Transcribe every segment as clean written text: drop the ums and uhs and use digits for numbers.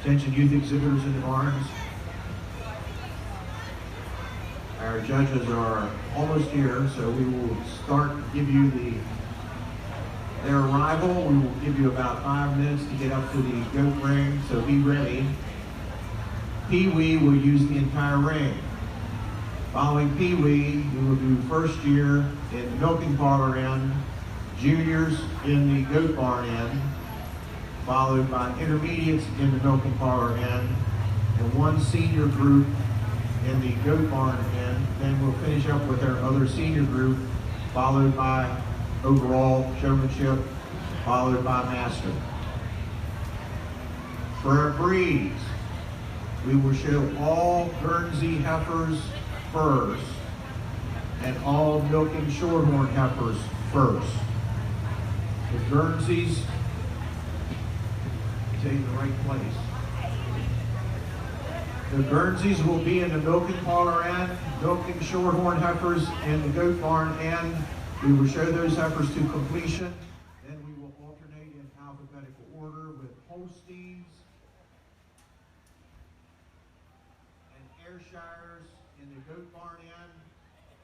Attention youth exhibitors in the barns. Our judges are almost here, so we will start to give you their arrival. We will give you about 5 minutes to get up to the goat ring, so be ready. Pee-wee will use the entire ring. Following Pee-wee, we will do first year in the milking parlor end, juniors in the goat barn end, followed by intermediates in the milking parlor end, and one senior group in the goat barn end. Then we'll finish up with our other senior group, followed by overall showmanship, followed by master. For our breeds, We will show all Guernsey heifers first and all milk and shorthorn heifers first. The Guernseys, stay in the right place. The Guernseys will be in the milking parlor end, milk and shorthorn heifers in the goat barn end. We will show those heifers to completion. Then we will alternate in alphabetical order with Holsteins and Ayrshires in the goat barn end,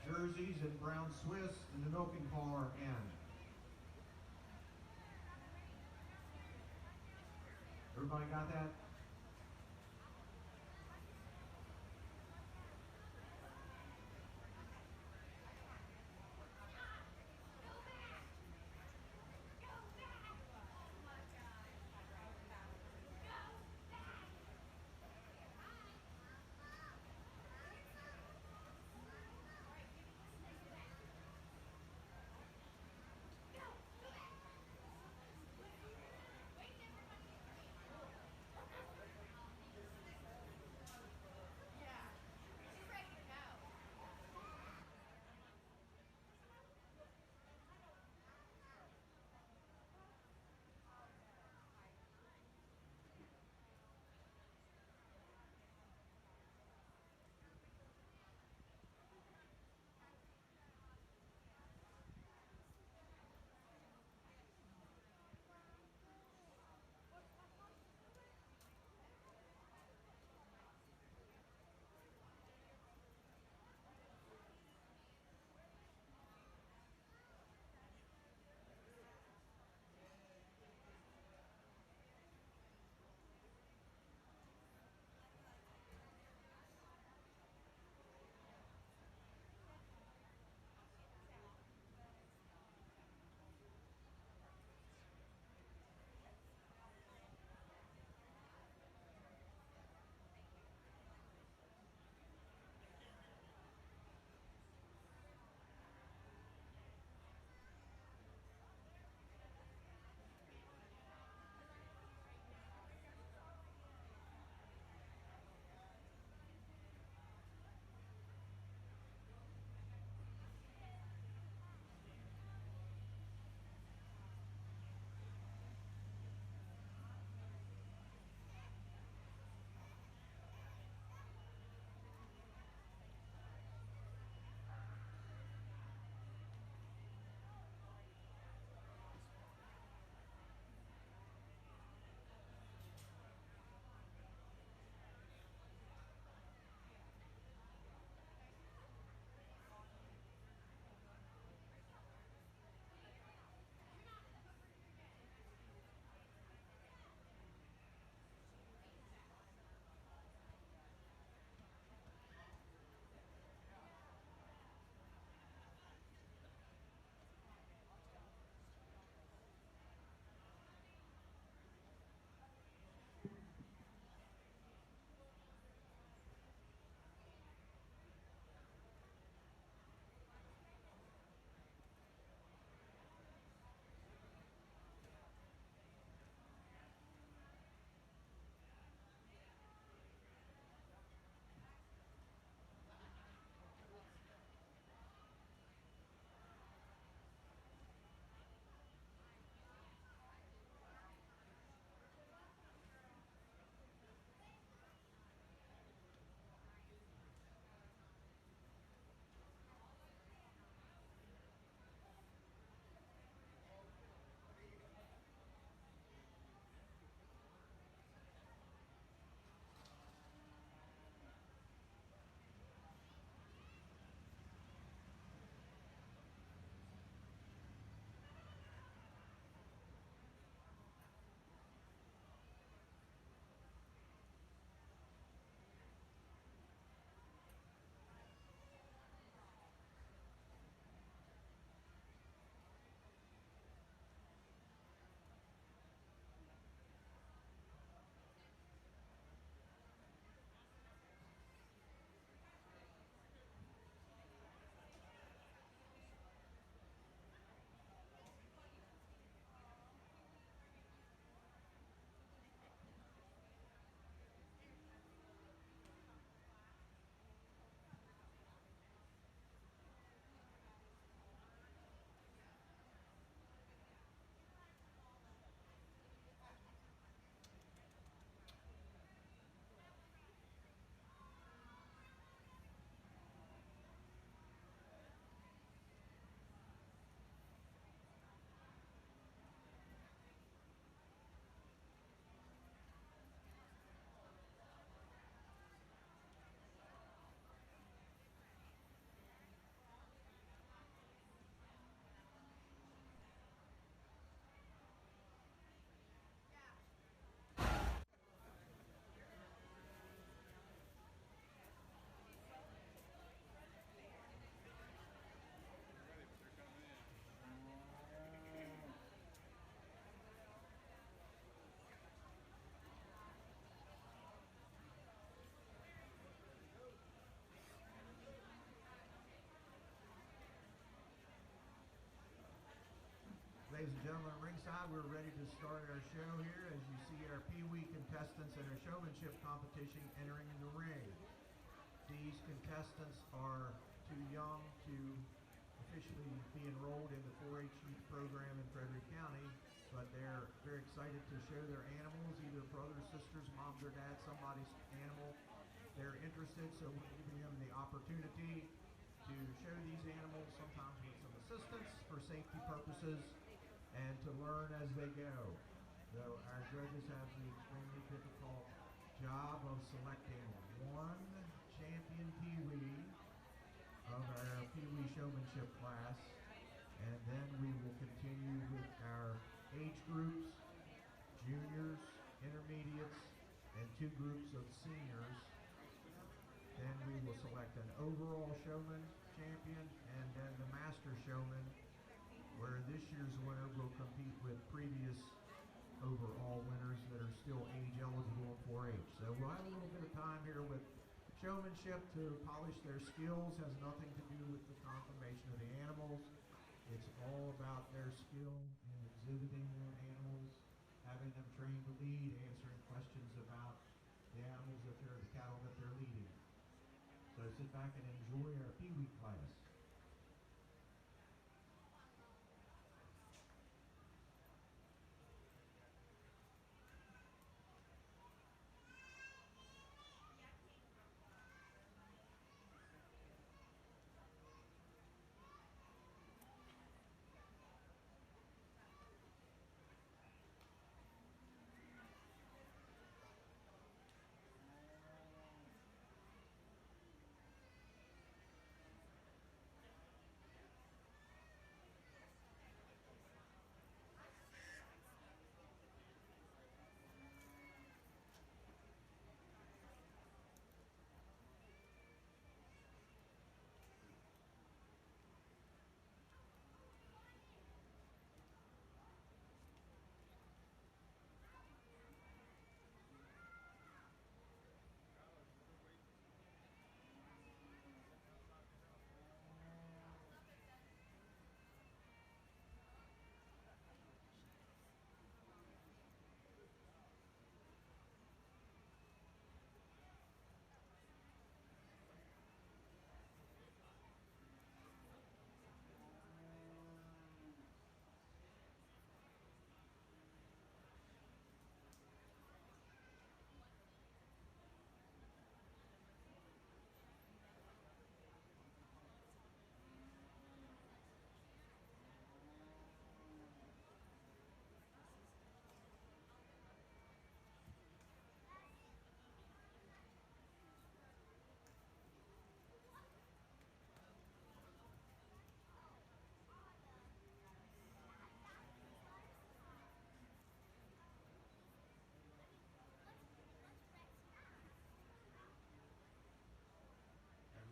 Jerseys and Brown Swiss in the milking parlor end. Everybody got that? gentlemen ringside, we're ready to start our show here. As you see our Pee Wee contestants in our showmanship competition entering the ring. These contestants are too young to officially be enrolled in the 4-H youth program in Frederick County, but they're very excited to show their animals, either brothers, sisters, moms, or dads, somebody's animal. They're interested, so we're giving them the opportunity to show these animals, sometimes with some assistance for safety purposes, and to learn as they go. So our judges have the extremely difficult job of selecting one champion Pee Wee of our Pee Wee showmanship class, and then we will continue with our age groups, juniors, intermediates, and 2 groups of seniors. Then we will select an overall showman champion and then the master showman, where this year's winner will compete with previous overall winners that are still age eligible in 4-H. So we'll have a little bit of time here with showmanship to polish their skills. Has nothing to do with the conformation of the animals. It's all about their skill in exhibiting their animals, having them trained to lead, answering questions about the animals that they're, the cattle that they're leading. So sit back and enjoy our Pee Wee class.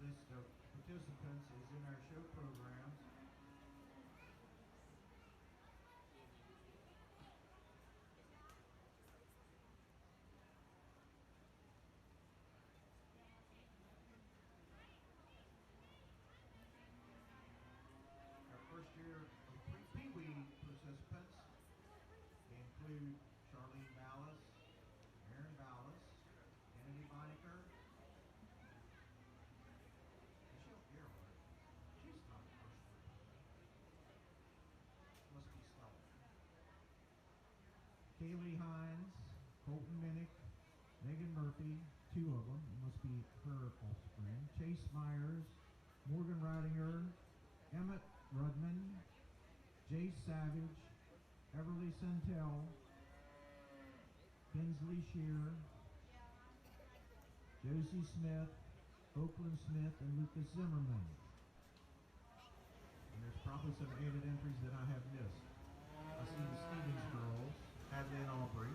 List of participants is in our show programs. Our first year of Pee Wee participants include Charlene Ballas, Aaron Ballas, Kennedy Boniker, she's not the first one. Must be Stella. Kaylee Hines, Colton Minnick, Megan Murphy, 2 of them. It must be her offspring. Chase Myers, Morgan Ridinger, Emmett Rudman, Jace Savage, Everly Centel, Kinsley Shear, Josie Smith, Oakland Smith, and Lucas Zimmerman. And there's probably some added entries that I have missed. I see the Stevens girls, Hadley and Aubrey.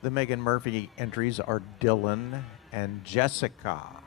The Megan Murphy entries are Dylan and Jessica.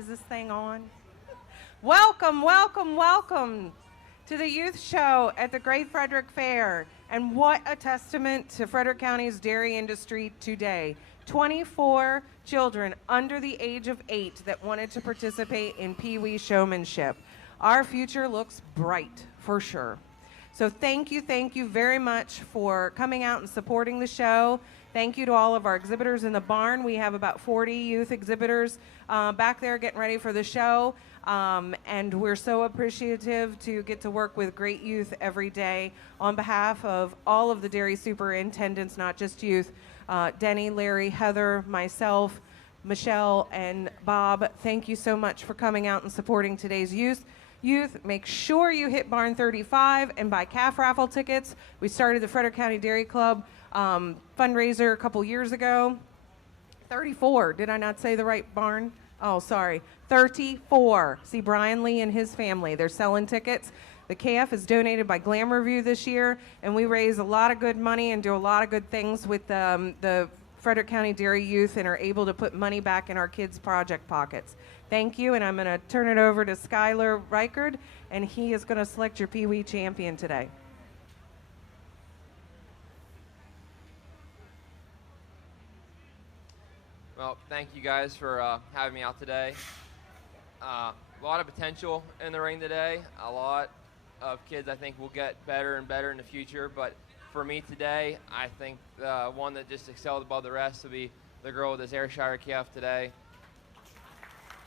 Is this thing on? Welcome, welcome, welcome to the youth show at the Great Frederick Fair. And what a testament to Frederick County's dairy industry today. 24 children under the age of 8 that wanted to participate in Pee Wee showmanship. Our future looks bright, for sure. So thank you very much for coming out and supporting the show. Thank you to all of our exhibitors in the barn. We have about 40 youth exhibitors back there getting ready for the show. And we're so appreciative to get to work with great youth every day. On behalf of all of the dairy superintendents, not just youth, Denny, Larry, Heather, myself, Michelle, and Bob, thank you so much for coming out and supporting today's youth. Make sure you hit Barn 35 and buy calf raffle tickets. We started the Frederick County Dairy Club fundraiser a couple years ago. 34, did I not say the right barn? Oh, sorry, 34. See Brian Lee and his family, they're selling tickets. The calf is donated by Glam Review this year, and we raise a lot of good money and do a lot of good things with the Frederick County Dairy Youth and are able to put money back in our kids' project pockets. Thank you, and I'm going to turn it over to Skylar Reichard, and he is going to select your Pee Wee champion today. Well, thank you guys for having me out today. A lot of potential in the ring today. A lot of kids I think will get better and better in the future, but for me today, I think the one that just excelled above the rest will be the girl with this Ayrshire calf today.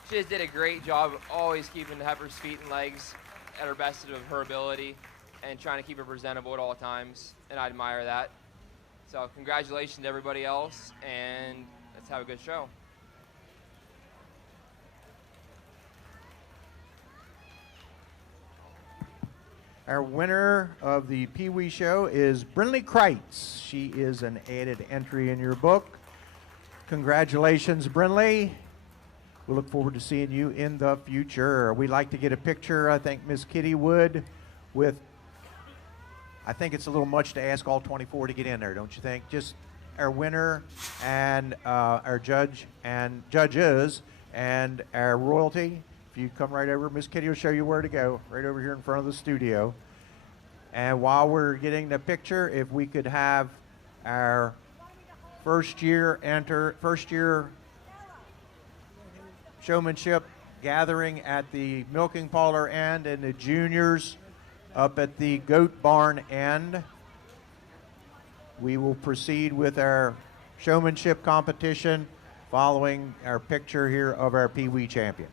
She just did a great job of always keeping the heifer's feet and legs at her best of her ability and trying to keep her presentable at all times, and I admire that. So congratulations to everybody else, and let's have a good show. Our winner of the Pee Wee show is Brinley Kreitz. She is an added entry in your book. Congratulations, Brinley. We look forward to seeing you in the future. We'd like to get a picture, I think Miss Kitty would, with, I think it's a little much to ask all 24 to get in there, don't you think? Just our winner and our judge and judges and our royalty. If you come right over, Miss Kitty will show you where to go, right over here in front of the studio. And while we're getting the picture, if we could have our first year showmanship gathering at the milking parlor end and the juniors up at the goat barn end. We will proceed with our showmanship competition following our picture here of our Pee Wee champion.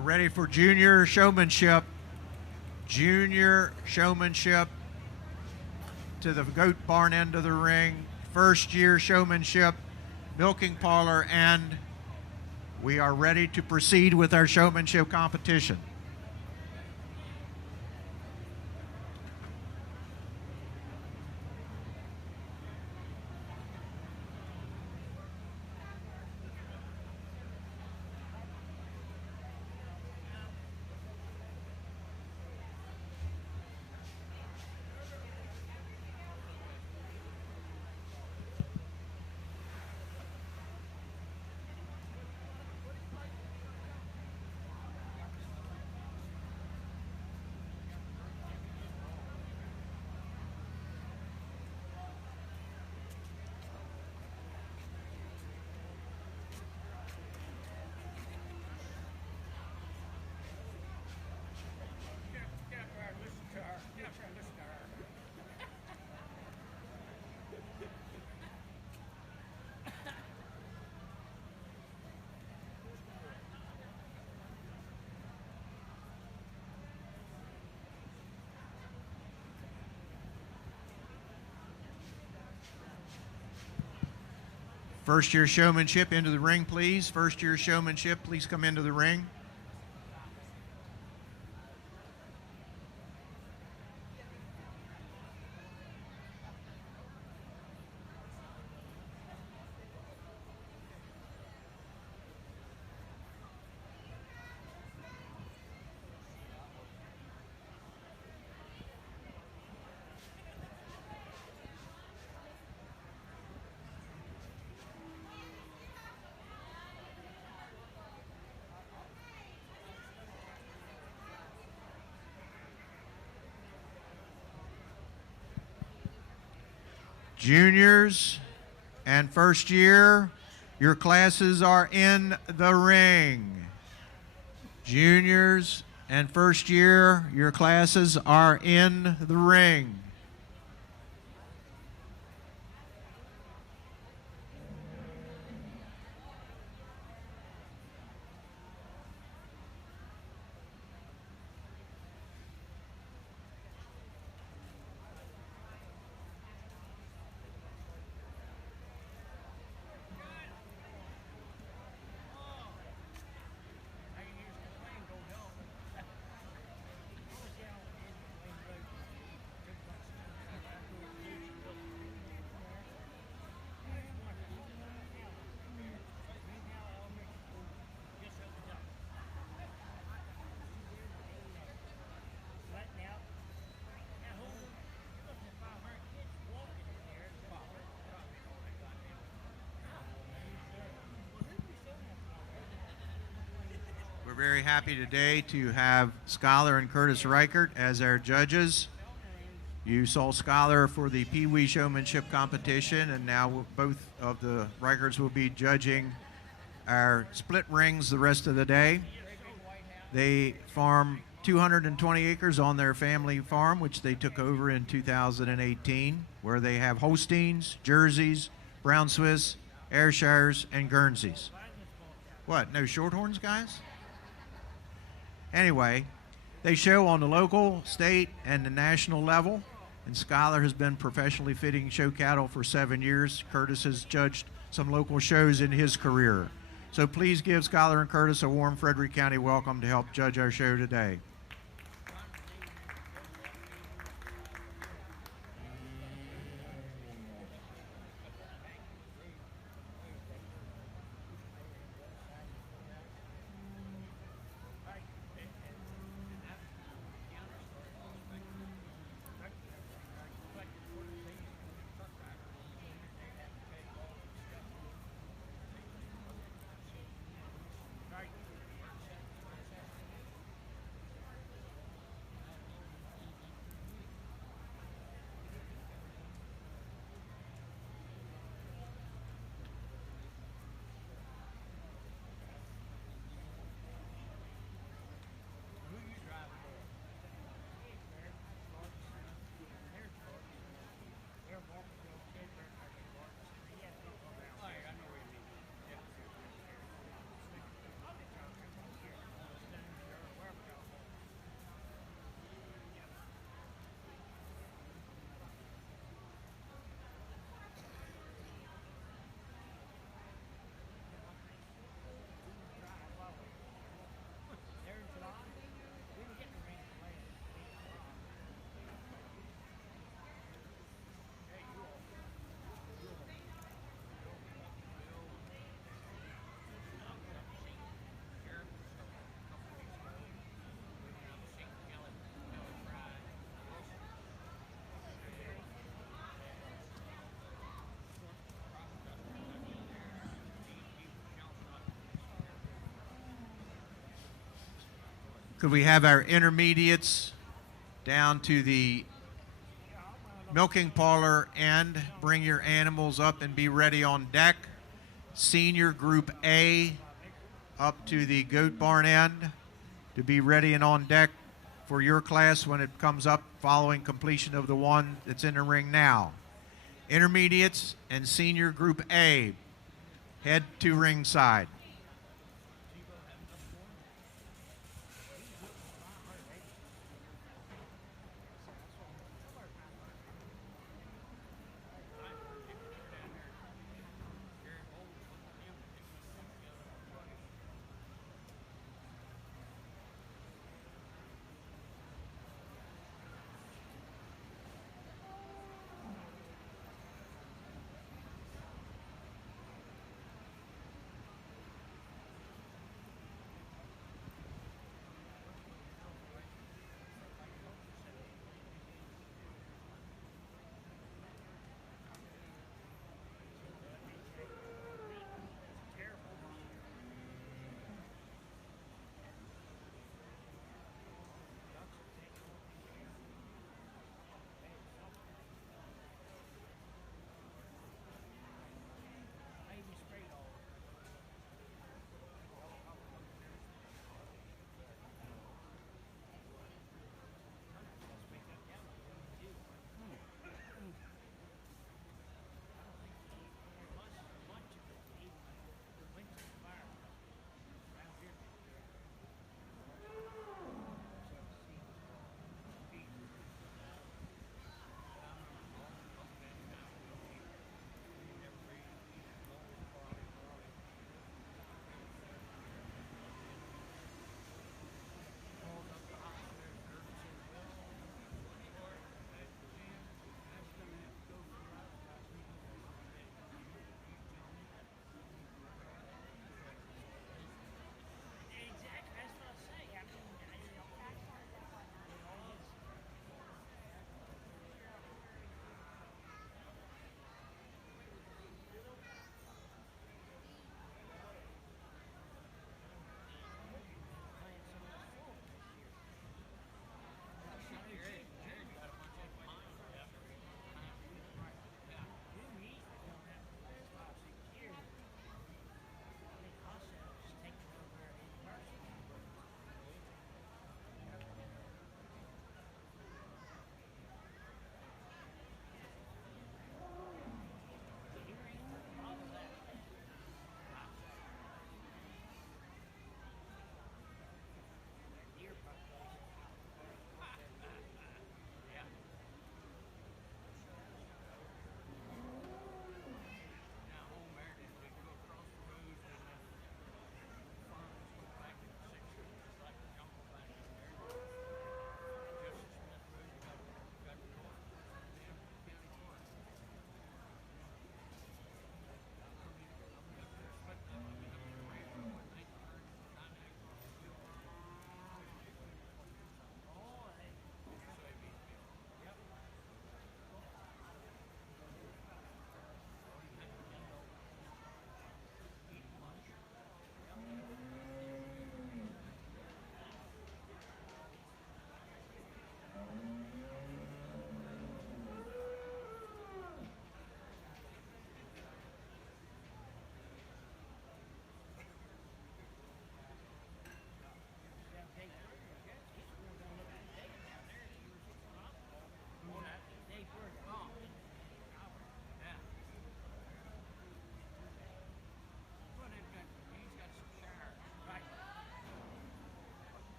We're ready for junior showmanship. Junior showmanship to the goat barn end of the ring. First year showmanship, milking parlor, and we are ready to proceed with our showmanship competition. First year showmanship into the ring, please. First year showmanship, please come into the ring. Juniors and first year, your classes are in the ring. Juniors and first year, your classes are in the ring. We're very happy today to have Skylar and Curtis Reichert as our judges. You saw Skylar for the Pee Wee Showmanship competition, and now both of the Reicherts will be judging our split rings the rest of the day. They farm 220 acres on their family farm, which they took over in 2018, where they have Holsteins, Jerseys, Brown Swiss, Ayrshires, and Guernseys. What, no Shorthorns, guys? Anyway, they show on the local, state, and the national level, and Skylar has been professionally fitting show cattle for 7 years. Curtis has judged some local shows in his career. So please give Skylar and Curtis a warm Frederick County welcome to help judge our show today. Could we have our intermediates down to the milking parlor end, bring your animals up and be ready on deck. Senior Group A up to the goat barn end to be ready and on deck for your class when it comes up following completion of the one that's in the ring now. Intermediates and Senior Group A, head to ringside.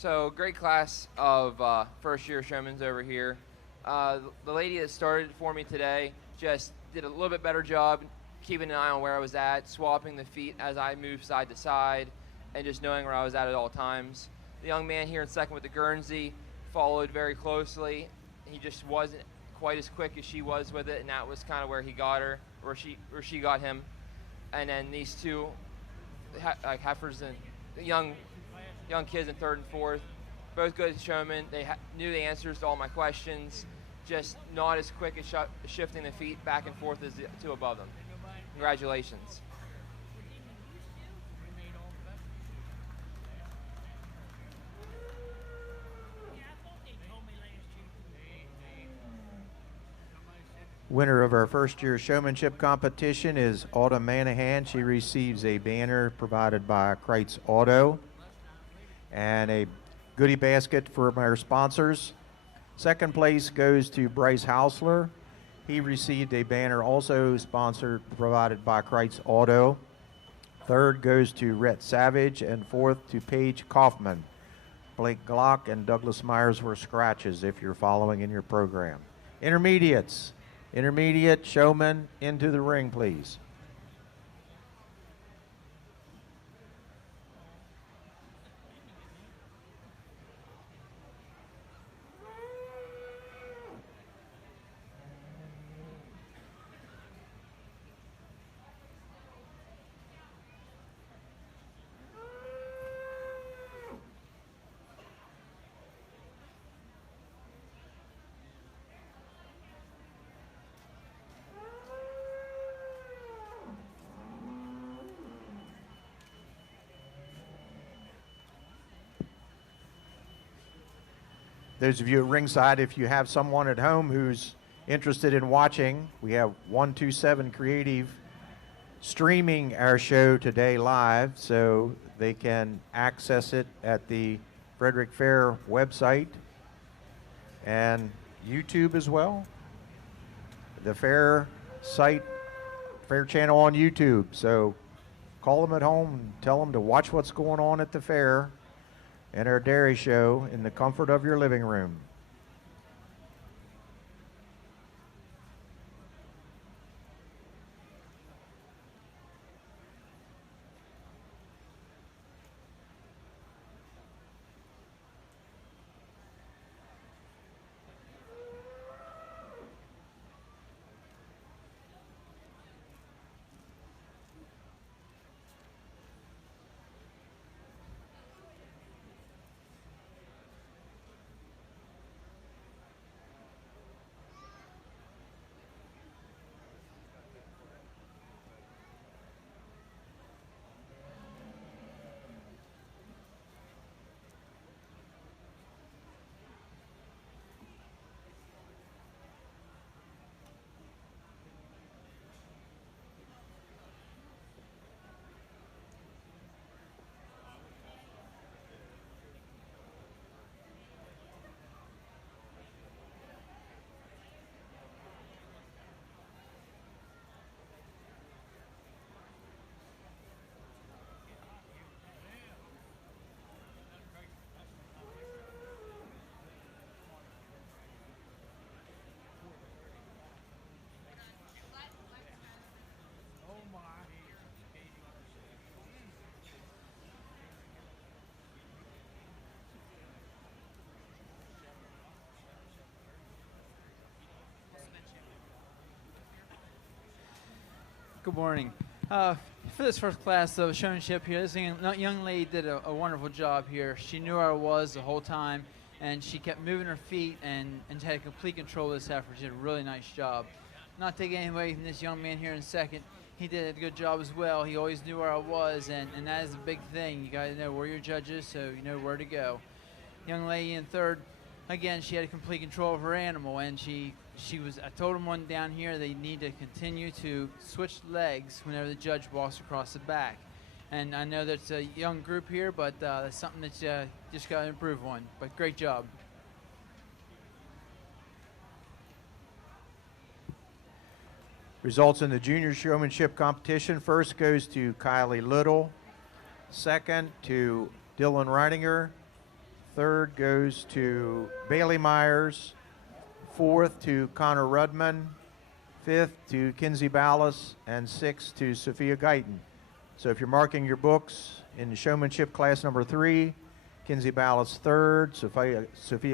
So great class of first-year showmans over here. The lady that started for me today just did a little bit better job keeping an eye on where I was at, swapping the feet as I moved side to side, and just knowing where I was at all times. The young man here in second with the Guernsey followed very closely. He just wasn't quite as quick as she was with it, and that was kind of where he got her, or she got him. And then these two, like heifers and young kids in third and fourth, both good showmen. They knew the answers to all my questions. just not as quick as shifting the feet back and forth as the two above them. Congratulations. Winner of our first year showmanship competition is Autumn Manahan. She receives a banner provided by Kreitz Auto and a goodie basket from our sponsors. Second place goes to Bryce Hausler. He received a banner also provided by Kreitz Auto. Third goes to Rhett Savage, and fourth to Paige Kaufman. Blake Glock and Douglas Myers were scratches if you're following in your program. Intermediates. Intermediate showman into the ring, please. Those of you at ringside, if you have someone at home who's interested in watching, we have 127 Creative streaming our show today live, so they can access it at the Frederick Fair website and YouTube as well. The Fair site, Fair channel on YouTube. So call them at home and tell them to watch what's going on at the fair and our dairy show in the comfort of your living room. Good morning. For this first class of showmanship here, this young lady did a wonderful job here. She knew where I was the whole time, and she kept moving her feet and had complete control of this effort. She did a really nice job. Not taking anything away from this young man here in second. He did a good job as well. He always knew where I was, and that is a big thing. You got to know where your judge is so you know where to go. Young lady in third, again, she had complete control of her animal, and I told him one down here they need to continue to switch legs whenever the judge walks across the back. And I know that's a young group here, but that's something that you just got to improve on. But great job. Results in the junior showmanship competition. First goes to Kylie Little. Second to Dylan Reidinger. Third goes to Bailey Myers. Fourth to Connor Rudman. Fifth to Kinsey Ballas. And sixth to Sophia Guyton. So if you're marking your books in showmanship class number 3, Kinsey Ballas third, Sophia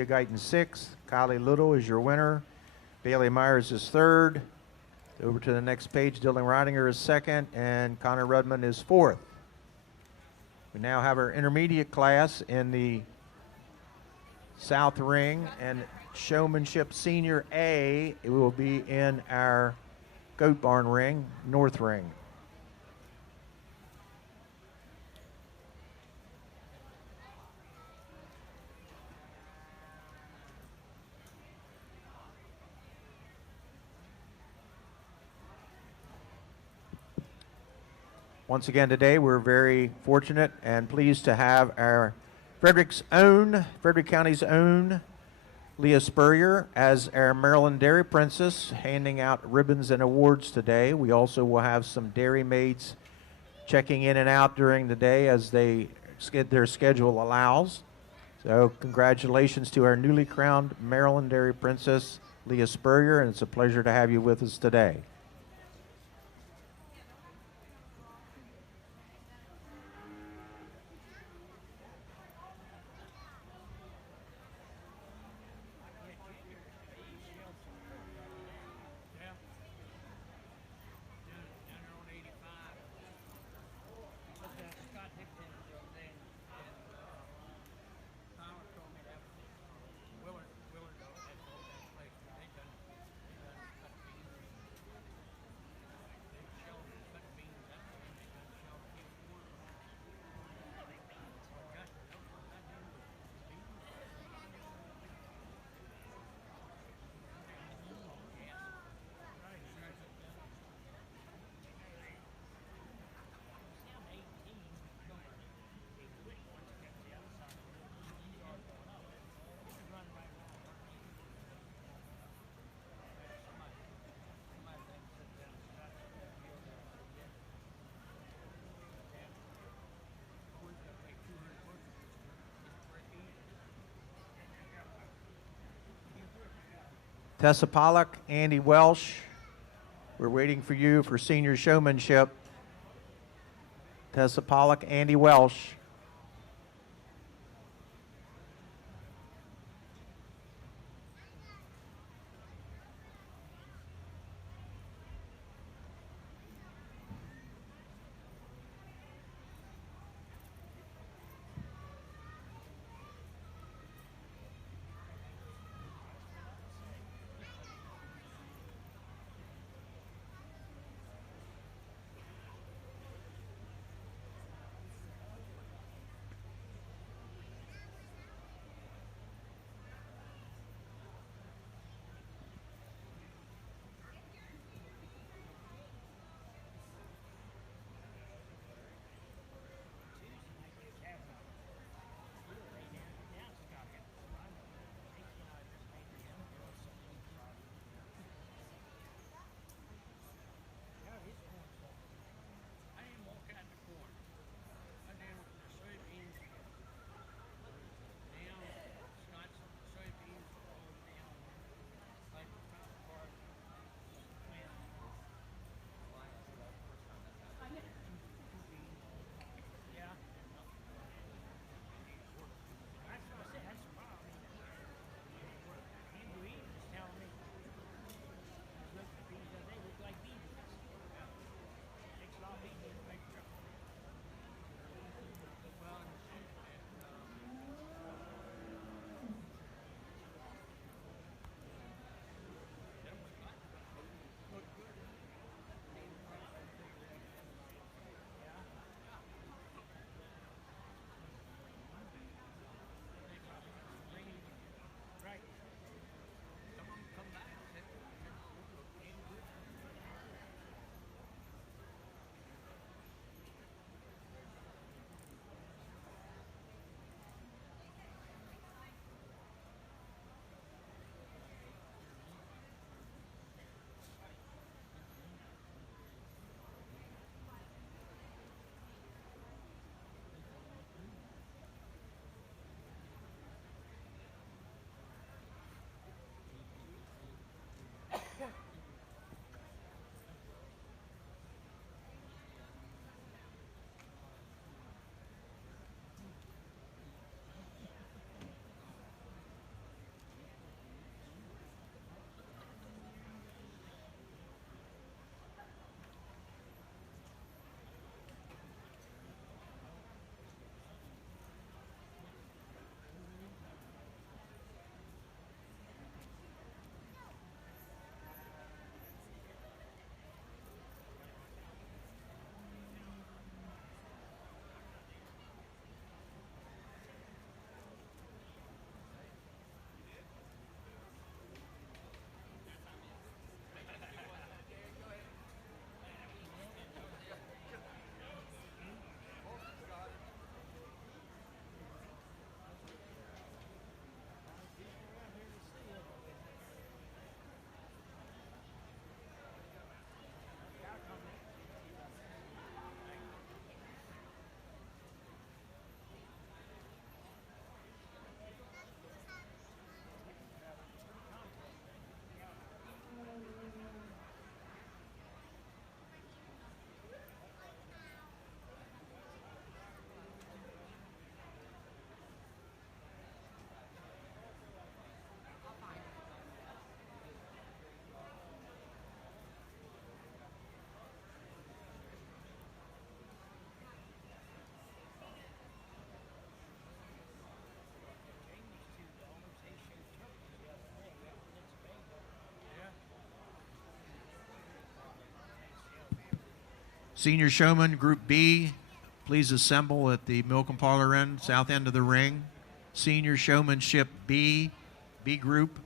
Guyton sixth, Kylie Little is your winner. Bailey Myers is third. Over to the next page, Dylan Reidinger is second, and Connor Rudman is fourth. We now have our intermediate class in the South Ring, and Showmanship Senior A, it will be in our Goat Barn Ring, North Ring. Once again today, we're very fortunate and pleased to have our Frederick County's own Leah Spurrier as our Maryland Dairy Princess, handing out ribbons and awards today. We also will have some dairy maids checking in and out during the day as their schedule allows. So congratulations to our newly crowned Maryland Dairy Princess, Leah Spurrier, and it's a pleasure to have you with us today. Tessa Pollock, Andy Welsh, we're waiting for you for senior showmanship. Tessa Pollock, Andy Welsh. Senior Showman, Group B, please assemble at the Milk and Parlor end, south end of the ring. Senior Showmanship B, B group.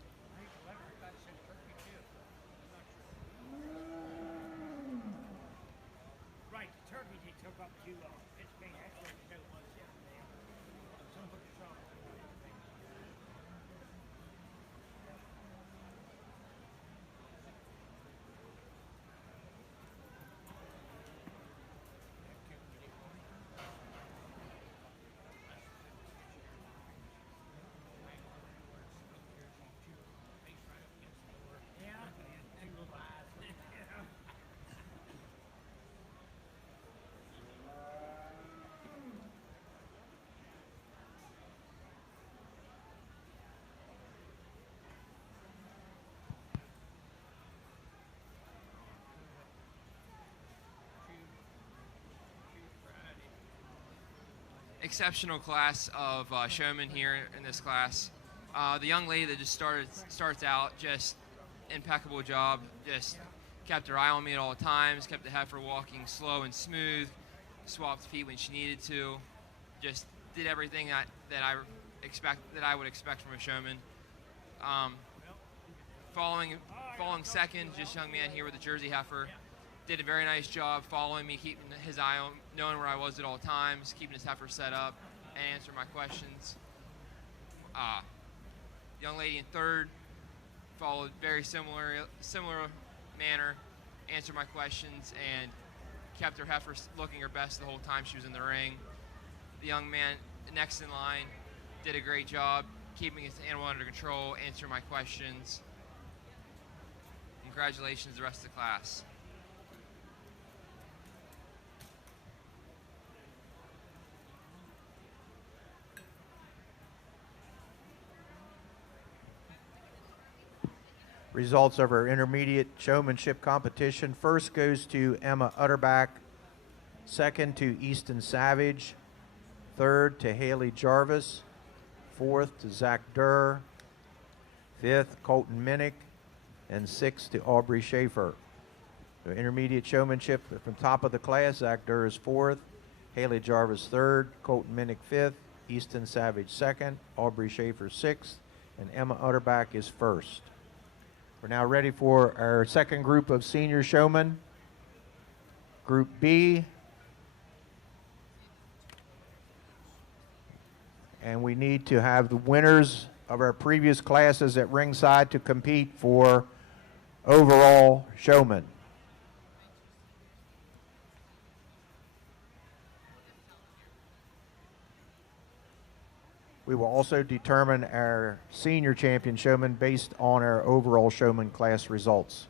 Exceptional class of showmen here in this class. The young lady that just starts out, just impeccable job. Just kept her eye on me at all times. Kept the heifer walking slow and smooth. Swapped feet when she needed to. Just did everything that I would expect from a showman. Following second, just young man here with the Jersey heifer. Did a very nice job following me, keeping his eye on, knowing where I was at all times, keeping his heifer set up, and answering my questions. Young lady in third followed very similar manner, answered my questions, and kept her heifer looking her best the whole time she was in the ring. The young man next in line did a great job, keeping his animal under control, answering my questions. Congratulations to the rest of the class. Results of our intermediate showmanship competition. First goes to Emma Utterback. Second to Easton Savage. Third to Haley Jarvis. Fourth to Zach Durr. Fifth, Colton Minnick. And sixth to Aubrey Schaefer. So intermediate showmanship from top of the class, Zach Durr is fourth. Haley Jarvis third. Colton Minnick fifth. Easton Savage second. Aubrey Schaefer sixth. And Emma Utterback is first. We're now ready for our second group of senior showmen. Group B. And we need to have the winners of our previous classes at ringside to compete for overall showman. We will also determine our senior champion showman based on our overall showman class results.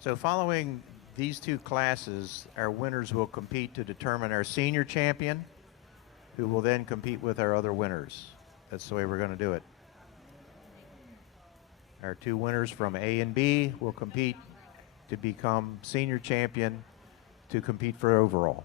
So following these two classes, our winners will compete to determine our senior champion, who will then compete with our other winners. That's the way we're going to do it. Our two winners from A and B will compete to become senior champion to compete for overall.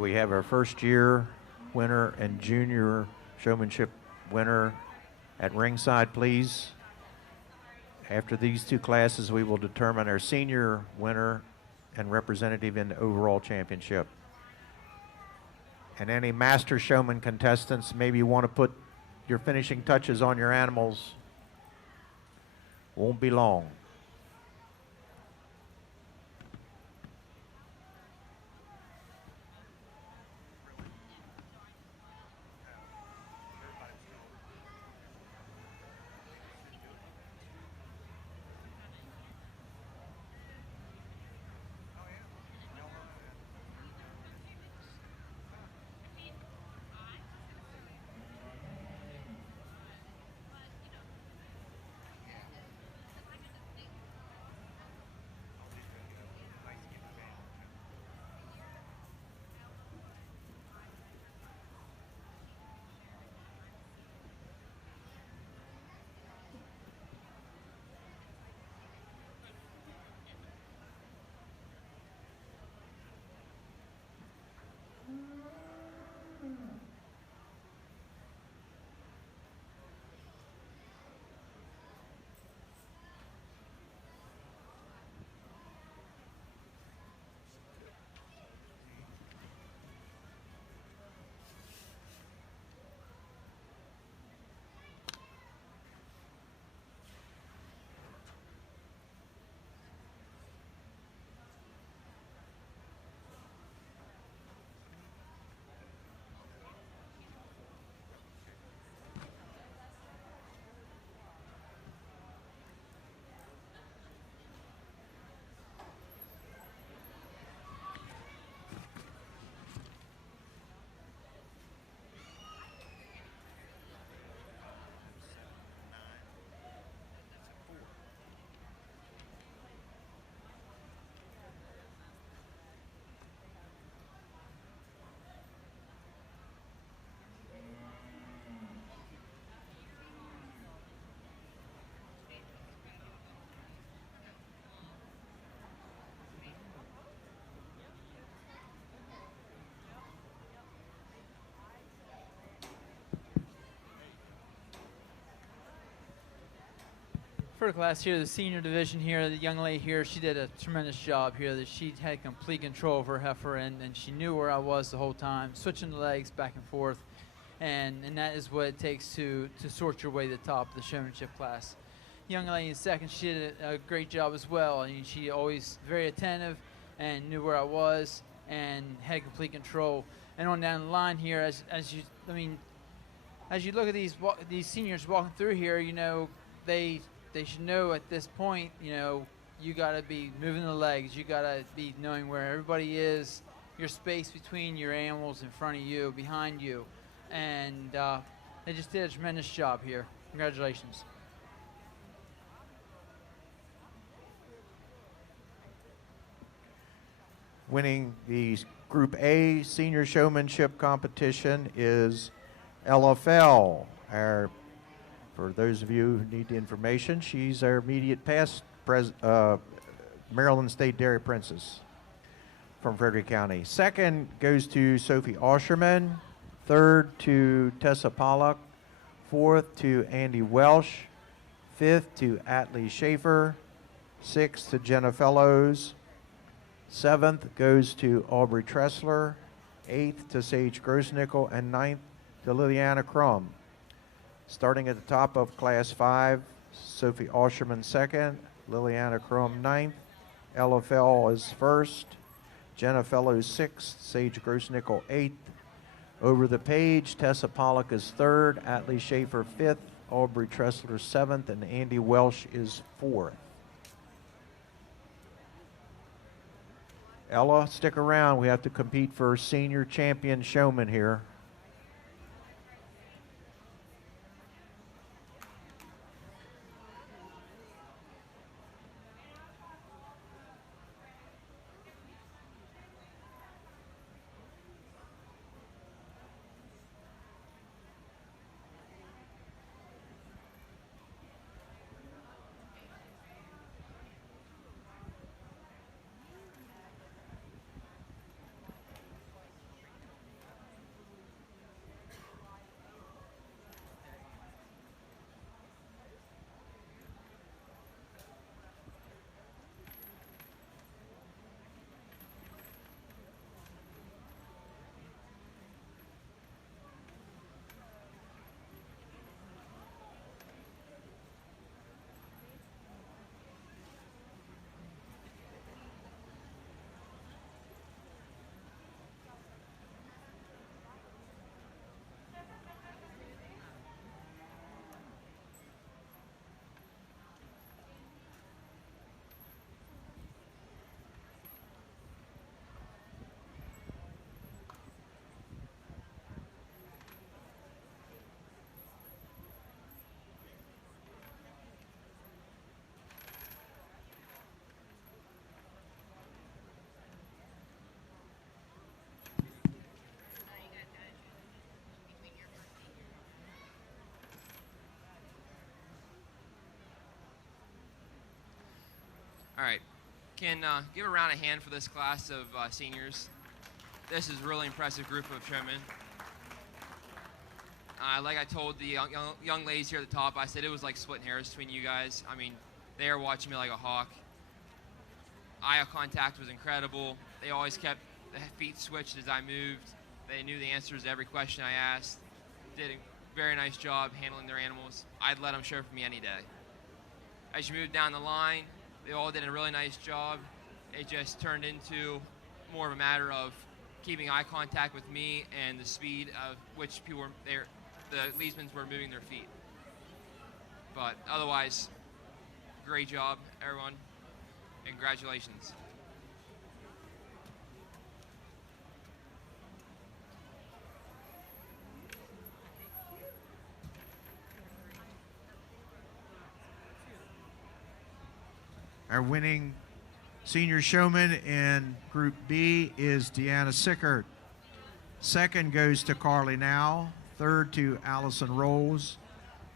Can we have our first year winner and junior showmanship winner at ringside, please? After these two classes, we will determine our senior winner and representative in the overall championship. And any master showman contestants, maybe you want to put your finishing touches on your animals. Won't be long. For the class here, the senior division here, the young lady here, she did a tremendous job here. That she had complete control of her heifer, and she knew where I was the whole time, switching the legs back and forth, and that is what it takes to sort your way to the top of the showmanship class. Young lady in second, she did a great job as well. I mean, she always very attentive and knew where I was and had complete control. And on down the line here, as you look at these seniors walking through here, you know, they should know at this point, you know, you got to be moving the legs. You got to be knowing where everybody is, your space between your animals in front of you, behind you. And they just did a tremendous job here. Congratulations. Winning the Group A Senior Showmanship Competition is LFL. For those of you who need the information, she's our immediate past Maryland State Dairy Princess from Frederick County. Second goes to Sophie Osherman. Third to Tessa Pollock. Fourth to Andy Welsh. Fifth to Atlee Schaefer. Sixth to Jenna Fellows. Seventh goes to Aubrey Tressler. Eighth to Sage Grossnickel. And ninth to Liliana Crum. Starting at the top of Class 5, Sophie Osherman second, Liliana Crum ninth, LFL is first, Jenna Fellows sixth, Sage Grossnickel eighth. Over the page, Tessa Pollock is third, Atlee Schaefer fifth, Aubrey Tressler seventh, and Andy Welsh is fourth. Ella, stick around. We have to compete for senior champion showman here. All right. Can give a round of hand for this class of seniors. This is a really impressive group of showmen. Like I told the young ladies here at the top, I said it was like splitting hairs between you guys. I mean, they are watching me like a hawk. Eye contact was incredible. They always kept the feet switched as I moved. They knew the answers to every question I asked. Did a very nice job handling their animals. I'd let them show for me any day. As you moved down the line, they all did a really nice job. It just turned into more of a matter of keeping eye contact with me and the speed of which people were there. The leadsmen were moving their feet. But otherwise, great job, everyone. Congratulations. Our winning senior showman in Group B is Deanna Sickert. Second goes to Carly Now. Third to Allison Rolls.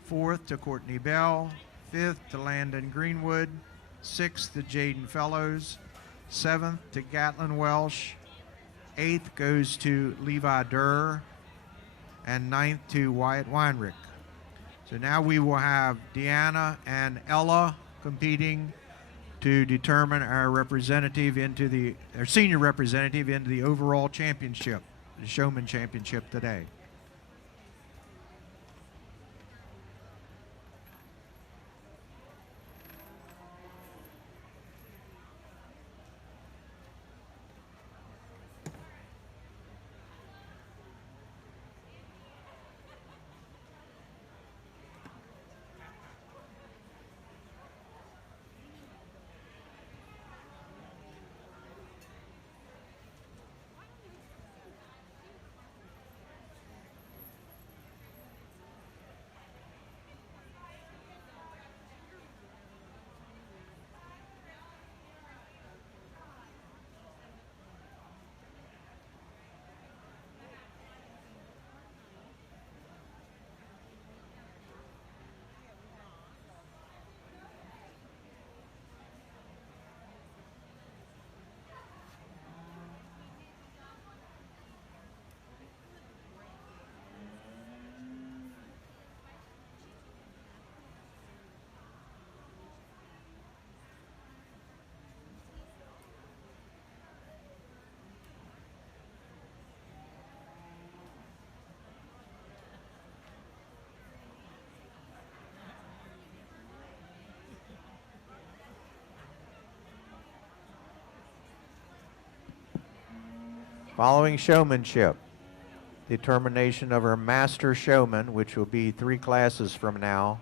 Fourth to Courtney Bell. Fifth to Landon Greenwood. Sixth to Jaden Fellows. Seventh to Gatlin Welsh. Eighth goes to Levi Durr. And ninth to Wyatt Weinrich. So now we will have Deanna and Ella competing to determine our representative into our senior representative into the overall championship, the Showman Championship today. Following showmanship, determination of our master showman, which will be 3 classes from now,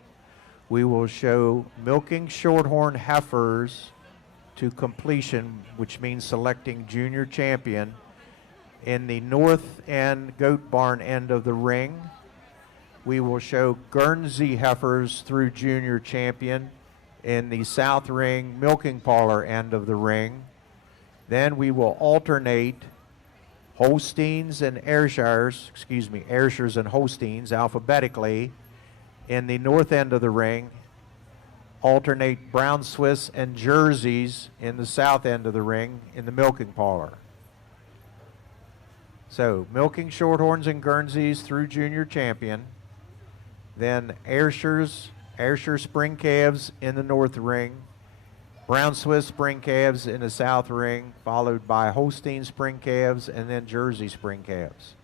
we will show milking shorthorn heifers to completion, which means selecting junior champion in the north end goat barn end of the ring. We will show Guernsey heifers through junior champion in the south ring milking parlor end of the ring. Then we will alternate Holsteins and Ayrshires, Ayrshires and Holsteins alphabetically in the north end of the ring. Alternate Brown Swiss and Jerseys in the south end of the ring in the milking parlor. So milking Shorthorns and Guernseys through junior champion. Then Ayrshire spring calves in the north ring. Brown Swiss spring calves in the south ring, followed by Holstein spring calves and then Jersey spring calves.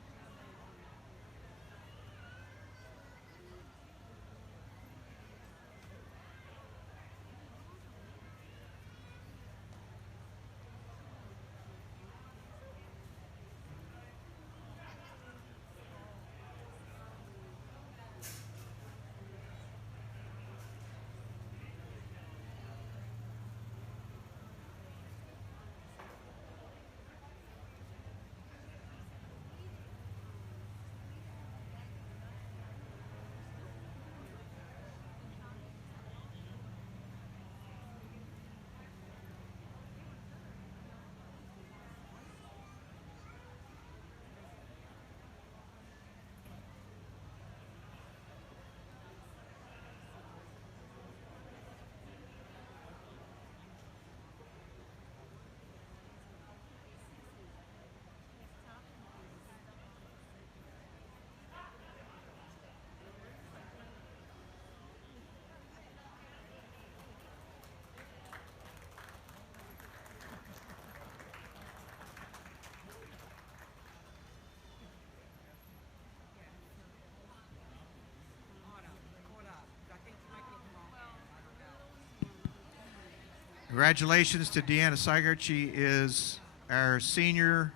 Congratulations to Deanna Seigert. She is our senior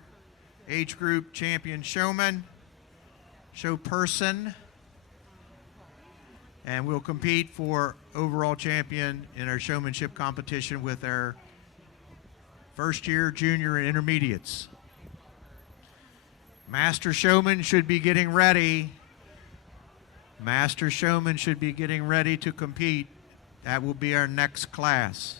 age group champion show person, and will compete for overall champion in our showmanship competition with our first year, junior, and intermediates. Master Showman should be getting ready. Master Showman should be getting ready to compete. That will be our next class.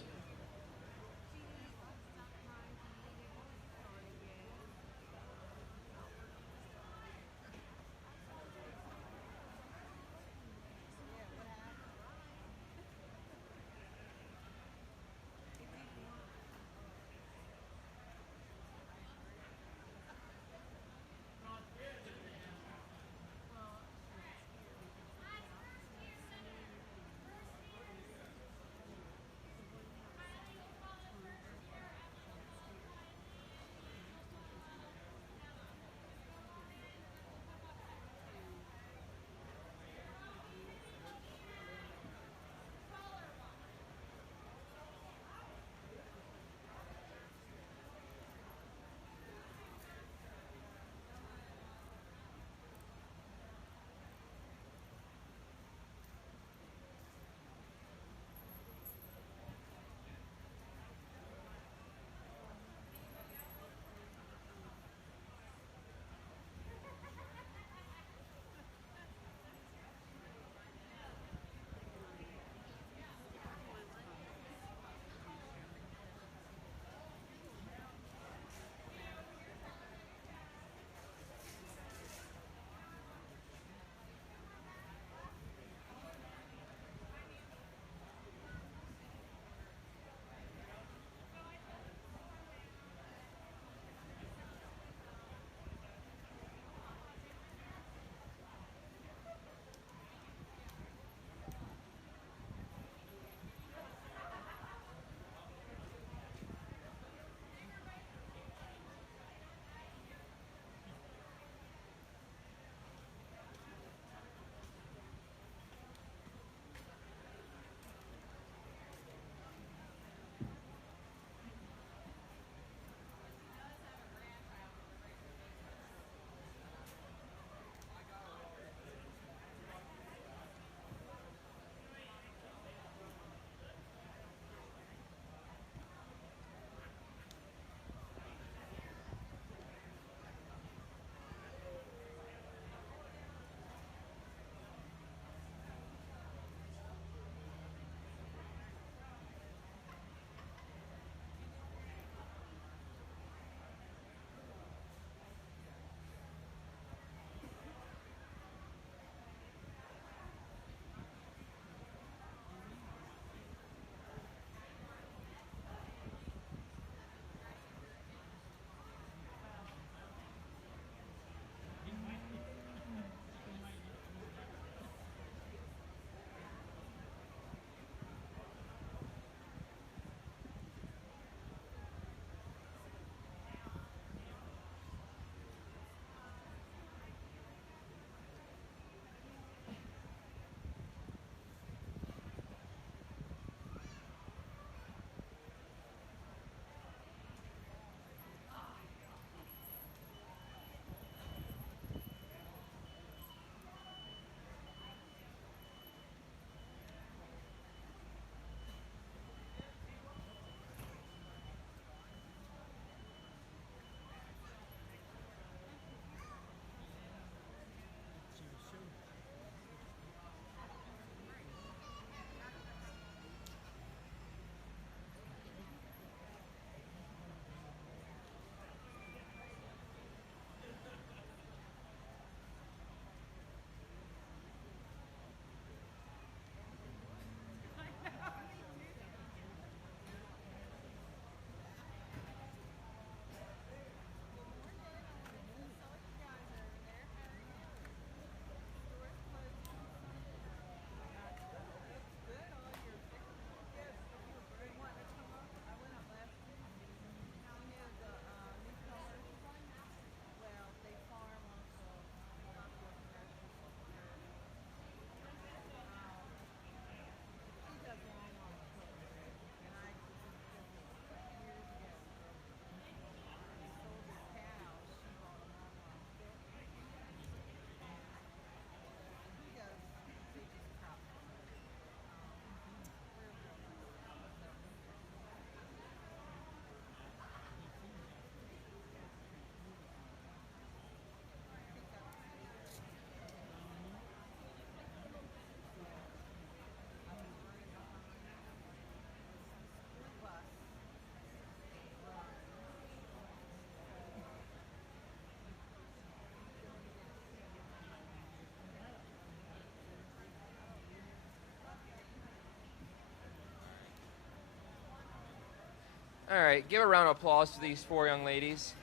All right, give a round of applause to these 4 young ladies.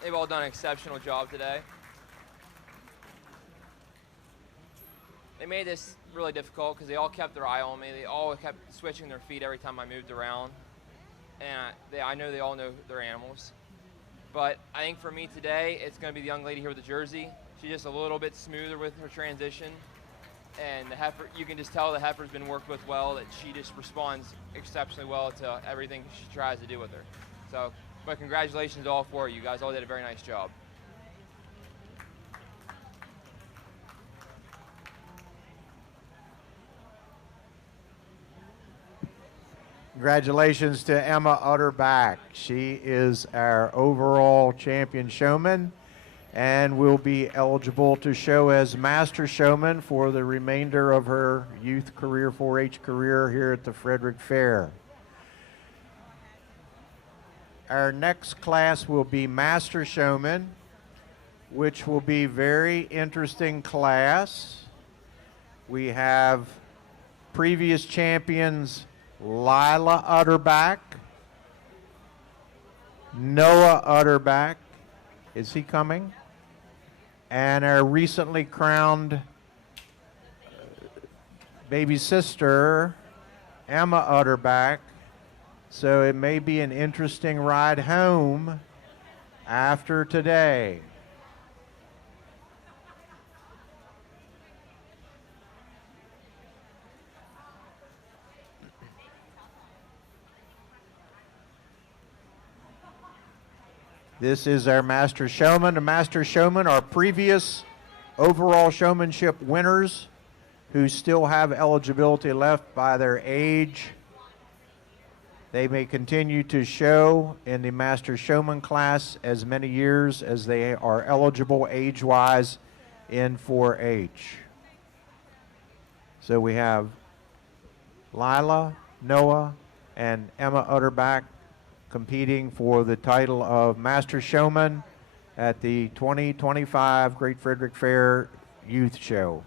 They've all done an exceptional job today. They made this really difficult because they all kept their eye on me. They all kept switching their feet every time I moved around. And I know they all know their animals. But I think for me today, it's going to be the young lady here with the jersey. She's just a little bit smoother with her transition. And the heifer, you can just tell the heifer's been worked with well, that she just responds exceptionally well to everything she tries to do with her. So, but congratulations to all 4 of you guys. All did a very nice job. Congratulations to Emma Utterback. She is our overall champion showman and will be eligible to show as master showman for the remainder of her youth career, 4-H career here at the Frederick Fair. Our next class will be master showman, which will be very interesting class. We have previous champions Lila Utterback, Noah Utterback, is he coming? And our recently crowned baby sister, Emma Utterback. So it may be an interesting ride home after today. This is our master showman. The master showman are previous overall showmanship winners who still have eligibility left by their age. They may continue to show in the master showman class as many years as they are eligible age-wise in 4-H. So we have Lila, Noah, and Emma Utterback competing for the title of Master Showman at the 2025 Great Frederick Fair Youth Show.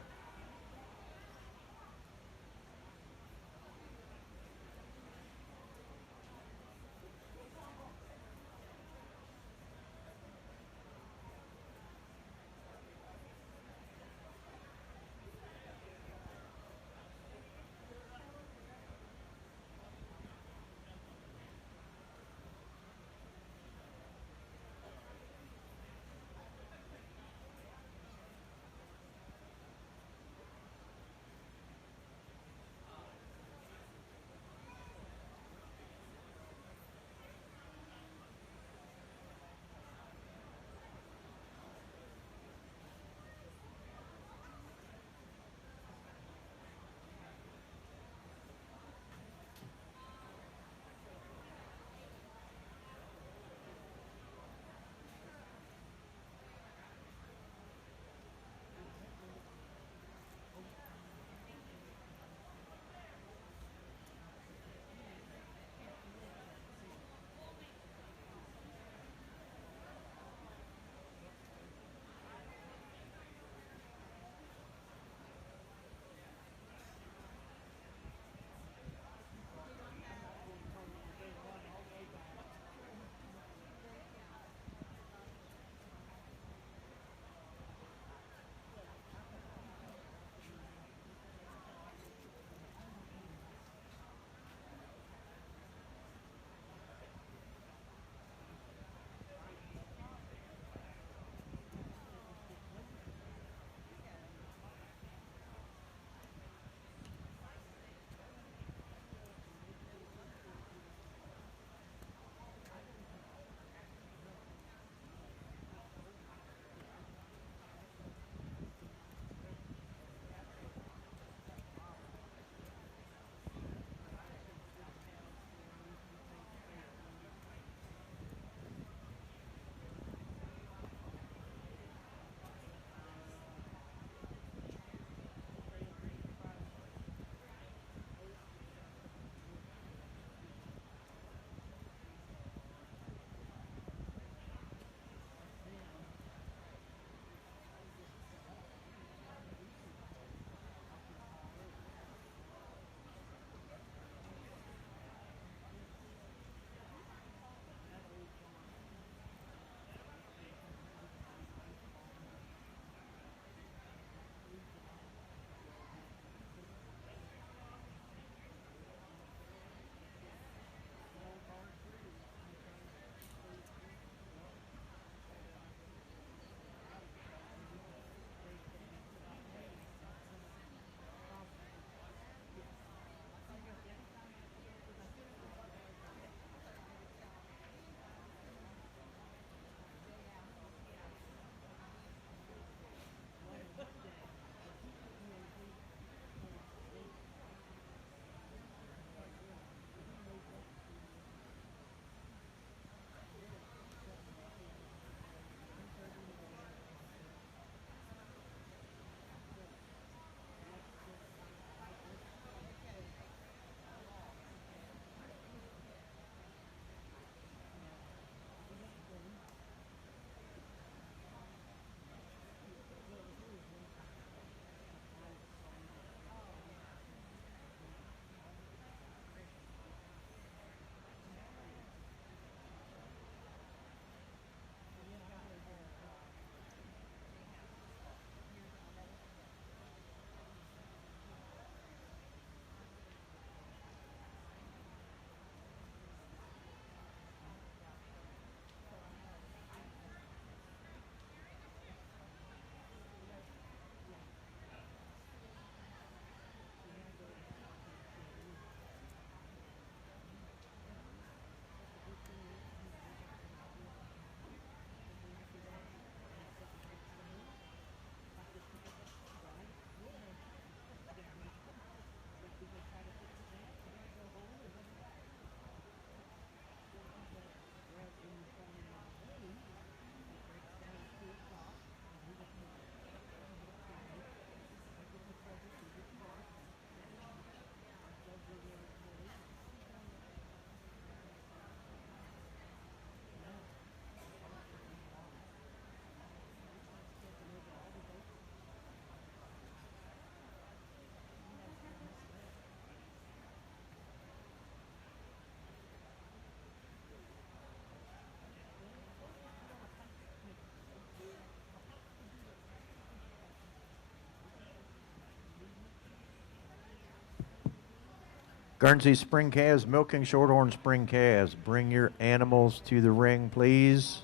Guernsey Spring Calves, Milking Shorthorn Spring Calves. Bring your animals to the ring, please.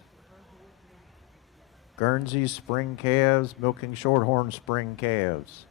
Guernsey Spring Calves, Milking Shorthorn Spring Calves.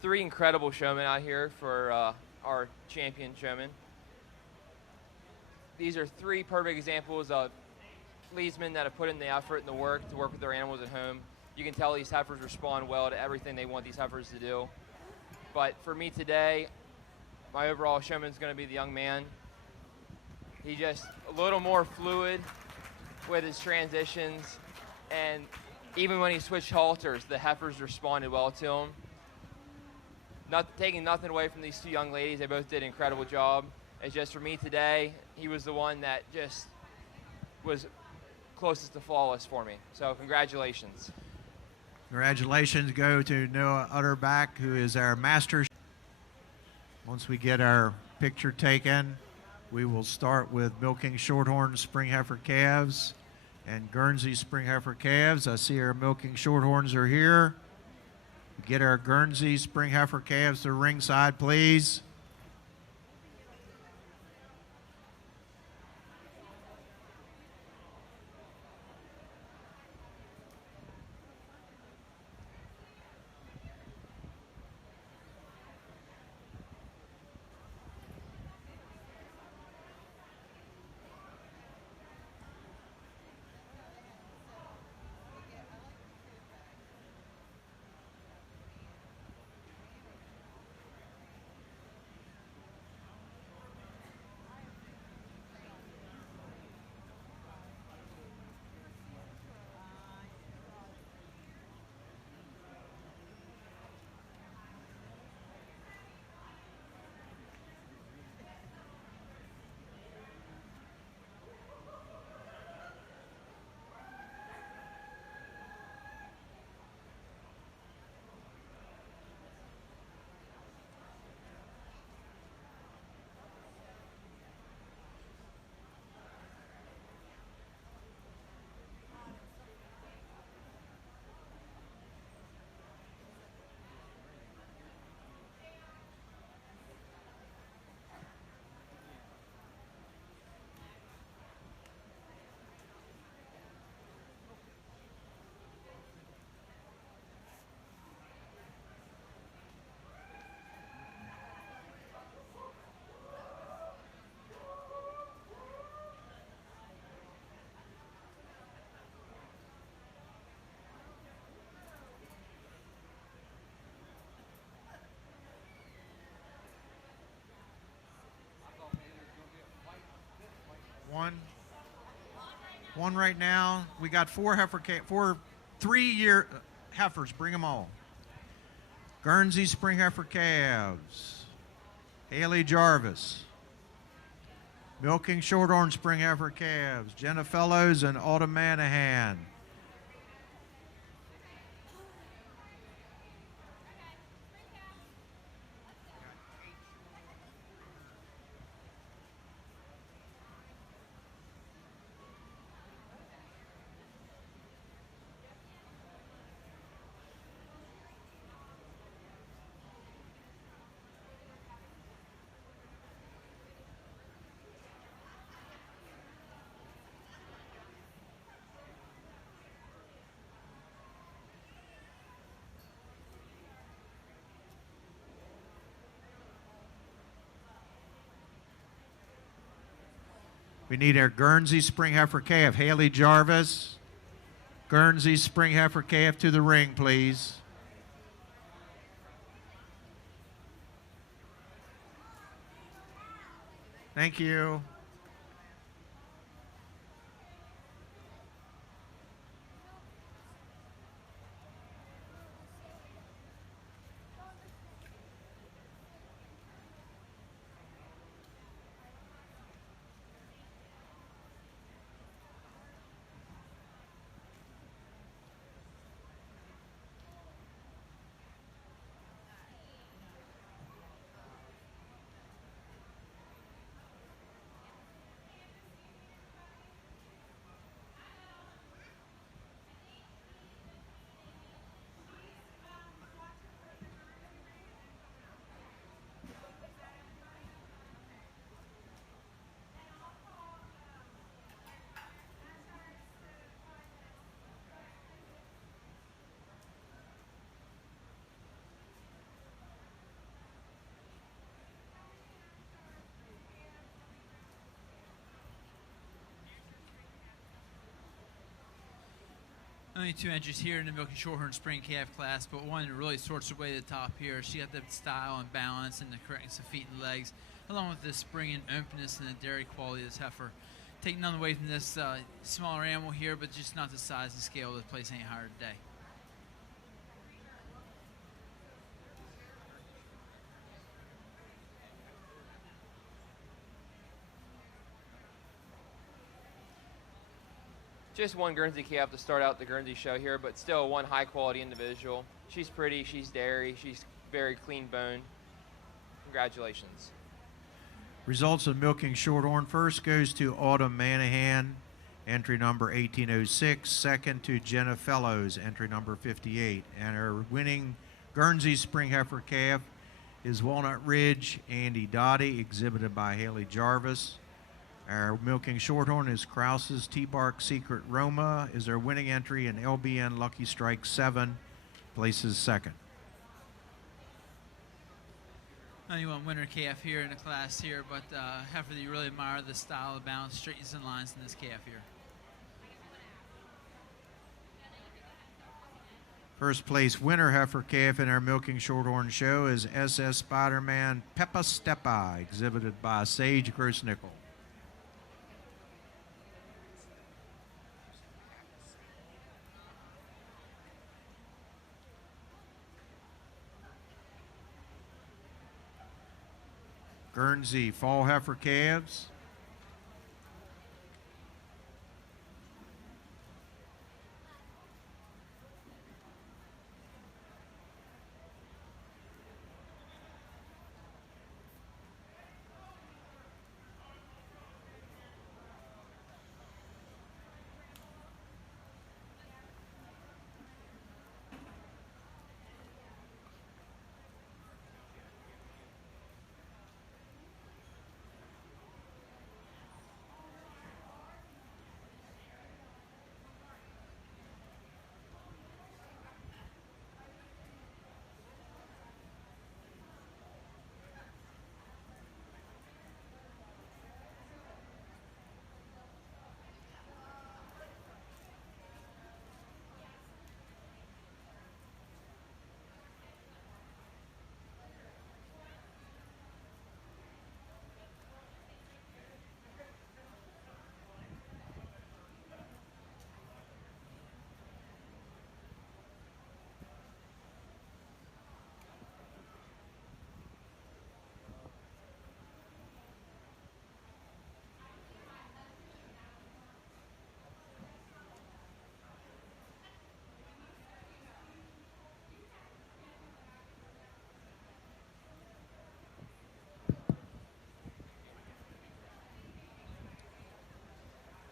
Three incredible showmen out here for our champion showmen. These are three perfect examples of leadsmen that have put in the effort and the work to work with their animals at home. You can tell these heifers respond well to everything they want these heifers to do. But for me today, my overall showman is going to be the young man. He's just a little more fluid with his transitions, and even when he switched halters, the heifers responded well to him. Not taking nothing away from these two young ladies, they both did an incredible job. It's just for me today, he was the one that just was closest to flawless for me. So congratulations. Congratulations go to Noah Utterback, who is our master. Once we get our picture taken, we will start with Milking Shorthorn Spring Heifer Calves and Guernsey Spring Heifer Calves. I see our Milking Shorthorns are here. Get our Guernsey Spring Heifer Calves to ringside, please. One right now. We got four 3-year heifers. Bring them all. Guernsey Spring Heifer calves. Haley Jarvis. Milking Shorthorn Spring Heifer calves. Jenna Fellows and Autumn Manahan. We need our Guernsey Spring Heifer calf. Haley Jarvis. Guernsey Spring Heifer calf to the ring, please. Thank you. Only 2 entries here in the Milky Shorthorn Spring Calf class, but one that really sorts her way to the top here. She got the style and balance and the correctness of feet and legs, along with the spring and openness and the dairy quality of this heifer. Taking none away from this smaller animal here, but just not the size and scale of the place any higher today. Just one Guernsey calf to start out the Guernsey show here, but still one high-quality individual. She's pretty, she's dairy, she's very clean bone. Congratulations. Results of Milking Shorthorn. First goes to Autumn Manahan, entry number 1806. Second to Jenna Fellows, entry number 58. And our winning Guernsey Spring Heifer calf is Walnut Ridge Andy Dottie, exhibited by Haley Jarvis. Our Milking Shorthorn is Krause's T-Bark Secret Roma, is our winning entry, and LBN Lucky Strike 7 places second. Only one winner calf here in the class here, but heifer that you really admire the style, the balance, straightness and lines in this calf here. First place winner heifer calf in our Milking Shorthorn show is SS Spider-Man Peppa Steppa, exhibited by Sage Grossnickel. Guernsey Fall Heifer calves.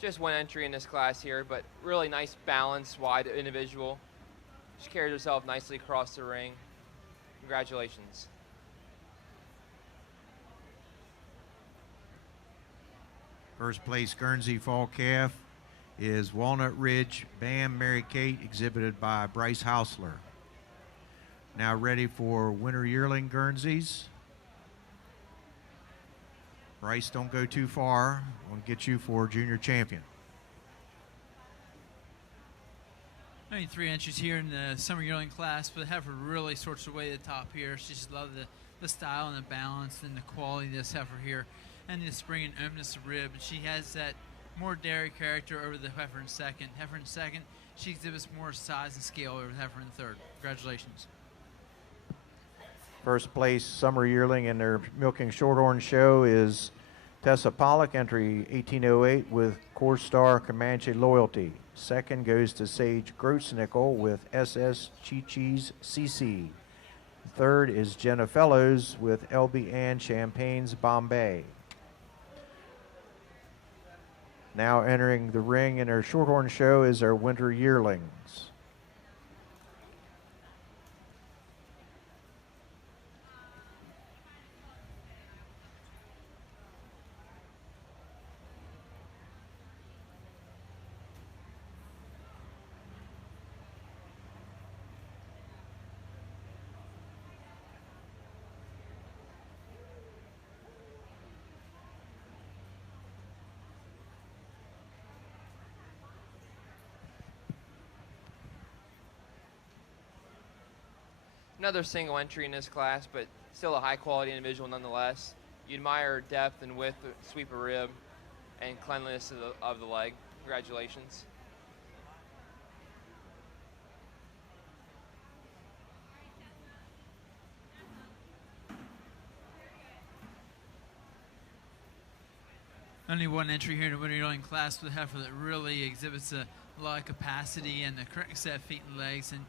just one entry in this class here, but really nice, balanced, wide individual. She carries herself nicely across the ring. Congratulations. First place Guernsey Fall Calf is Walnut Ridge Bam Mary Kate, exhibited by Bryce Hausler. Now ready for winter yearling Guernseys. Bryce, don't go too far. We'll get you for junior champion. I mean, 3 entries here in the summer yearling class, but heifer really sorts her way to the top here. She just loves the style and the balance and the quality of this heifer here, and the spring and ominous of rib. And she has that more dairy character over the heifer in second. Heifer in second, she exhibits more size and scale over the heifer in third. Congratulations. First place summer yearling in their milking shorthorn show is Tessa Pollock, entry 1808 with Core Star Comanche Loyalty. Second goes to Sage Grossnickel with SS Chi-Chi's CC. Third is Jenna Fellows with LB Ann Champagne's Bombay. Now entering the ring in our shorthorn show is our winter yearlings. Another single entry in this class, but still a high quality individual nonetheless. You admire her depth and width, sweep of rib, and cleanliness of the leg. Congratulations. Only one entry here in the winter yearling class with a heifer that really exhibits a lot of capacity and the correct set of feet and legs. And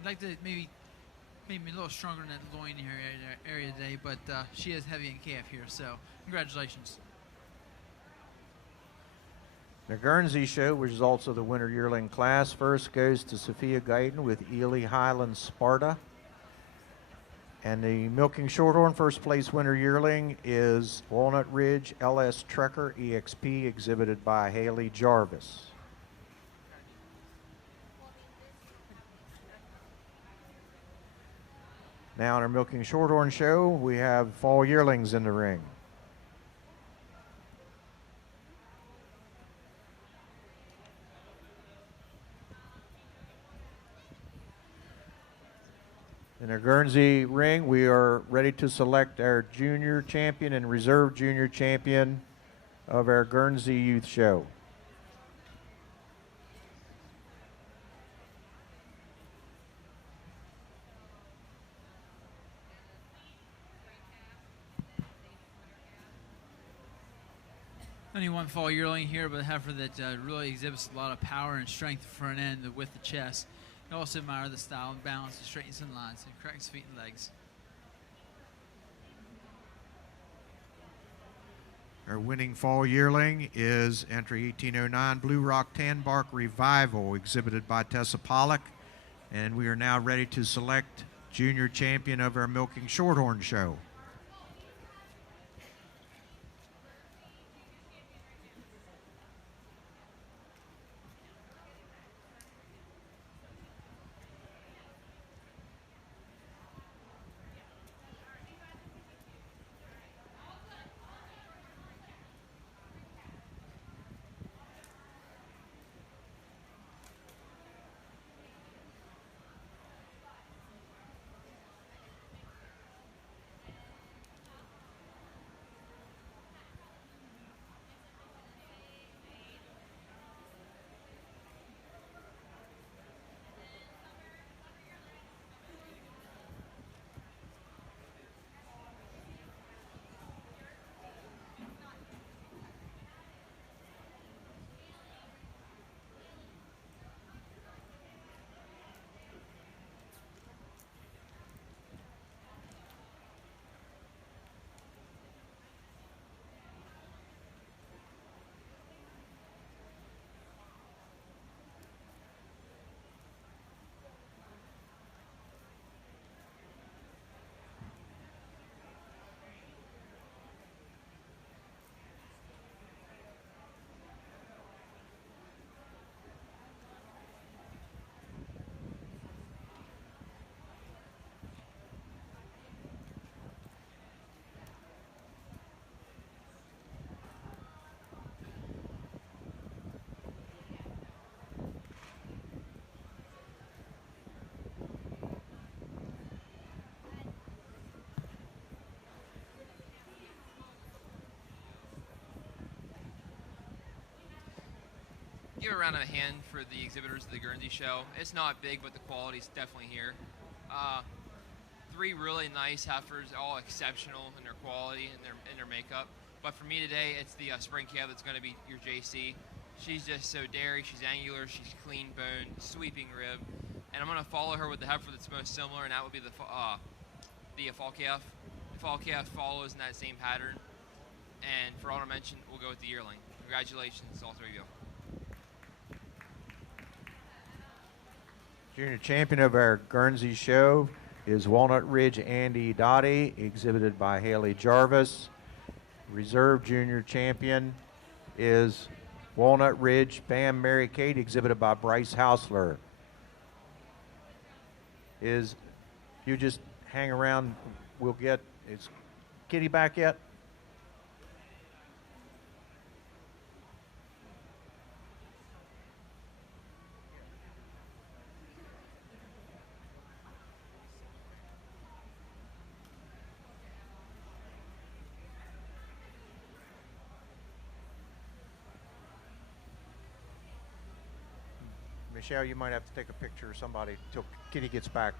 I'd like to maybe a little stronger in that loin area today, but she is heavy in calf here, so congratulations. The Guernsey show, which is also the winter yearling class, first goes to Sophia Guyton with Ely Highland Sparta. And the milking shorthorn first place winter yearling is Walnut Ridge LS Trekker EXP, exhibited by Haley Jarvis. Now in our milking shorthorn show, we have fall yearlings in the ring. In our Guernsey ring, we are ready to select our junior champion and reserve junior champion of our Guernsey Youth Show. Only one fall yearling here, but a heifer that really exhibits a lot of power and strength front end with the chest. You also admire the style and balance, the straightness and lines, and corrects feet and legs. Our winning fall yearling is entry 1809 Blue Rock Tan Bark Revival, exhibited by Tessa Pollock. And we are now ready to select junior champion of our milking shorthorn show. give a round of a hand for the exhibitors of the Guernsey show. It's not big, but the quality's definitely here. 3 really nice heifers, all exceptional in their quality and their makeup. But for me today, it's the spring calf that's going to be your JC. She's just so dairy, she's angular, she's clean boned, sweeping rib. And I'm going to follow her with the heifer that's most similar, and that would be the fall calf. The fall calf follows in that same pattern. And for honor mention, we'll go with the yearling. Congratulations, all 3 of you. Junior champion of our Guernsey show is Walnut Ridge Andy Dottie, exhibited by Haley Jarvis. Reserve junior champion is Walnut Ridge Bam Mary Kate, exhibited by Bryce Hausler. You just hang around, is Kitty back yet? Michelle, you might have to take a picture of somebody till Kitty gets back.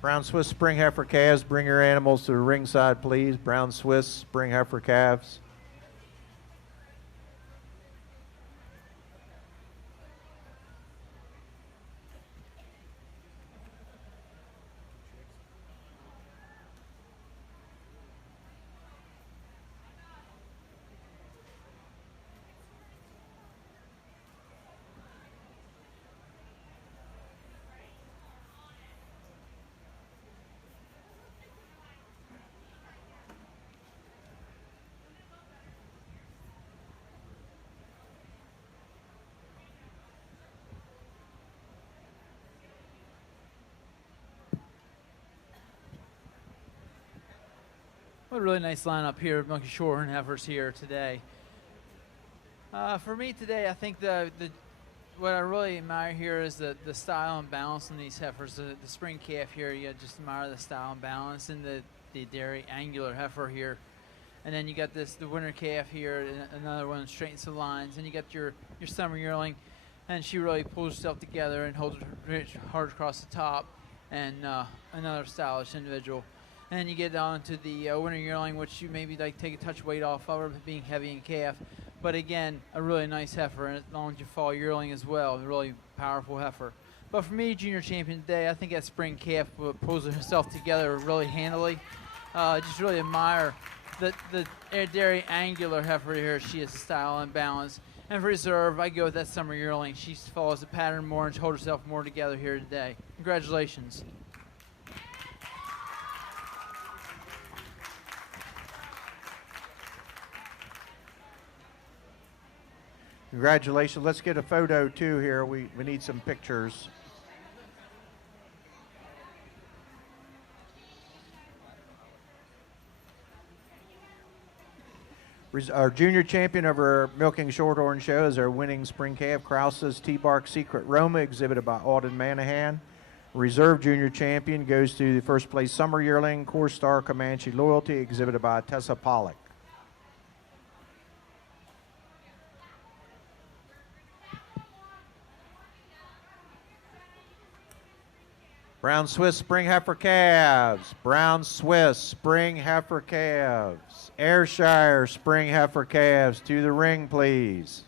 Brown Swiss spring heifer calves, bring your animals to the ringside, please. Brown Swiss spring heifer calves. What a really nice lineup here of Monkey Shorthorn heifers here today. For me today, I think what I really admire here is the style and balance in these heifers. The spring calf here, you just admire the style and balance, and the dairy angular heifer here. And then you got the winter calf here, and another one straightens the lines. And you got your summer yearling, and she really pulls herself together and holds it hard across the top, and another stylish individual. And then you get on to the winter yearling, which you maybe like take a touch weight off of her, being heavy in calf. But again, a really nice heifer, and as long as you fall yearling as well, a really powerful heifer. But for me, junior champion today, I think that spring calf pulls herself together really handily. Just really admire the dairy angular heifer here. She has style and balance. And for reserve, I go with that summer yearling. She follows the pattern more and holds herself more together here today. Congratulations. Congratulations. Let's get a photo too here. We need some pictures. Our junior champion of our Milking Shorthorn show is our winning spring calf, Krause's T-Bark Secret Roma, exhibited by Alden Manahan. Reserve junior champion goes to the first place summer yearling, Core Star Comanche Loyalty, exhibited by Tessa Pollock. Brown Swiss spring heifer calves. Brown Swiss spring heifer calves. Ayrshire spring heifer calves. To the ring, please.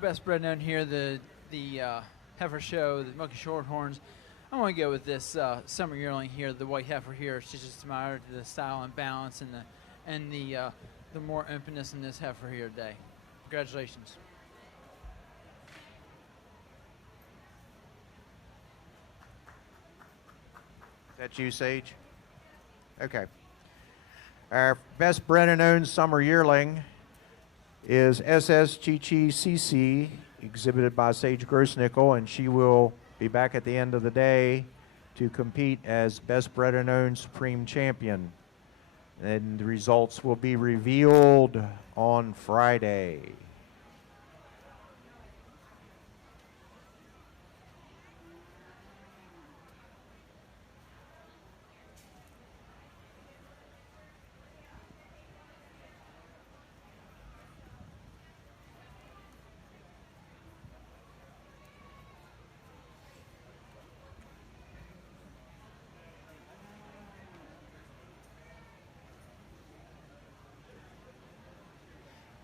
best bred known here, the heifer show, the Milky Shorthorns. I want to go with this summer yearling here, the white heifer here. She's just admired the style and balance and the more openness in this heifer here today. Congratulations. That you, Sage? Okay. Our best bred and owned summer yearling is SS Chi Chi CC, exhibited by Sage Grossnickel, and she will be back at the end of the day to compete as best bred and owned supreme champion. And the results will be revealed on Friday.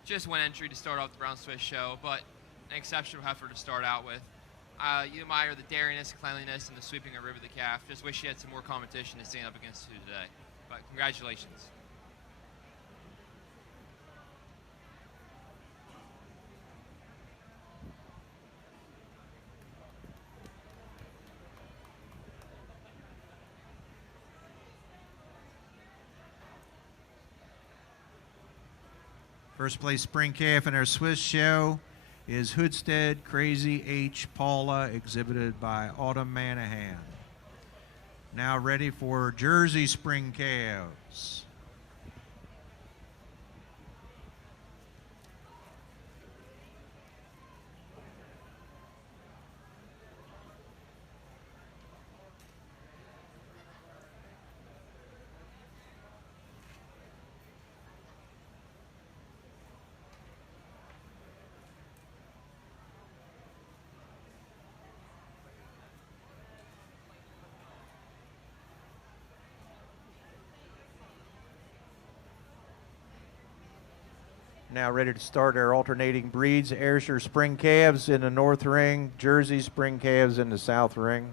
Just one entry to start off the Brown Swiss show, but an exceptional heifer to start out with. You admire the dairiness, cleanliness, and the sweeping of rib of the calf. Just wish she had some more competition to stand up against you today. But congratulations. First place spring calf in our Swiss show is Hoodstead Crazy H Paula, exhibited by Autumn Manahan. Now ready for Jersey spring calves. Now ready to start our alternating breeds. Ayrshire spring calves in the north ring, Jersey spring calves in the south ring.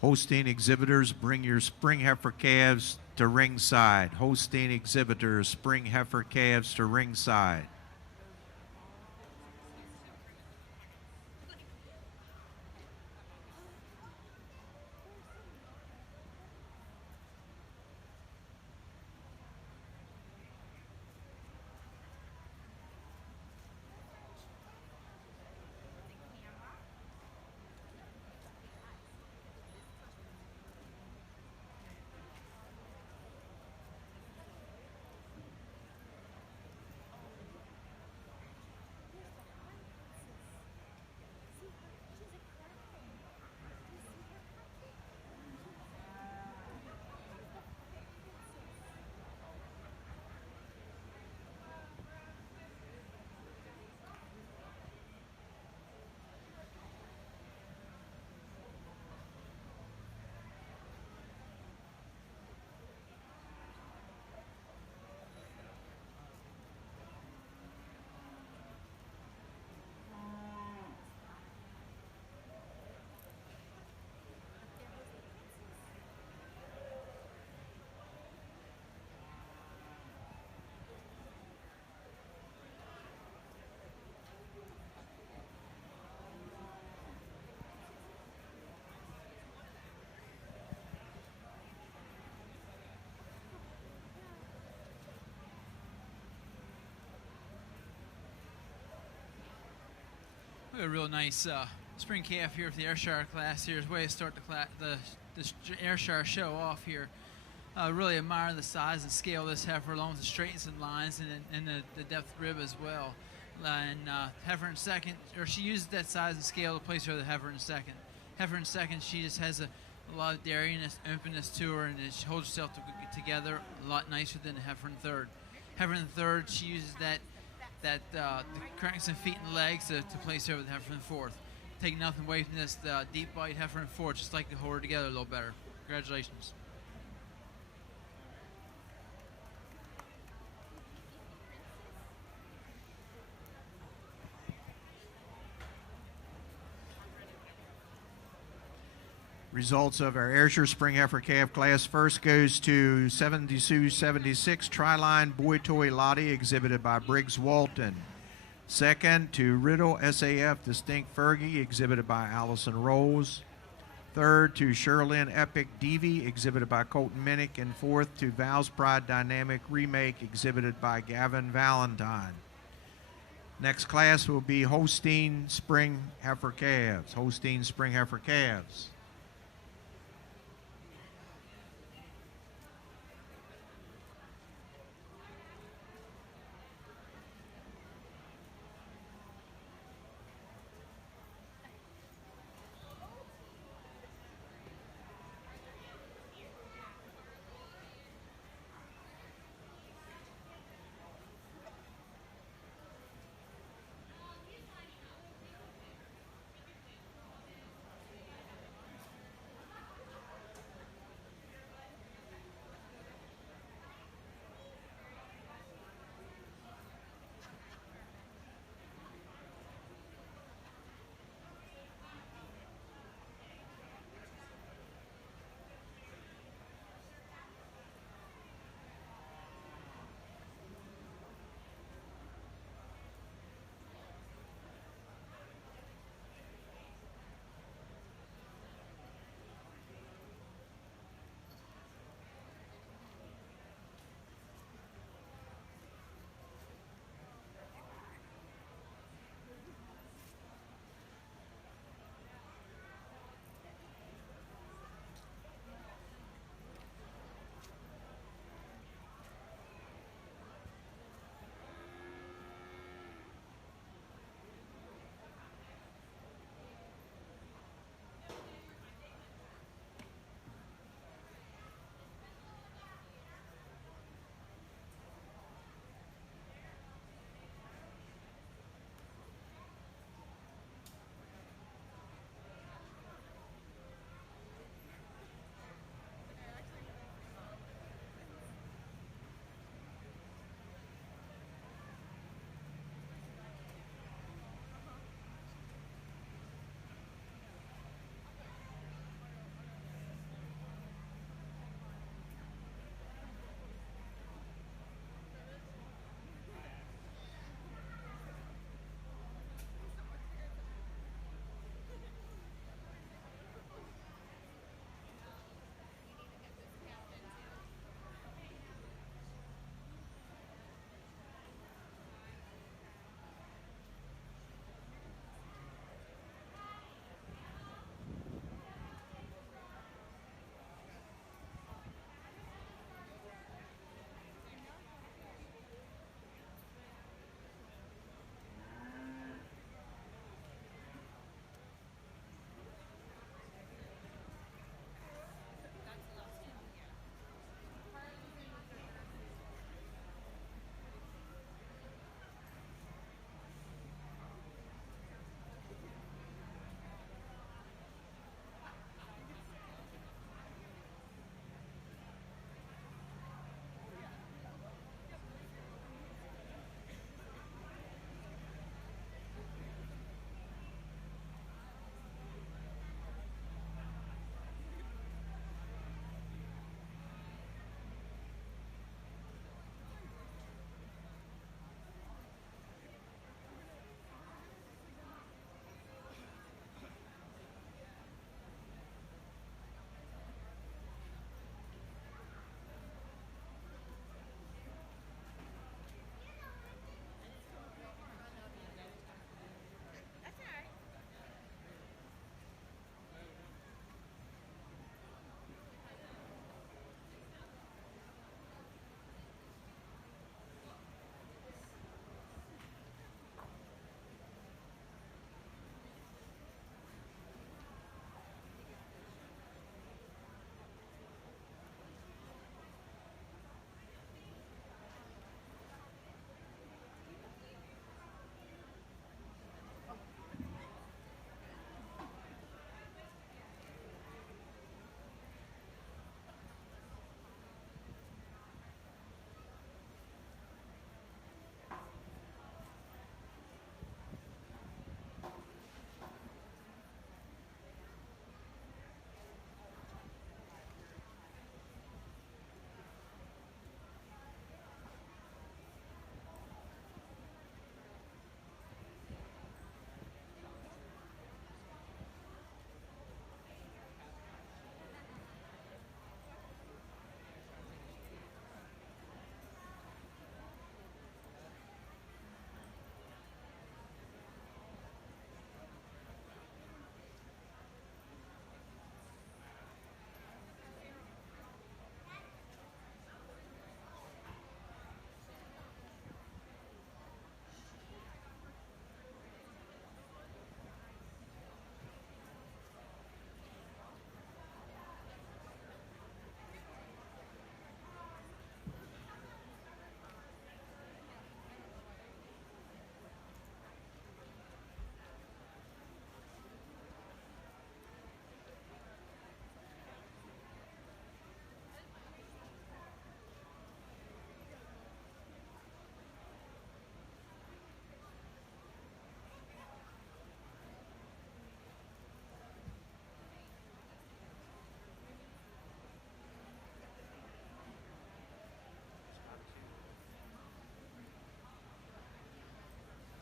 Holstein exhibitors, bring your spring heifer calves to ringside. Holstein exhibitors, spring heifer calves to ringside. We have a real nice spring calf here for the Ayrshire class. Here's a way to start the Ayrshire show off here. Really admire the size and scale of this heifer, along with the straightness and lines and the depth rib as well. And heifer in second, or she uses that size and scale to place her the heifer in second. Heifer in second, she just has a lot of dairiness, openness to her, and she holds herself together a lot nicer than the heifer in third. Heifer in third, she uses the correctness in feet and legs to place her with the heifer in fourth. Taking nothing away from this deep bite heifer in fourth, just like to hold her together a little better. Congratulations. Results of our Ayrshire Spring Heifer Calf class. First goes to 72-76 Tri-Line Boy Toy Lottie, exhibited by Briggs Walton. Second to Riddle SAF Distinct Fergie, exhibited by Allison Rolls. Third to Sherlyn Epic Devi, exhibited by Colton Minnick. And fourth to Val's Pride Dynamic Remake, exhibited by Gavin Valentine. Next class will be Holstein Spring Heifer Calves. Holstein Spring Heifer Calves.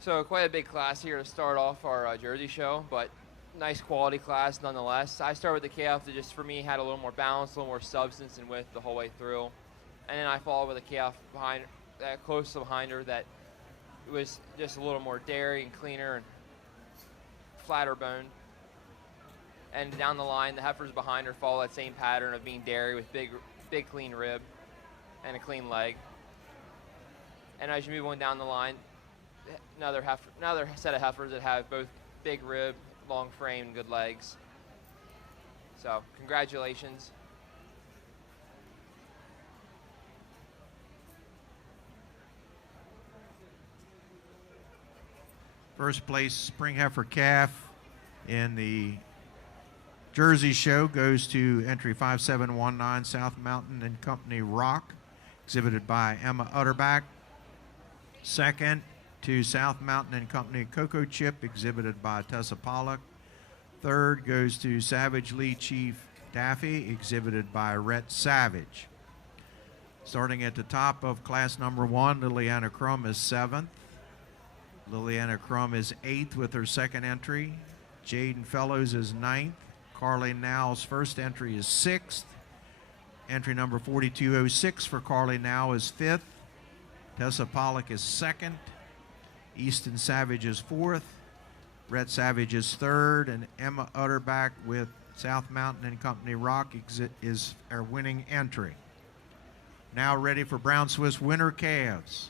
So quite a big class here to start off our Jersey show, but nice quality class nonetheless. I started with the calf that just for me had a little more balance, a little more substance and width the whole way through. And then I followed with a calf behind, close behind her that was just a little more dairy and cleaner and flatter boned. And down the line, the heifers behind her follow that same pattern of being dairy with big clean rib and a clean leg. And as you move on down the line, another set of heifers that have both big rib, long frame, and good legs. So congratulations. First place spring heifer calf in the Jersey show goes to entry 5719 South Mountain and Company Rock, exhibited by Emma Utterback. Second to South Mountain and Company Cocoa Chip, exhibited by Tessa Pollock. Third goes to Savage Lee Chief Daffy, exhibited by Rhett Savage. Starting at the top of class number 1, Liliana Crum is 7th. Liliana Crum is 8th with her second entry. Jaden Fellows is 9th. Carly Now's first entry is 6th. Entry number 4206 for Carly Now is 5th. Tessa Pollock is 2nd. Easton Savage is 4th. Rhett Savage is 3rd. And Emma Utterback with South Mountain and Company Rock is our winning entry. Now ready for Brown Swiss winter calves.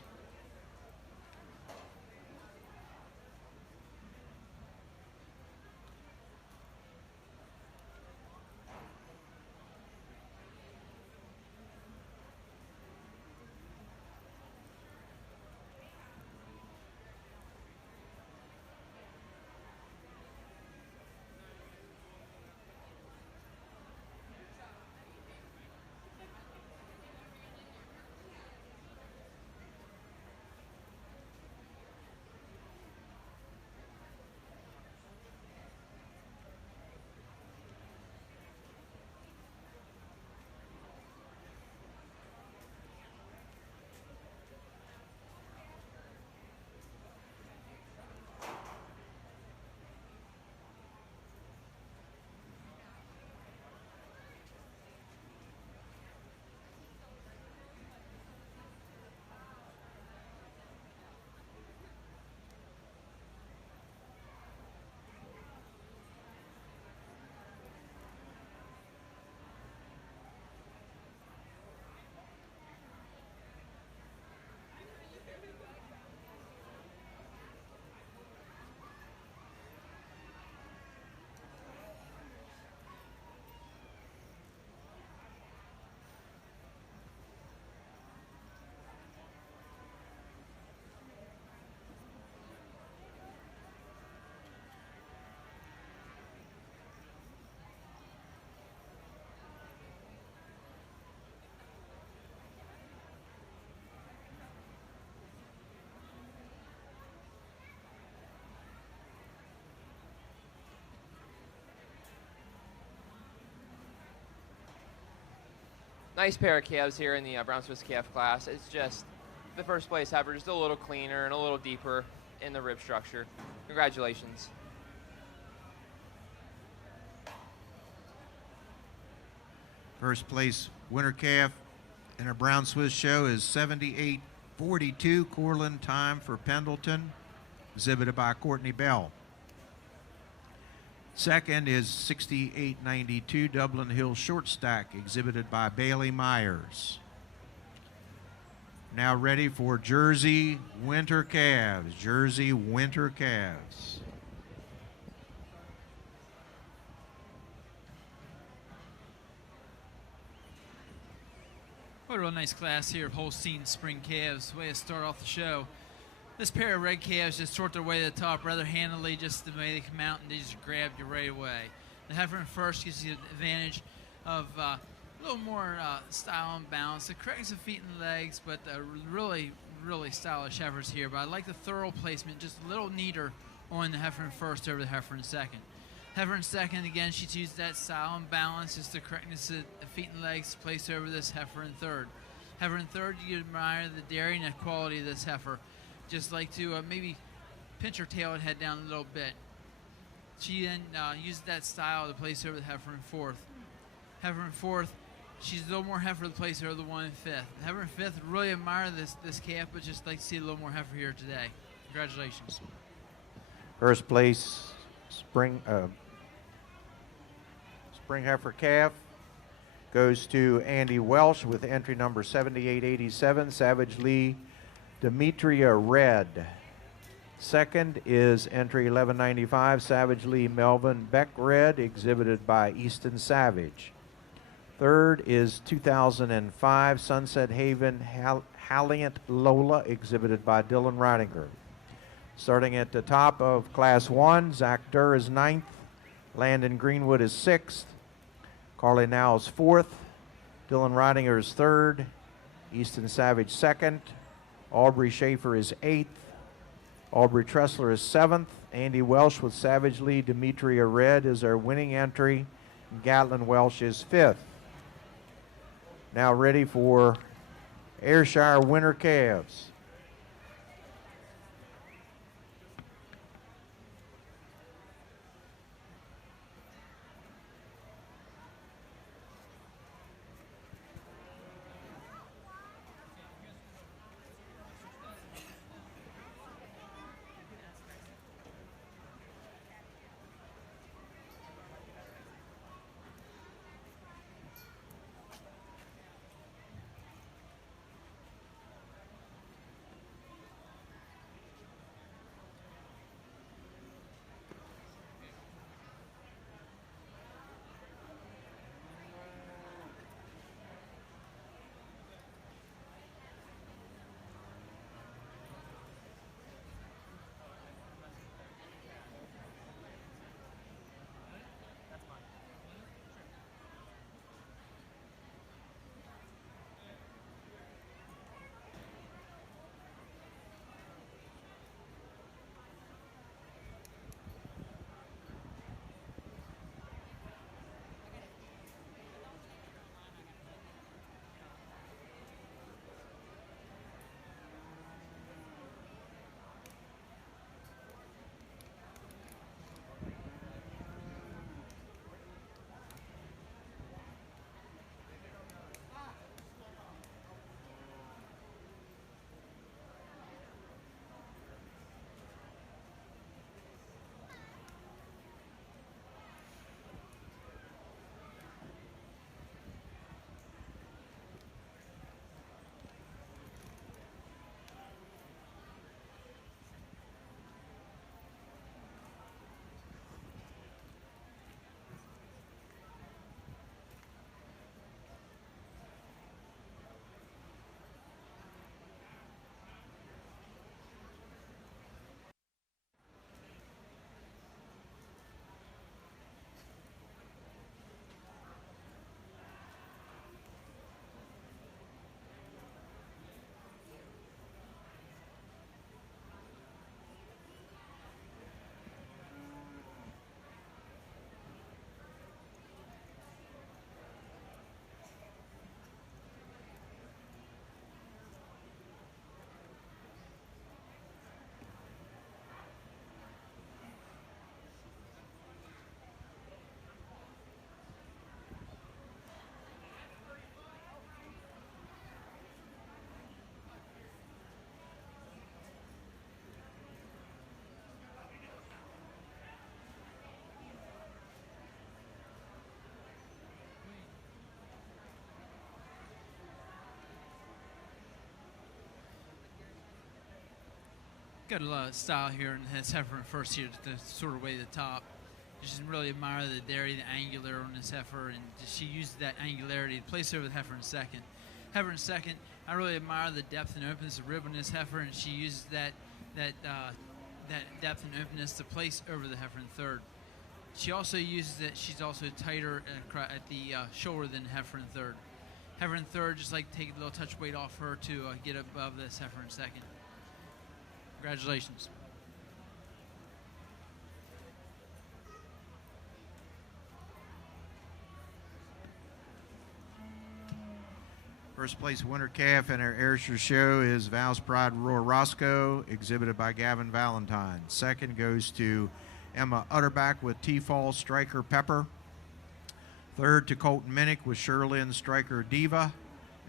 Nice pair of calves here in the Brown Swiss calf class. It's just the first place heifer, just a little cleaner and a little deeper in the rib structure. Congratulations. First place winter calf in our Brown Swiss show is 78.42 Corlin time for Pendleton, exhibited by Courtney Bell. Second is 68.92 Dublin Hill Short Stack, exhibited by Bailey Myers. Now ready for Jersey winter calves. Jersey winter calves. What a real nice class here of Holstein spring calves. Way to start off the show. This pair of red calves just sort their way to the top rather handily, just the way they come out and they just grab you right away. The heifer in first gives you the advantage of a little more style and balance. The correctness of feet and legs, but really, really stylish heifers here. But I like the thorough placement, just a little neater on the heifer in first over the heifer in second. Heifer in second, again, she's used that style and balance, just the correctness of the feet and legs placed over this heifer in third. Heifer in third, you admire the dairy and the quality of this heifer. Just like to maybe pinch her tail and head down a little bit. She then used that style to place over the heifer in fourth. Heifer in fourth, she's a little more heifer to place over the one in fifth. Heifer in fifth, really admire this calf, but just like to see a little more heifer here today. Congratulations. First place, spring heifer calf goes to Andy Welsh with entry number 7887, Savage Lee Demetria Red. Second is entry 1195, Savage Lee Melvin Beck Red, exhibited by Easton Savage. Third is 2005 Sunset Haven Halliant Lola, exhibited by Dylan Ridinger. Starting at the top of Class 1, Zach Durr is 9th, Landon Greenwood is 6th, Carly Now is 4th, Dylan Ridinger is 3rd, Easton Savage 2nd, Aubrey Schaefer is 8th, Aubrey Tressler is 7th, Andy Welsh with Savage Lee Demetria Red is our winning entry, and Gatlin Welsh is 5th. Now ready for Ayrshire winter calves. Got a lot of style here and has heifer in first here to sort of way to the top. Just really admire the dairy, the angular on this heifer, and she used that angularity to place over the heifer in second. Heifer in second, I really admire the depth and openness of rib on this heifer, and she uses that depth and openness to place over the heifer in third. She also uses it, she's also tighter at the shoulder than heifer in third. Heifer in third, just like take a little touch weight off her to get above this heifer in second. Congratulations. First place winner calf in our Ayrshire show is Val's Pride Royal Roscoe, exhibited by Gavin Valentine. Second goes to Emma Utterback with T-Fall Striker Pepper. Third to Colton Minnick with Sherlyn Striker Diva.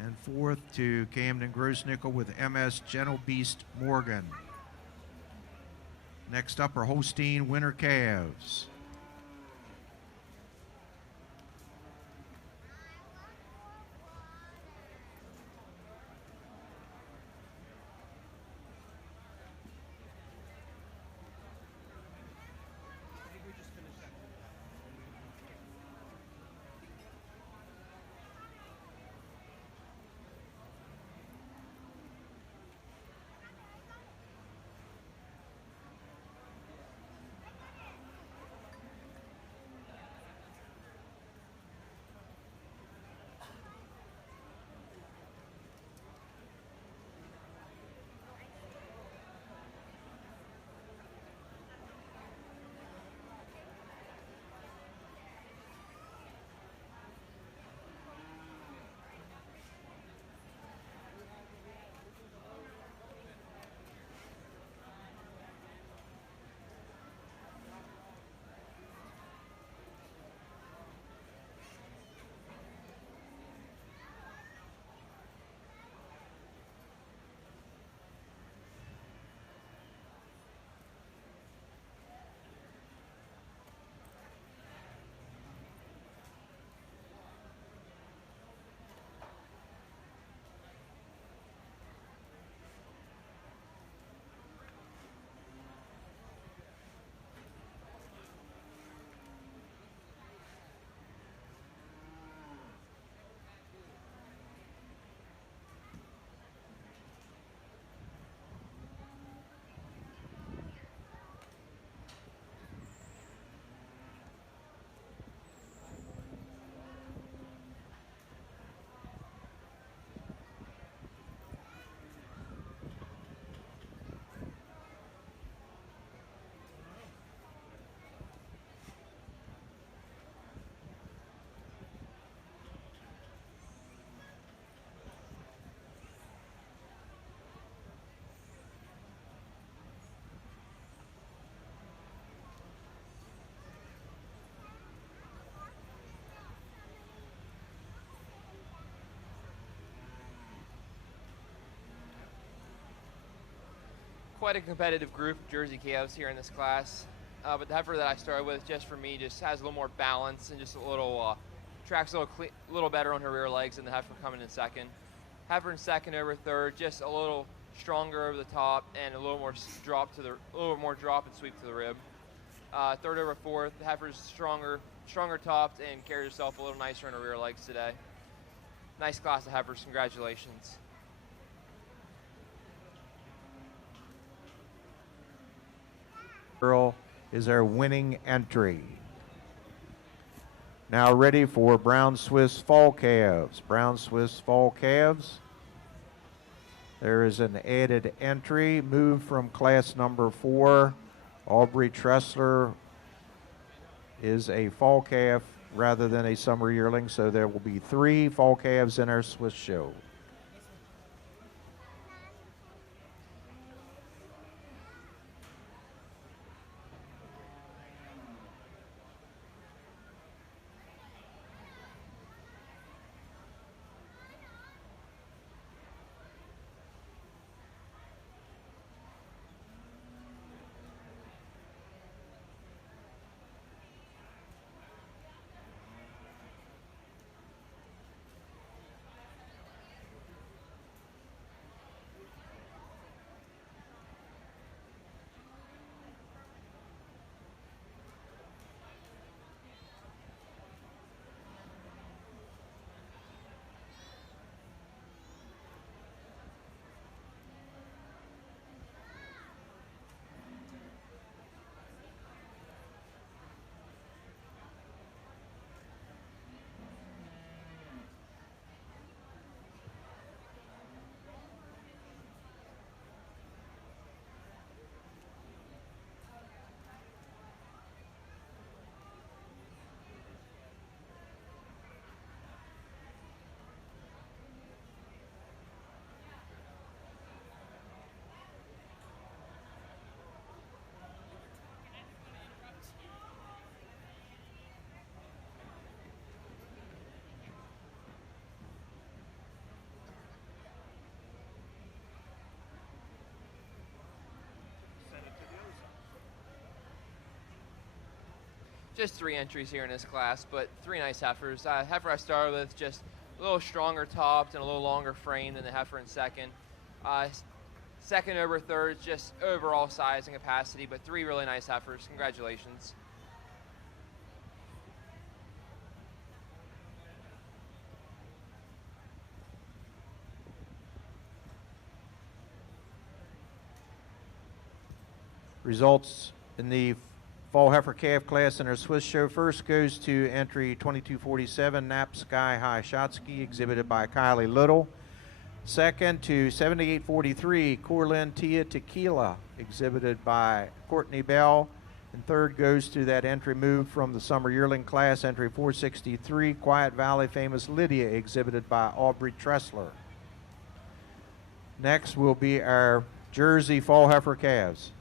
And fourth to Camden Grossnickel with MS Gentle Beast Morgan. Next up are Holstein winner calves. Quite a competitive group of Jersey calves here in this class. But the heifer that I started with, just for me, just has a little more balance and just a little, tracks a little better on her rear legs than the heifer coming in second. Heifer in second over third, just a little stronger over the top and a little more drop and sweep to the rib. Third over fourth, the heifer's stronger topped and carries herself a little nicer on her rear legs today. Nice class of heifers, congratulations. Girl is our winning entry. Now ready for Brown Swiss Fall Calves. Brown Swiss Fall Calves. There is an added entry, moved from class number 4. Aubrey Tressler is a fall calf rather than a summer yearling, so there will be 3 fall calves in our Swiss show. just 3 entries here in this class, but 3 nice heifers. Heifer I started with just a little stronger topped and a little longer frame than the heifer in second. Second over third, just overall size and capacity, but 3 really nice heifers. Congratulations. Results in the fall heifer calf class in our Swiss show. First goes to entry 2247, Nap Sky High Shotsky, exhibited by Kylie Little. Second to 7843, Corlin Tia Tequila, exhibited by Courtney Bell. And third goes to that entry moved from the summer yearling class, entry 463, Quiet Valley Famous Lydia, exhibited by Aubrey Tressler. Next will be our Jersey fall heifer calves.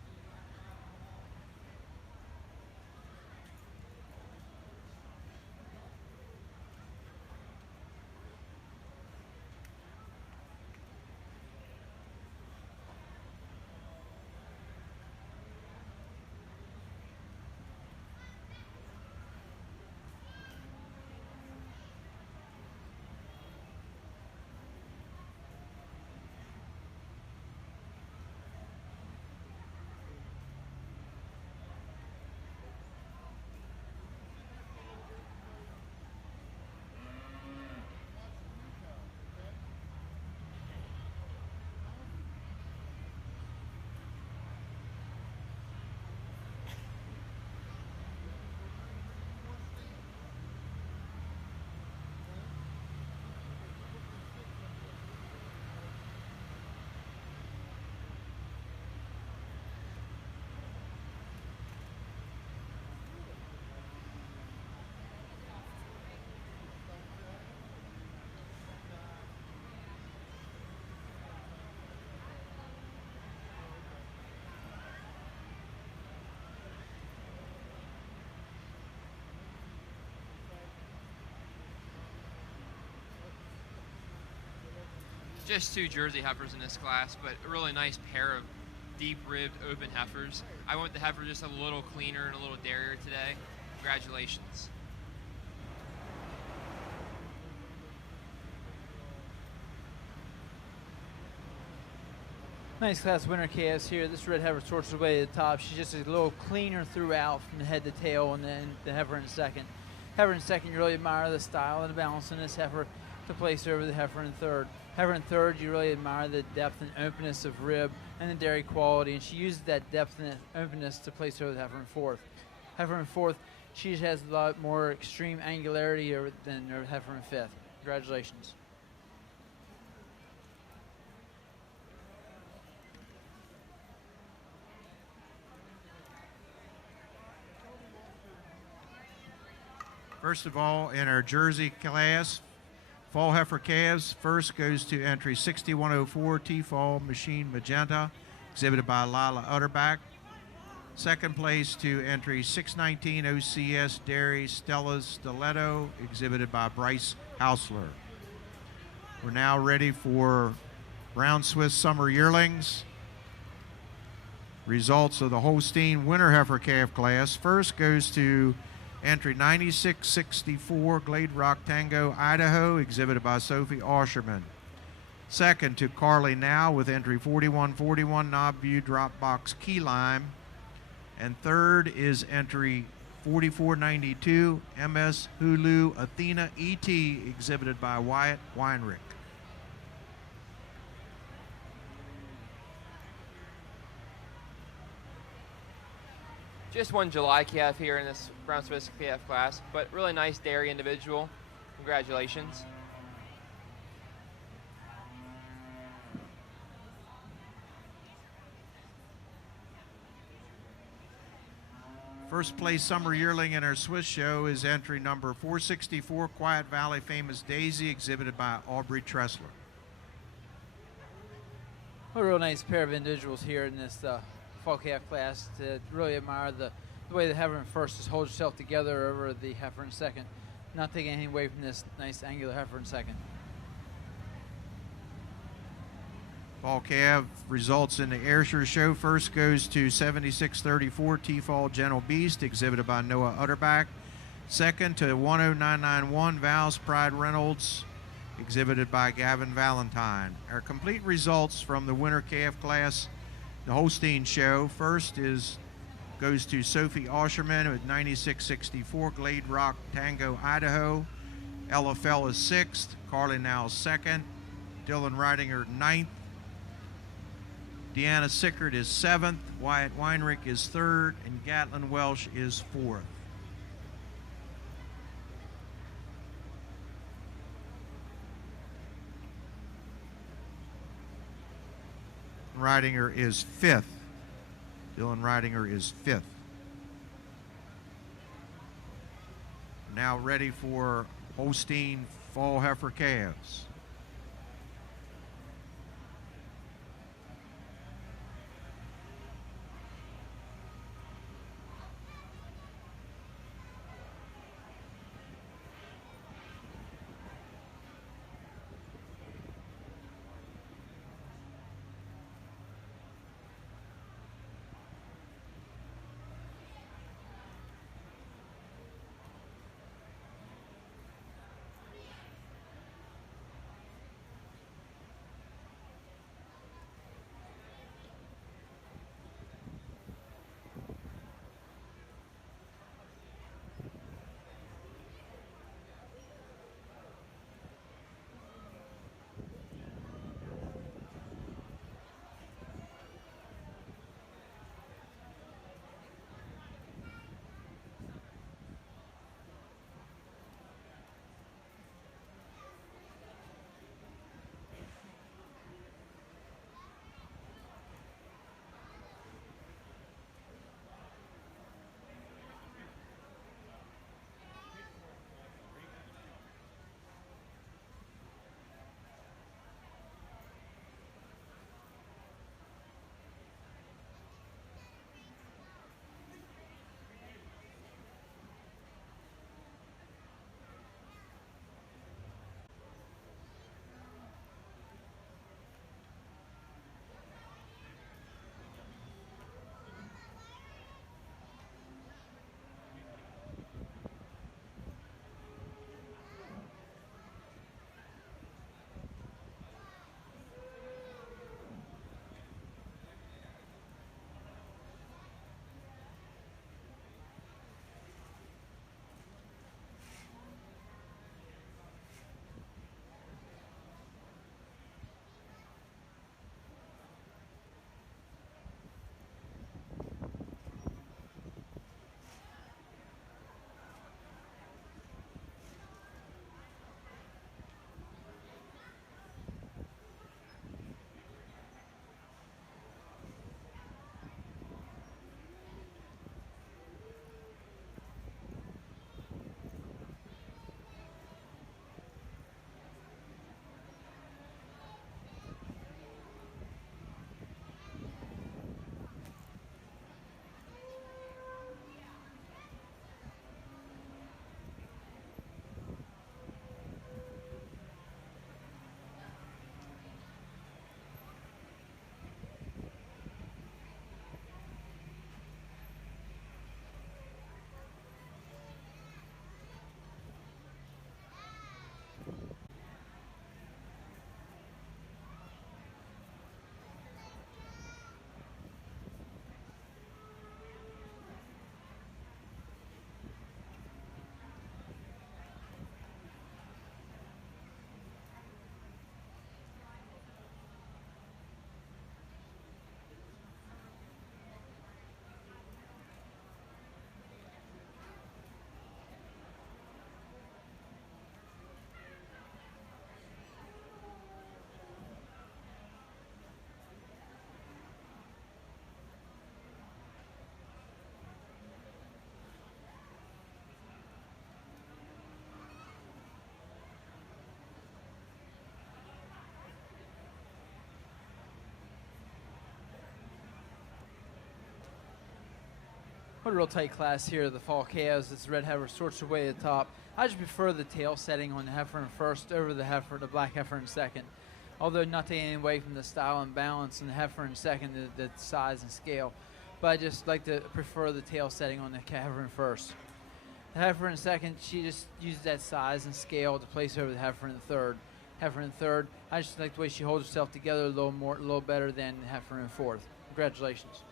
Just 2 Jersey heifers in this class, but a really nice pair of deep-ribbed open heifers. I went the heifer just a little cleaner and a little dairier today. Congratulations. Nice class winner calves here. This red heifer torches away to the top. She's just a little cleaner throughout from the head to tail, and then the heifer in second. Heifer in second, you really admire the style and the balance in this heifer to place her over the heifer in third. Heifer in third, you really admire the depth and openness of rib and the dairy quality, and she uses that depth and openness to place her over the heifer in fourth. Heifer in fourth, she has a lot more extreme angularity than her heifer in fifth. Congratulations. First of all, in our Jersey class, fall heifer calves, first goes to entry 6104, T-Fall Machine Magenta, exhibited by Lila Utterback. Second place to entry 619 OCS Dairy Stella's Stiletto, exhibited by Bryce Hausler. We're now ready for Brown Swiss Summer Yearlings. Results of the Holstein Winter Heifer Calf class. First goes to entry 9664 Glade Rock Tango, Idaho, exhibited by Sophie Osherman. Second to Carly Now with entry 4141 Knob View Dropbox Key Lime. And third is entry 4492 MS Hulu Athena ET, exhibited by Wyatt Weinrich. Just 1 July calf here in this Brown Swiss calf class, but really nice dairy individual. Congratulations. First place summer yearling in our Swiss show is entry number 464, Quiet Valley Famous Daisy, exhibited by Aubrey Tressler. A real nice pair of individuals here in this fall calf class to really admire the way the heifer in first just holds herself together over the heifer in second. Not taking anything away from this nice angular heifer in second. Fall calf results in the Ayrshire Show. First goes to 7634 T-Fall Gentle Beast, exhibited by Noah Utterback. Second to 10991 Val's Pride Reynolds, exhibited by Gavin Valentine. Our complete results from the winter calf class, the Holstein Show. First goes to Sophie Osherman with 9664 Glade Rock Tango, Idaho. Ella Fell is 6th, Carly Now 2nd, Dylan Ridinger 9th, Deanna Sickert is 7th, Wyatt Weinrich is 3rd, and Gatlin Welsh is 4th. Ridinger is 5th. Dylan Ridinger is 5th. Now ready for Holstein Fall Heifer Calves. What a real tight class here. The fall calves. This red heifer sorts her way to the top. I just prefer the tail setting on the heifer in first over the black heifer in second. although not taking anything away from the style and balance, and the heifer in second, the size and scale. But I just like to prefer the tail setting on the heifer in first. The heifer in second, she just uses that size and scale to place over the heifer in the third. Heifer in third, I just like the way she holds herself together a little better than the heifer in fourth. Congratulations.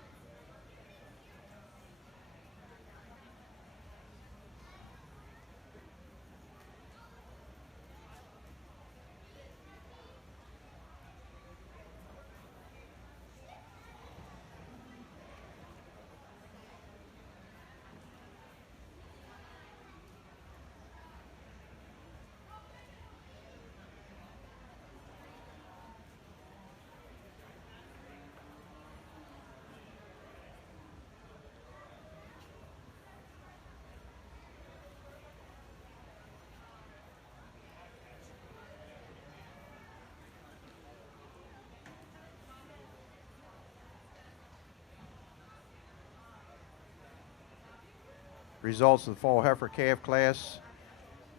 Results of the fall heifer calf class.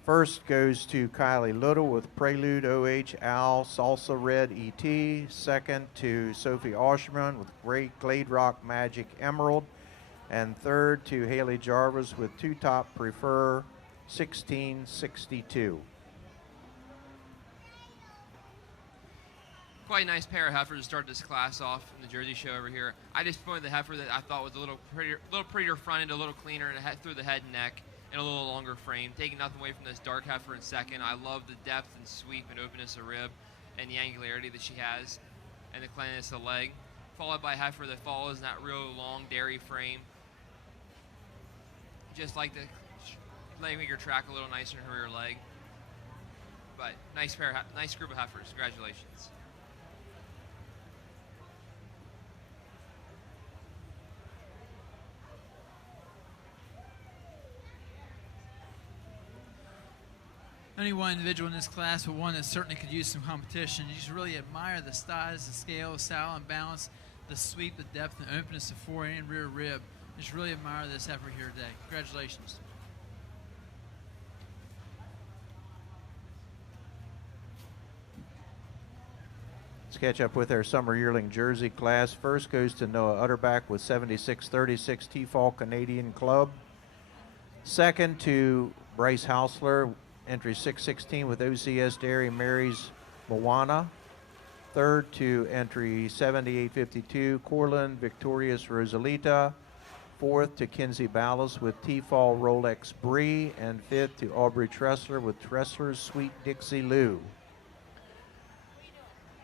First goes to Kylie Little with Prelude OH Al Salsa Red ET. Second to Sophie Oshman with Great Glade Rock Magic Emerald. And third to Haley Jarvis with Two Top Prefer 1662. Quite a nice pair of heifers to start this class off in the Jersey show over here. I just pointed the heifer that I thought was a little prettier front end, a little cleaner and through the head and neck, and a little longer frame. Taking nothing away from this dark heifer in second. I love the depth and sweep and openness of rib and the angularity that she has and the cleanliness of the leg. Followed by a heifer that follows in that real long dairy frame. Just like the leg make her track a little nicer in her rear leg. But nice group of heifers. Congratulations. Only one individual in this class, but one that certainly could use some competition. You just really admire the size, the scale, the style and balance, the sweep, the depth, and openness of fore and rear rib. Just really admire this heifer here today. Congratulations. Let's catch up with our summer yearling Jersey class. First goes to Noah Utterback with 7636 T-Fall Canadian Club. Second to Bryce Hausler, entry 616 with OCS Dairy Mary's Moana. Third to entry 7852 Corlin Victorious Rosalita. Fourth to Kinsey Ballas with T-Fall Rolex Brie. And fifth to Aubrey Tressler with Tressler's Sweet Dixie Lou.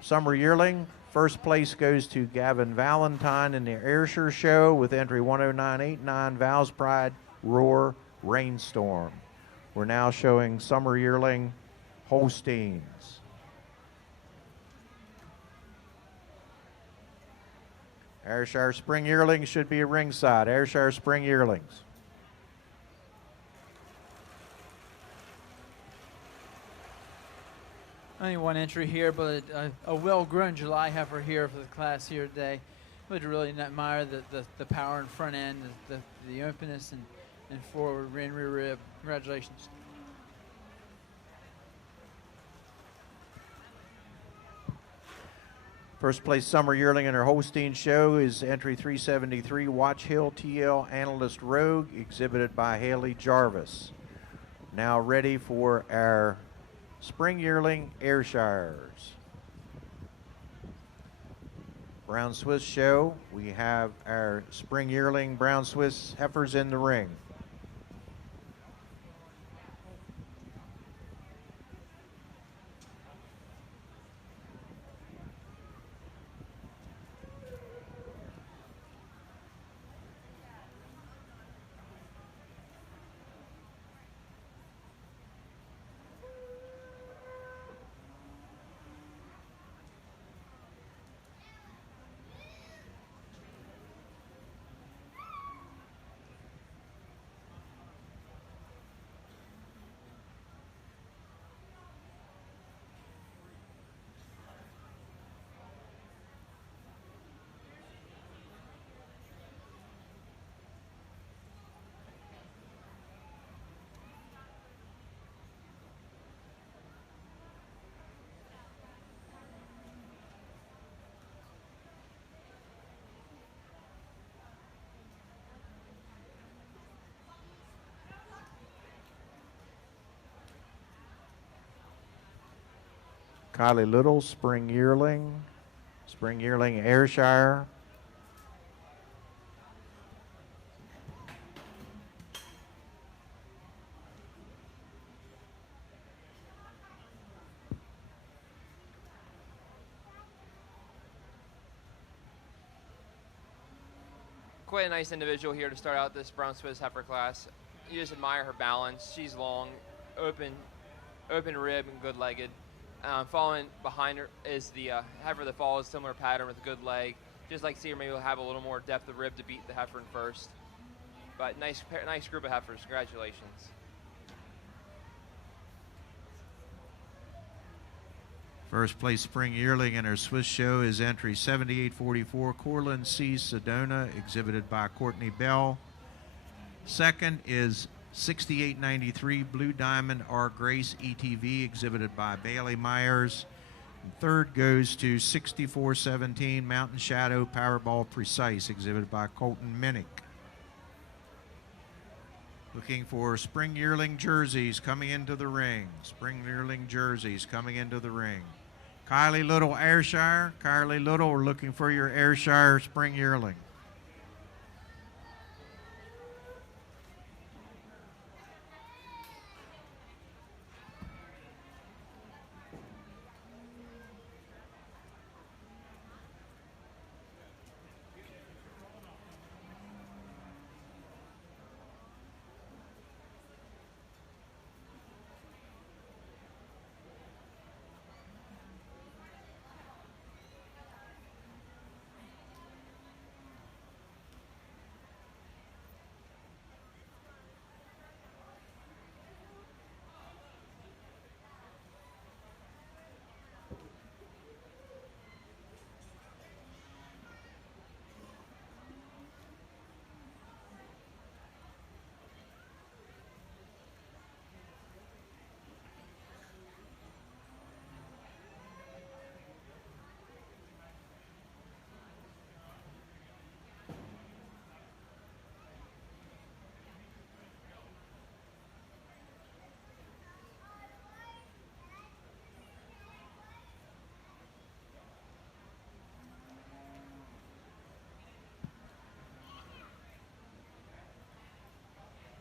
Summer yearling, first place goes to Gavin Valentine in the Ayrshire Show with entry 10989 Val's Pride Roar Rainstorm. We're now showing summer yearling Holsteins. Ayrshire Spring Yearlings should be ringside. Ayrshire Spring Yearlings. Only one entry here, but a well-grown July heifer here for the class here today. Would really admire the power in front end, the openness and forward and rear rib. Congratulations. First place summer yearling in our Holstein show is entry 373 Watch Hill TL Analyst Rogue, exhibited by Haley Jarvis. Now ready for our spring yearling Ayrshires. Brown Swiss show, we have our spring yearling Brown Swiss heifers in the ring. Kylie Little, spring yearling. Spring yearling Ayrshire. Quite a nice individual here to start out this brown Swiss heifer class. You just admire her balance. She's long, open rib and good legged. Following behind her is the heifer that follows similar pattern with a good leg. Just like to see her maybe have a little more depth of rib to beat the heifer in first. But nice group of heifers. Congratulations. First place spring yearling in our Swiss show is entry 7844 Corlin C. Sedona, exhibited by Courtney Bell. Second is 6893 Blue Diamond R. Grace ETV, exhibited by Bailey Myers. And third goes to 6417 Mountain Shadow Powerball Precise, exhibited by Colton Minnick. Looking for spring yearling jerseys coming into the ring. Spring yearling jerseys coming into the ring. Kylie Little, Ayrshire. Kylie Little, we're looking for your Ayrshire spring yearling.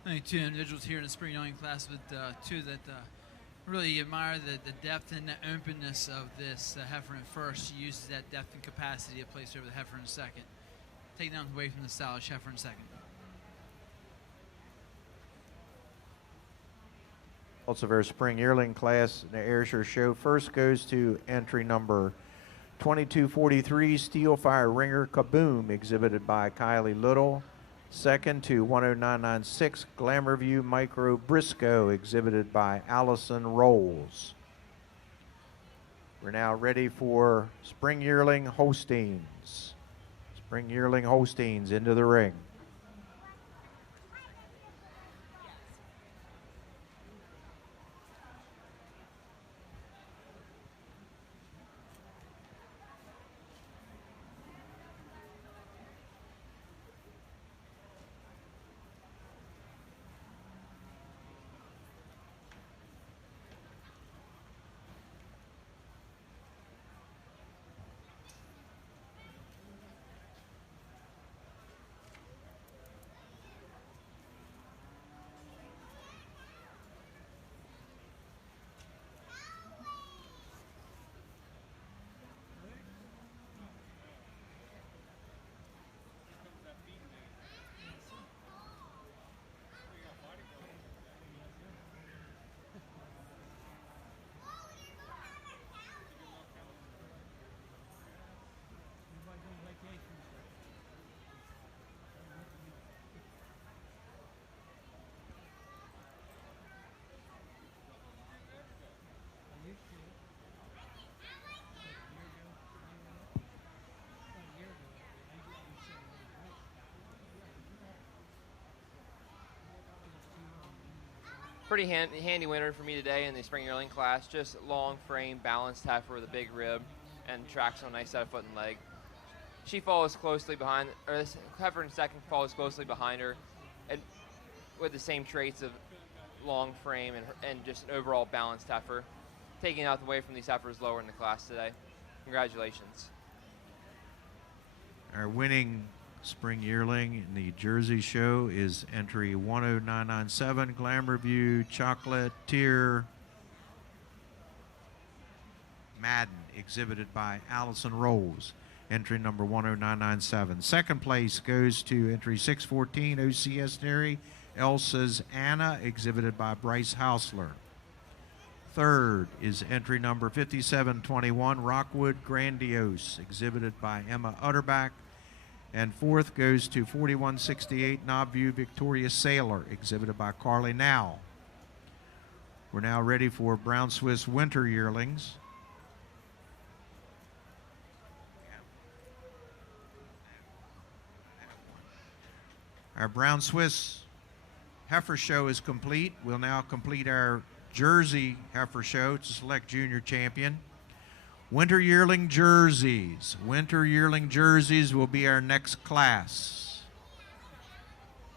I think two individuals here in the spring young class with two that really admire the depth and the openness of this heifer in first. She uses that depth and capacity to place over the heifer in second. Taking them away from the stylish heifer in second. Also of our spring yearling class in the Ayrshire show. First goes to entry number 2243 Steel Fire Ringer Kaboom, exhibited by Kylie Little. Second to 10996 Glamour View Micro Briscoe, exhibited by Allison Rolls. We're now ready for spring yearling Holsteins. Spring yearling Holsteins into the ring. Pretty handy winner for me today in the spring yearling class. Just long frame, balanced heifer with a big rib and tracks on a nice set of foot and leg. She follows closely behind, or this heifer in second follows closely behind her, and with the same traits of long frame and just an overall balanced heifer. taking out away from these heifers lower in the class today. Congratulations. Our winning spring yearling in the Jersey show is entry 10997, Glamour View Chocolatier Madden, exhibited by Allison Rolls, entry number 10997. Second place goes to entry 614, OCS Dairy, Elsa's Anna, exhibited by Bryce Hausler. Third is entry number 5721, Rockwood Grandiose, exhibited by Emma Utterback. And fourth goes to 4168, Knobview Victoria Sailor, exhibited by Carly Now. We're now ready for Brown Swiss Winter Yearlings. Our Brown Swiss Heifer Show is complete. We'll now complete our Jersey Heifer Show to select junior champion. Winter Yearling Jerseys. Winter Yearling Jerseys will be our next class.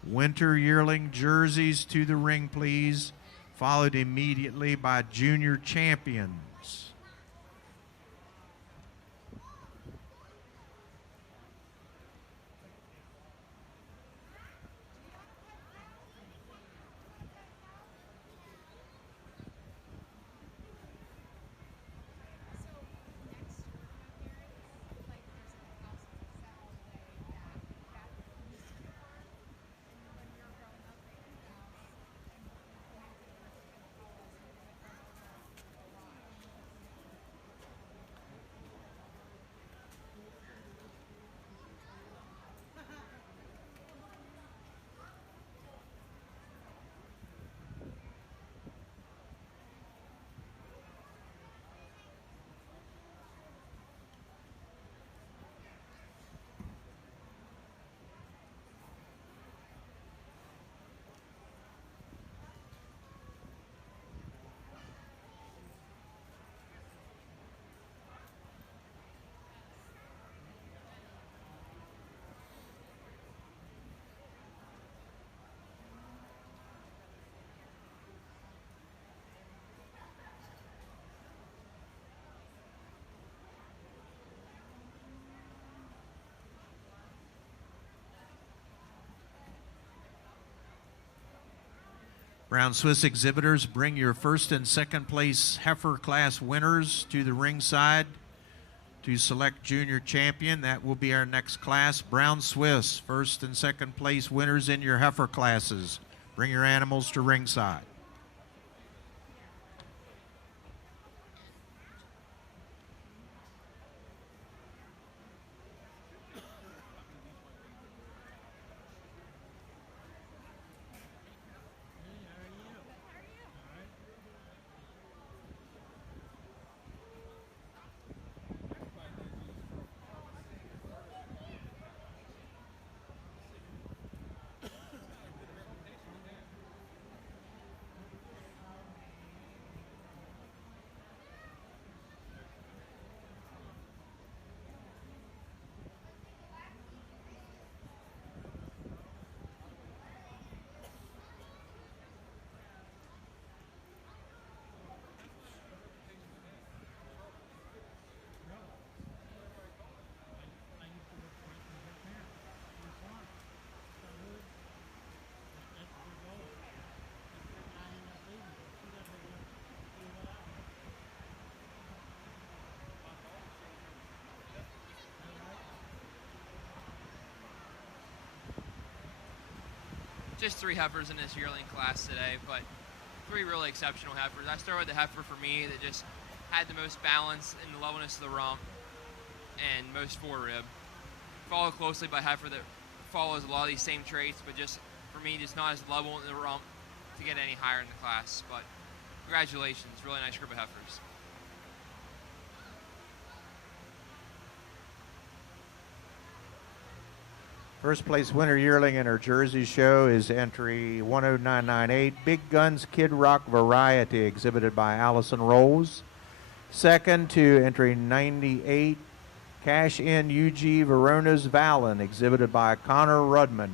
Winter Yearling Jerseys to the ring, please, followed immediately by junior champions. Brown Swiss exhibitors, bring your first and second place heifer class winners to the ringside to select junior champion. That will be our next class. Brown Swiss, first and second place winners in your heifer classes. Bring your animals to ringside. Just 3 heifers in this yearling class today, but 3 really exceptional heifers. I started with the heifer for me that just had the most balance in the levelness of the rump and most forerib. Followed closely by heifer that follows a lot of these same traits, but just for me, just not as level in the rump to get any higher in the class. But congratulations, really nice group of heifers. First place winner yearling in our Jersey show is entry 10998, Big Guns Kid Rock Variety, exhibited by Allison Rolls. Second to entry 98, Cash In UG Verona's Valen, exhibited by Connor Rudman.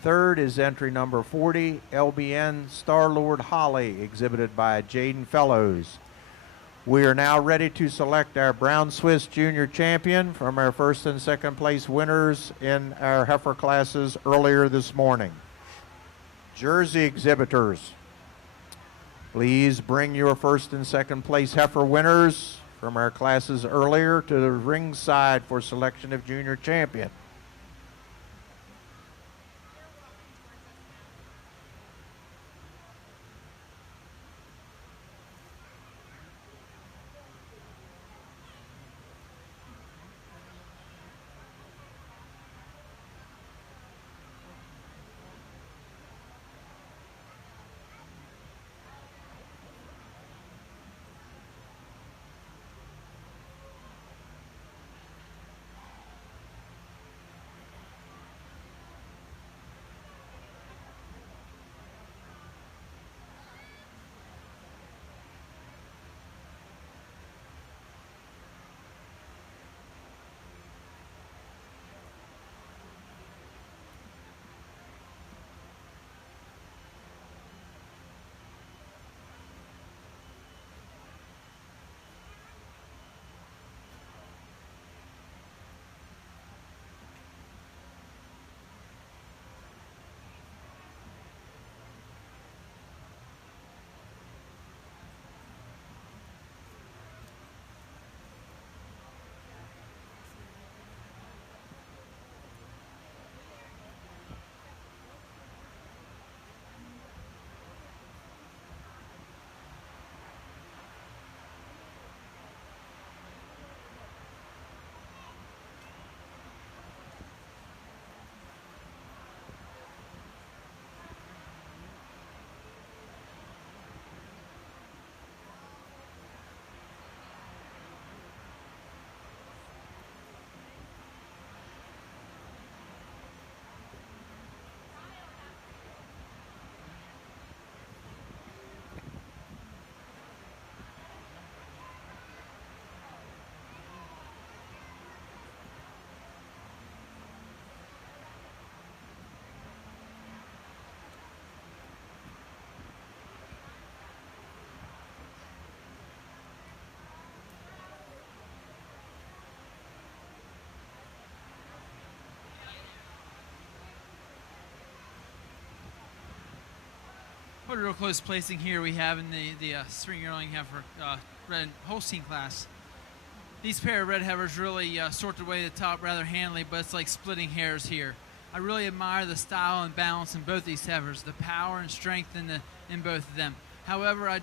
Third is entry number 40, LBN Star-Lord Holly, exhibited by Jaden Fellows. We are now ready to select our Brown Swiss Junior Champion from our first and second place winners in our heifer classes earlier this morning. Jersey exhibitors, please bring your first and second place heifer winners from our classes earlier to the ringside for selection of Junior Champion. What a real close placing here we have in the spring yearling heifer red Holstein class. These pair of red heifers really sort away the top rather handily, but it's like splitting hairs here. I really admire the style and balance in both these heifers, the power and strength in both of them. However, I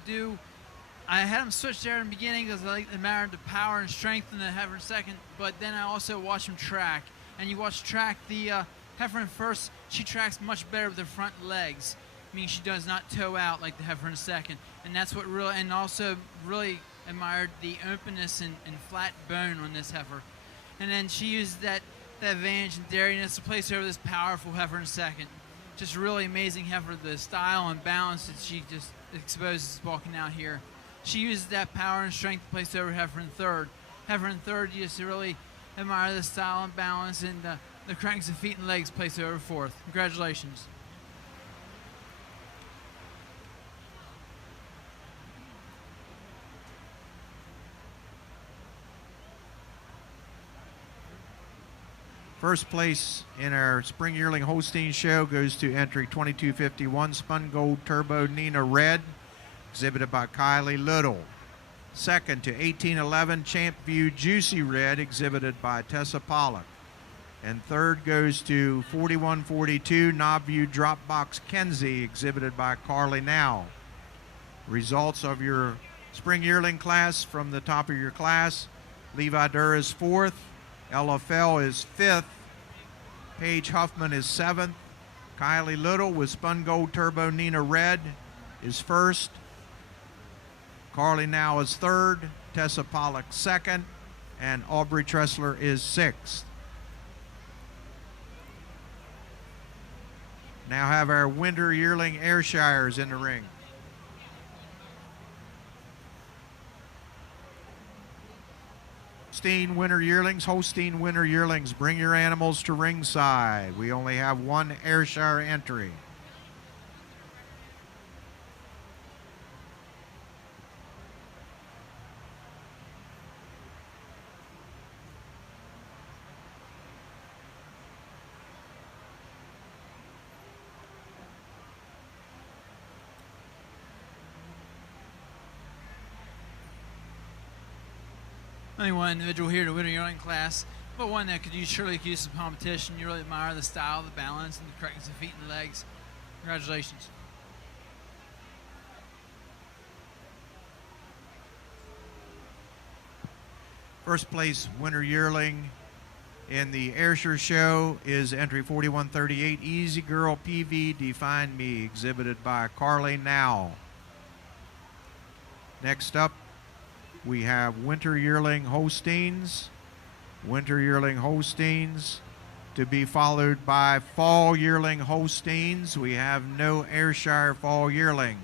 had them switch there in the beginning because I admired the power and strength in the heifer in second, but then I also watched them track. And you watch track the heifer in first, she tracks much better with her front legs. Means she does not toe out like the heifer in second, and that's what really, and also really admired the openness and flat bone on this heifer. And then she used that advantage and dariness to place over this powerful heifer in second. Just really amazing heifer, the style and balance that she just exposes walking out here. She uses that power and strength to place over heifer in third. Heifer in third, you just really admire the style and balance, and the cranks of feet and legs placed over fourth. Congratulations. First place in our Spring Yearling Holstein show goes to entry 2251 Spun Gold Turbo Nina Red, exhibited by Kylie Little. Second to 1811 Champ View Juicy Red, exhibited by Tessa Pollock. And third goes to 4142 Knob View Dropbox Kenzie, exhibited by Carly Now. Results of your Spring Yearling class from the top of your class: Levi Durr is fourth, Ella Fell is fifth, Paige Huffman is seventh, Kylie Little with Spun Gold Turbo Nina Red is first, Carly Now is third, Tessa Pollock second, and Aubrey Tressler is sixth. Now have our Winter Yearling Ayrshires in the ring. Holstein Winter Yearlings, bring your animals to ringside. We only have one Ayrshire entry. only one individual here to win a yearling class, but one that surely could use some competition. You really admire the style, the balance, and the correctness of feet and legs. Congratulations. First place winter yearling in the Ayrshire show is entry 4138, Easy Girl PV Define Me, exhibited by Carly Now. Next up, we have Winter Yearling Holsteins. Winter Yearling Holsteins to be followed by Fall Yearling Holsteins. We have no Ayrshire Fall Yearlings.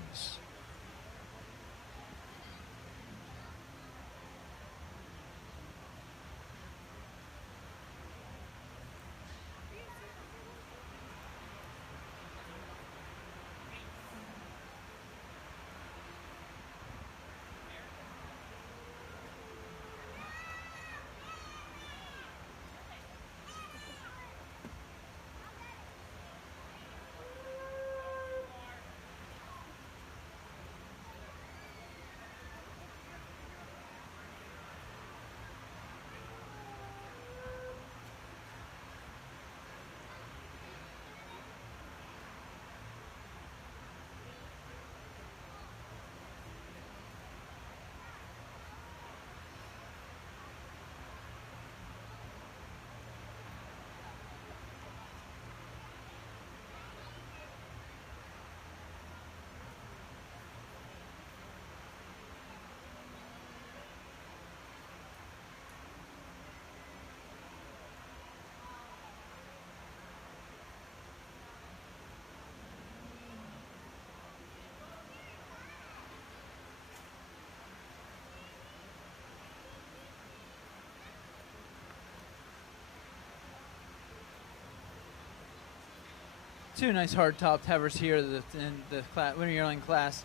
Two nice hard-topped heifers here in the winter yearling class.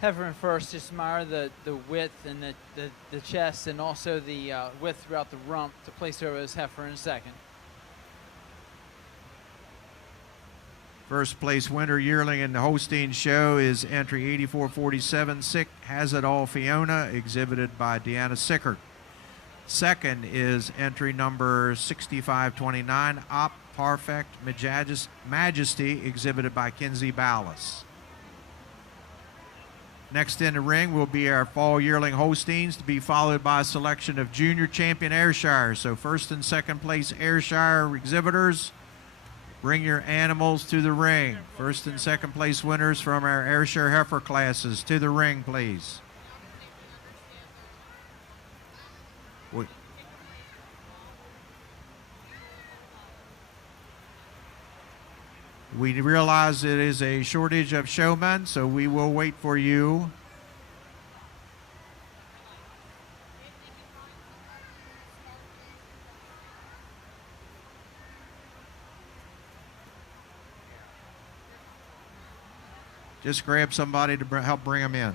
Heifer in first, just admire the width and the chest, and also the width throughout the rump to place her as heifer in second. First place winter yearling in the Holstein show is entry 8447, Sick Has It All Fiona, exhibited by Deanna Sickert. Second is entry number 6529, Op Perfect Majesty, exhibited by Kinsey Ballas. Next in the ring will be our Fall Yearling Holsteins, to be followed by a selection of Junior Champion Ayrshire. So first and second place Ayrshire exhibitors, bring your animals to the ring. First and second place winners from our Ayrshire heifer classes to the ring, please. We realize it is a shortage of showmen, so we will wait for you. Just grab somebody to help bring them in.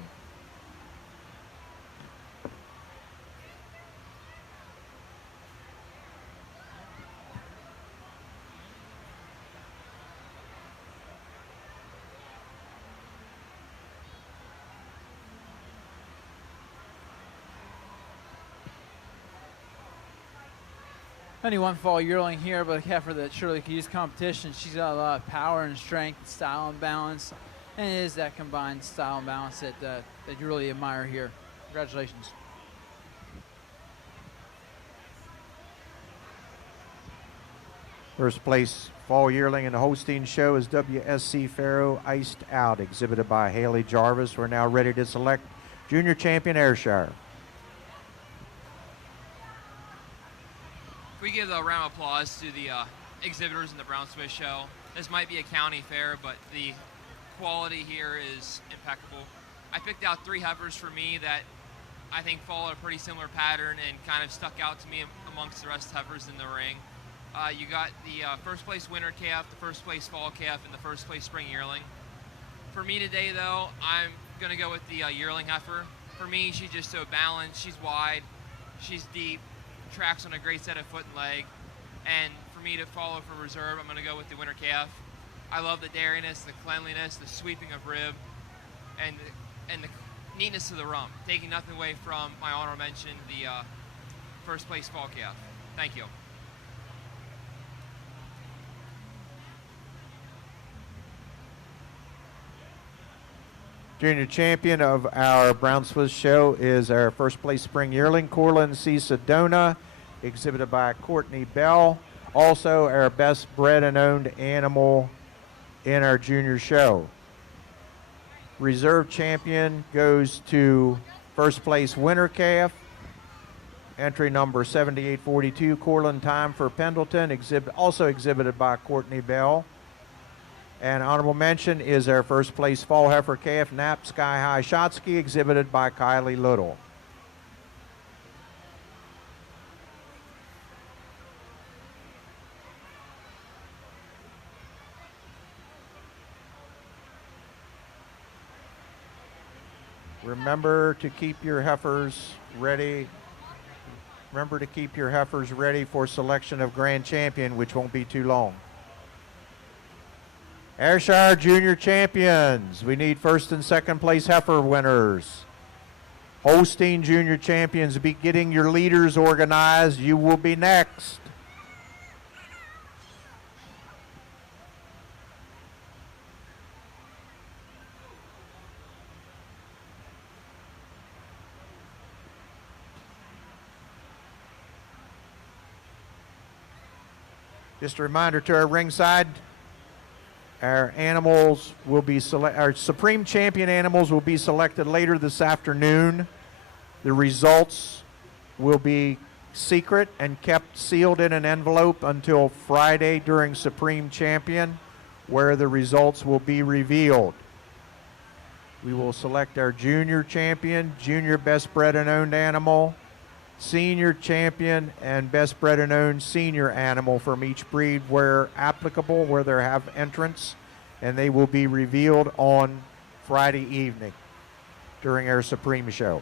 Only one fall yearling here, but a heifer that surely could use competition. She's got a lot of power and strength, and style and balance, and it is that combined style and balance that you really admire here. Congratulations. First place fall yearling in the Holstein show is WSC Pharaoh Iced Out, exhibited by Haley Jarvis. We're now ready to select Junior Champion Ayrshire. We give a round of applause to the exhibitors in the Brown Swiss show. This might be a county fair, but the quality here is impeccable. I picked out 3 heifers for me that I think follow a pretty similar pattern and kind of stuck out to me amongst the rest of the heifers in the ring. You got the first place winter calf, the first place fall calf, and the first place spring yearling. For me today, though, I'm going to go with the yearling heifer. For me, she's just so balanced. She's wide, she's deep, tracks on a great set of foot and leg. And for me to follow for reserve, I'm going to go with the winter calf. I love the dairiness, the cleanliness, the sweeping of rib, and the neatness of the rump. Taking nothing away from my honorable mention, the first place fall calf. Thank you. Junior champion of our Brown Swiss show is our first place spring yearling, Corlin C. Sedona, exhibited by Courtney Bell. Also our best bred and owned animal in our junior show. Reserve champion goes to first place winter calf, entry number 7842, Corlin Time for Pendleton, also exhibited by Courtney Bell. And honorable mention is our first place fall heifer calf, Nap Sky High Shotsky, exhibited by Kylie Little. Remember to keep your heifers ready. Remember to keep your heifers ready for selection of grand champion, which won't be too long. Ayrshire Junior Champions. We need first and second place heifer winners. Holstein Junior Champions, be getting your leaders organized. You will be next. Just a reminder to our ringside, our animals will be our Supreme Champion animals will be selected later this afternoon. The results will be secret and kept sealed in an envelope until Friday during Supreme Champion, where the results will be revealed. We will select our Junior Champion, Junior Best Bred and Owned Animal, Senior Champion, and Best Bred and Owned Senior Animal from each breed where applicable, where they have entrants, and they will be revealed on Friday evening during our Supreme show.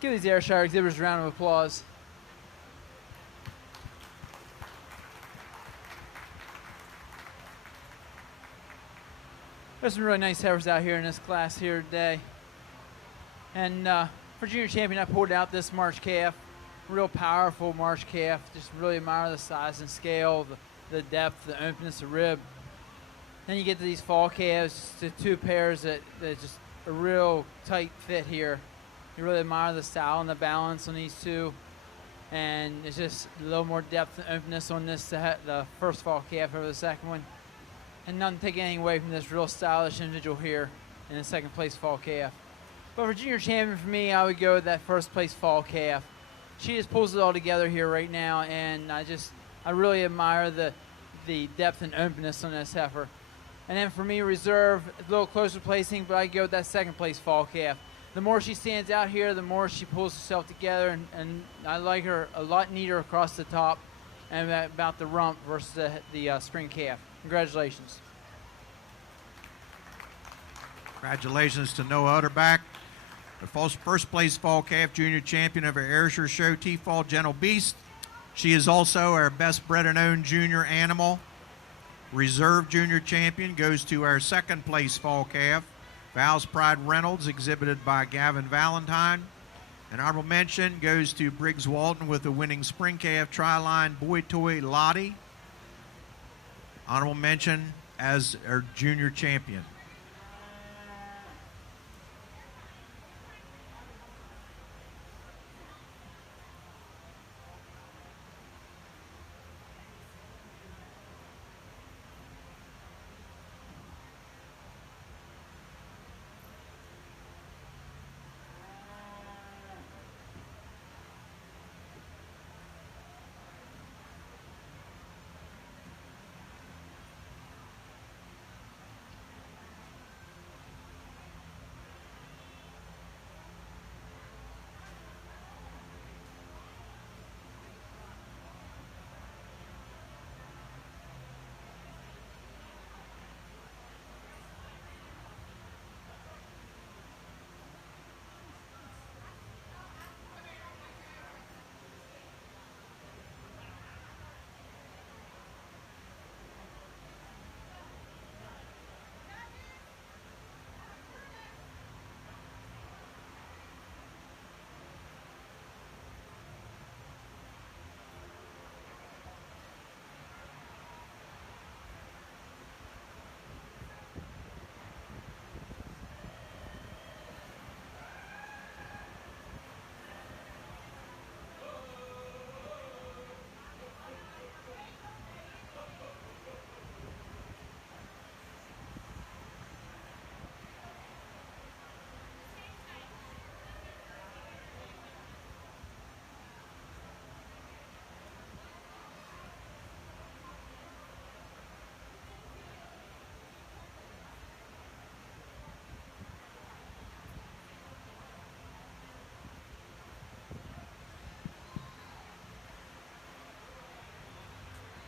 Give these Ayrshire exhibitors a round of applause. There's some really nice heifers out here in this class here today. And for junior champion, I pulled out this March calf. Real powerful March calf. Just really admire the size and scale, the depth, the openness of rib. Then you get to these fall calves, the two pairs that just a real tight fit here. You really admire the style and the balance on these two. And it's just a little more depth and openness on this, the first fall calf over the second one. And nothing taking anything away from this real stylish individual here in the second place fall calf. But for junior champion for me, I would go with that first place fall calf. She just pulls it all together here right now, and I really admire the depth and openness on this heifer. And then for me, reserve, a little closer placing, but I go with that second place fall calf. The more she stands out here, the more she pulls herself together, and I like her a lot neater across the top and about the rump versus the spring calf. Congratulations. Congratulations to Noah Utterback, the first place fall calf junior champion of our Ayrshire Show T-Fall Gentle Beast. She is also our best bred and owned junior animal. Reserve junior champion goes to our second place fall calf, Val's Pride Reynolds, exhibited by Gavin Valentine. An honorable mention goes to Briggs Walton with the winning spring calf tri-line Boy Toy Lottie. Honorable mention as our junior champion.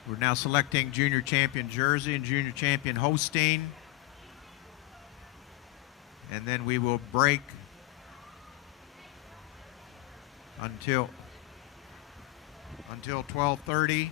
We're now selecting junior champion Jersey and junior champion Holstein. And then we will break until 12:30.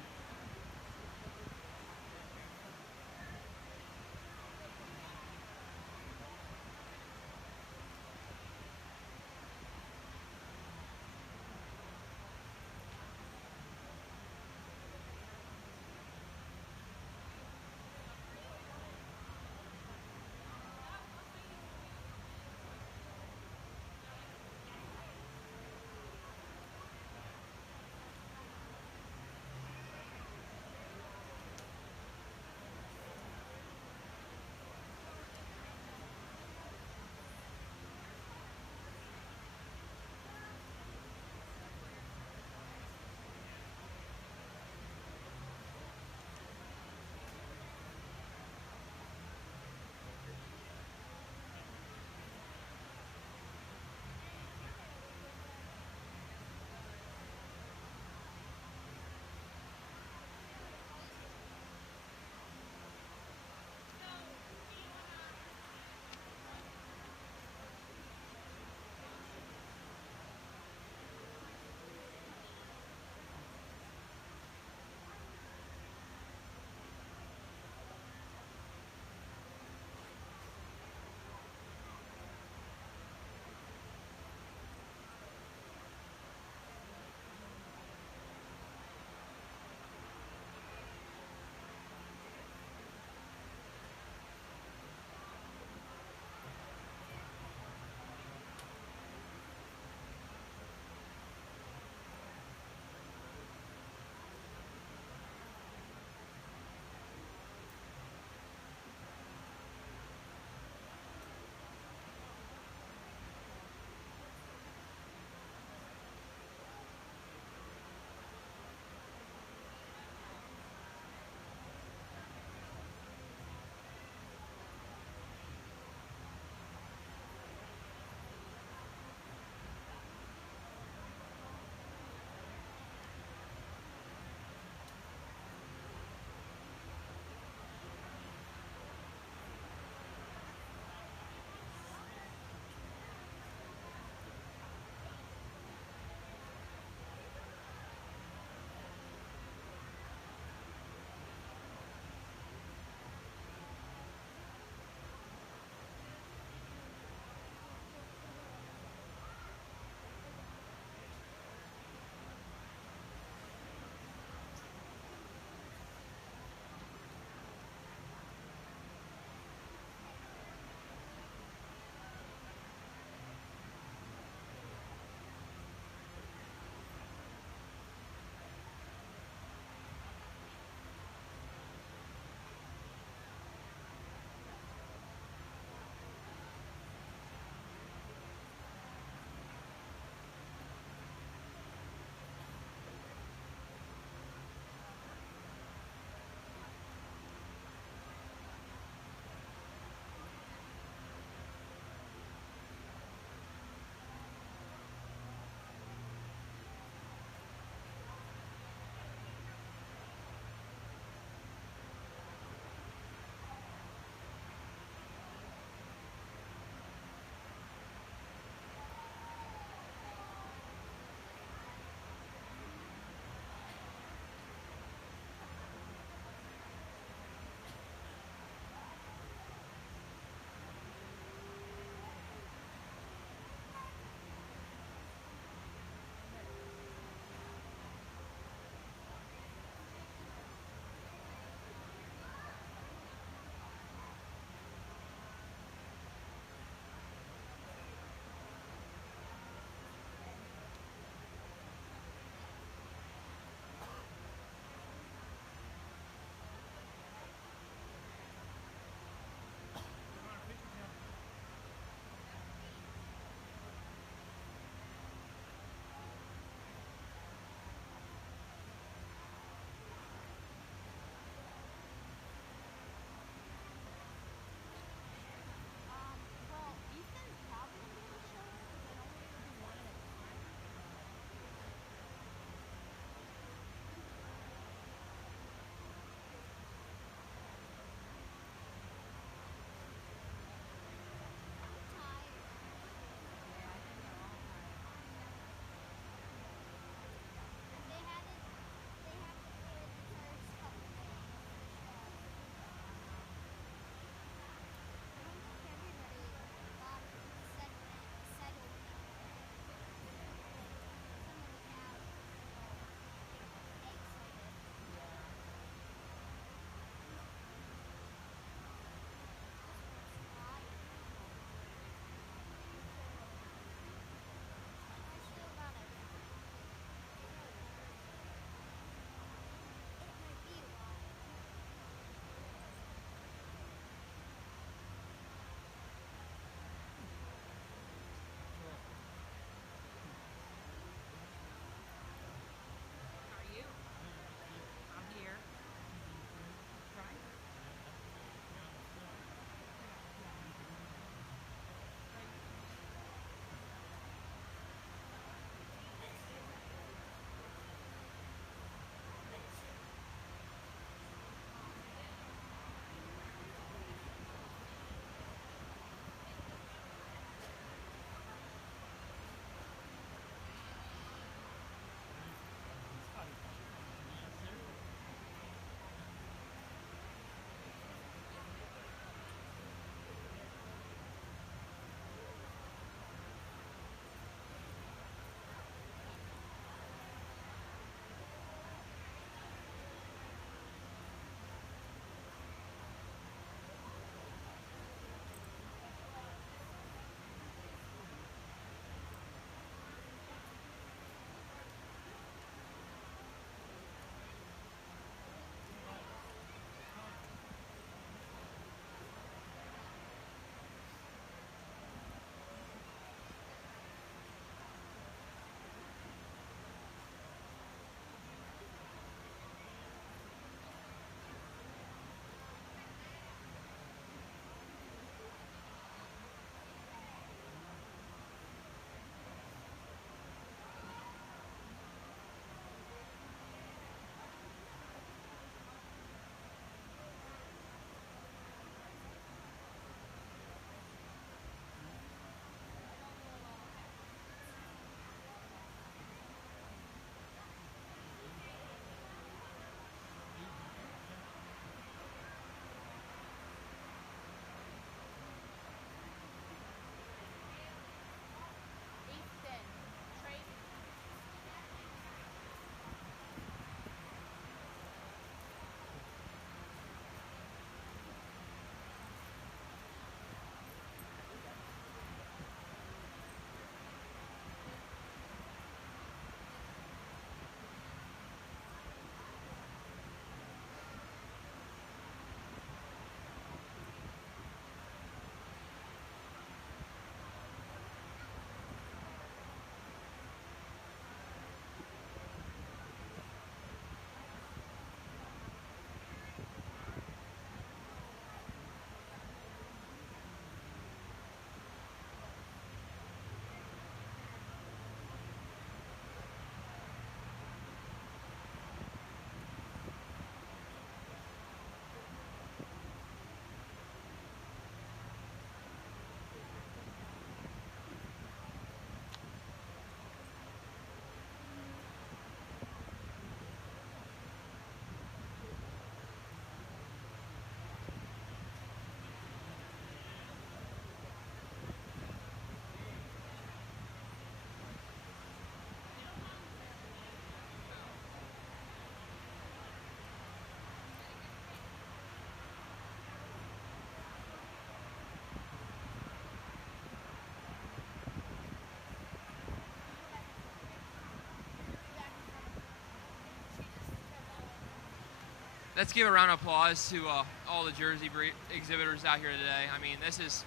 let's give a round of applause to all the Jersey exhibitors out here today. I mean, this is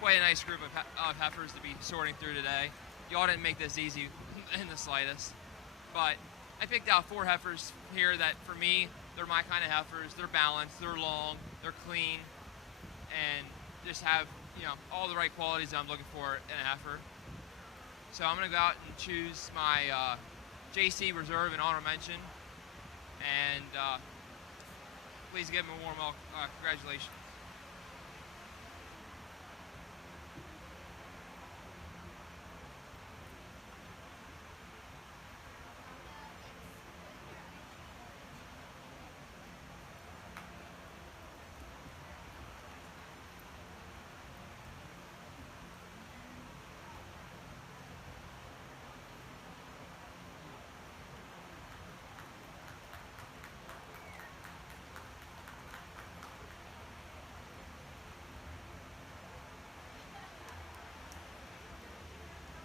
quite a nice group of heifers to be sorting through today. Y'all didn't make this easy in the slightest, but I picked out 4 heifers here that, for me, they're my kind of heifers. They're balanced, they're long, they're clean, and just have, you know, all the right qualities that I'm looking for in a heifer. So I'm gonna go out and choose my JC Reserve and Honor Mention, and please give them a warm congratulations.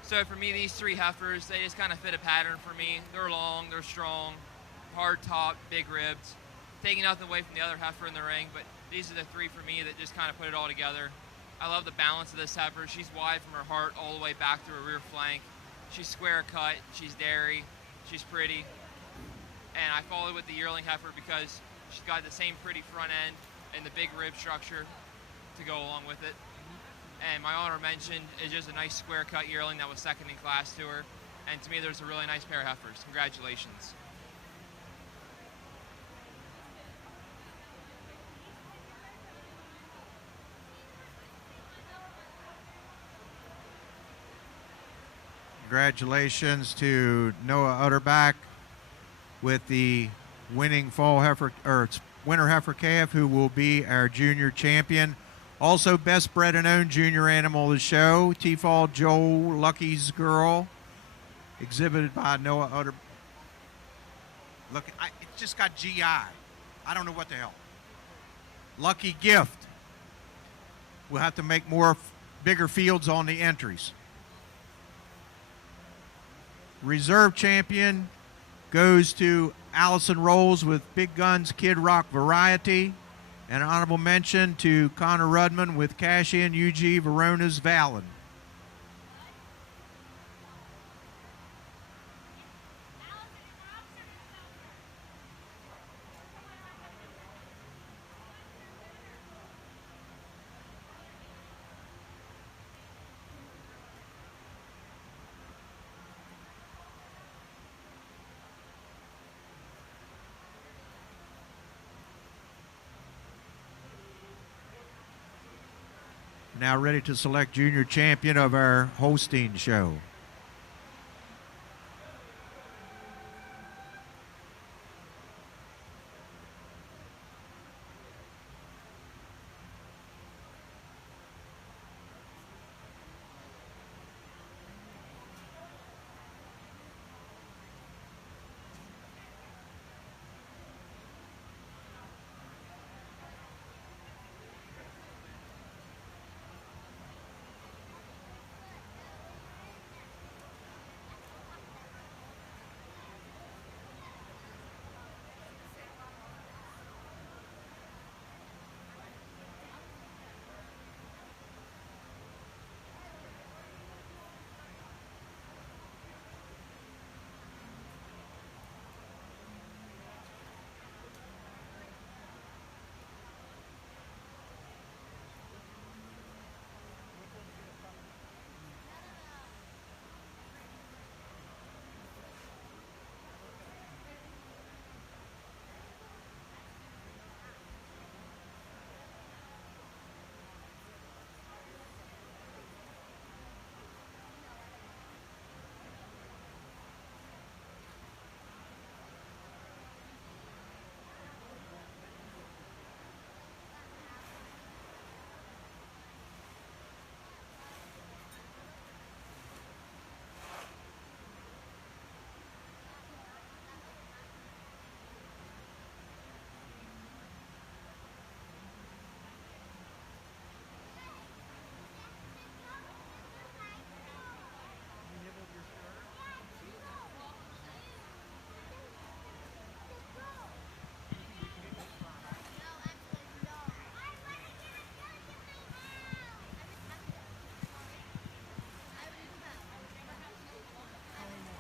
So for me, these 3 heifers, they just kind of fit a pattern for me. They're long, they're strong, hard top, big ribbed. Taking nothing away from the other heifer in the ring, but these are the 3 for me that just kind of put it all together. I love the balance of this heifer. She's wide from her heart all the way back to her rear flank. She's square cut, she's dairy, she's pretty. And I followed with the yearling heifer because she's got the same pretty front end and the big rib structure to go along with it. And my Honor Mention is just a nice square cut yearling that was second in class to her. And to me, there's a really nice pair of heifers. Congratulations. Congratulations to Noah Utterback with the winning fall heifer, or winter heifer calf, who will be our junior champion. Also, best bred and owned junior animal of the show, T-Fall Joe Lucky's Girl, exhibited by Noah Utter. Look, it just got GI. I don't know what the hell. Lucky Gift. We'll have to make more bigger fields on the entries. Reserve champion goes to Allison Rolls with Big Guns Kid Rock Variety. And an honorable mention to Connor Rudman with Cash In UG Verona's Valen. Now ready to select junior champion of our Holstein show.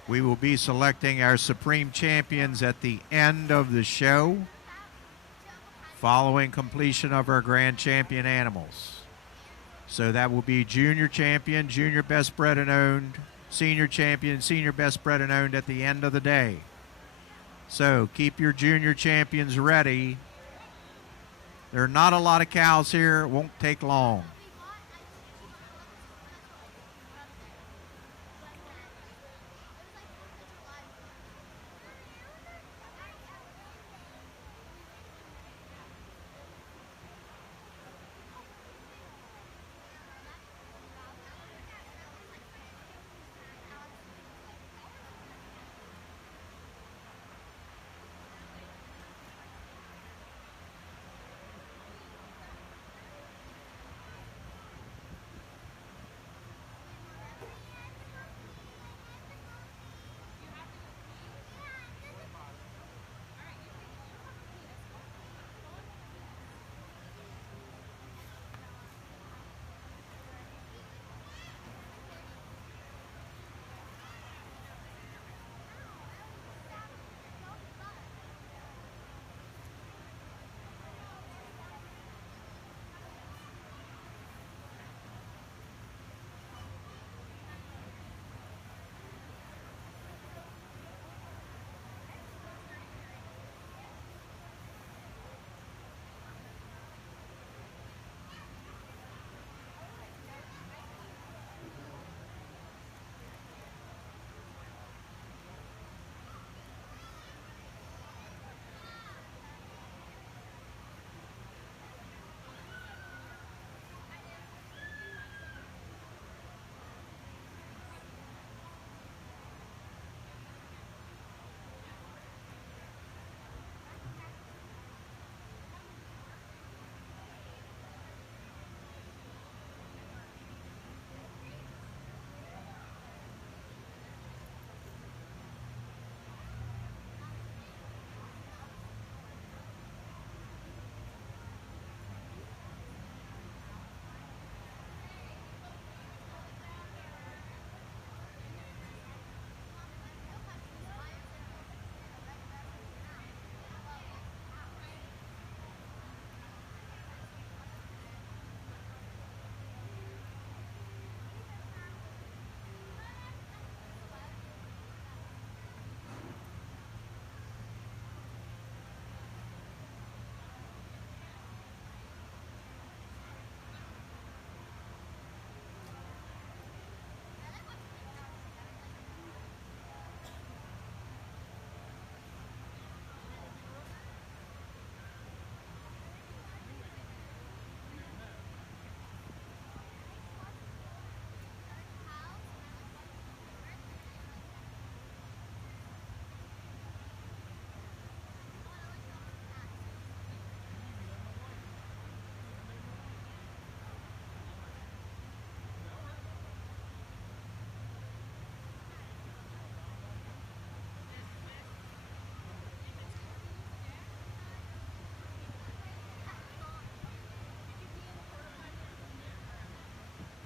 We will be selecting our Supreme Champions at the end of the show, following completion of our Grand Champion animals. So that will be Junior Champion, Junior Best Bred and Owned, Senior Champion, Senior Best Bred and Owned at the end of the day. So keep your Junior Champions ready. There are not a lot of cows here. It won't take long.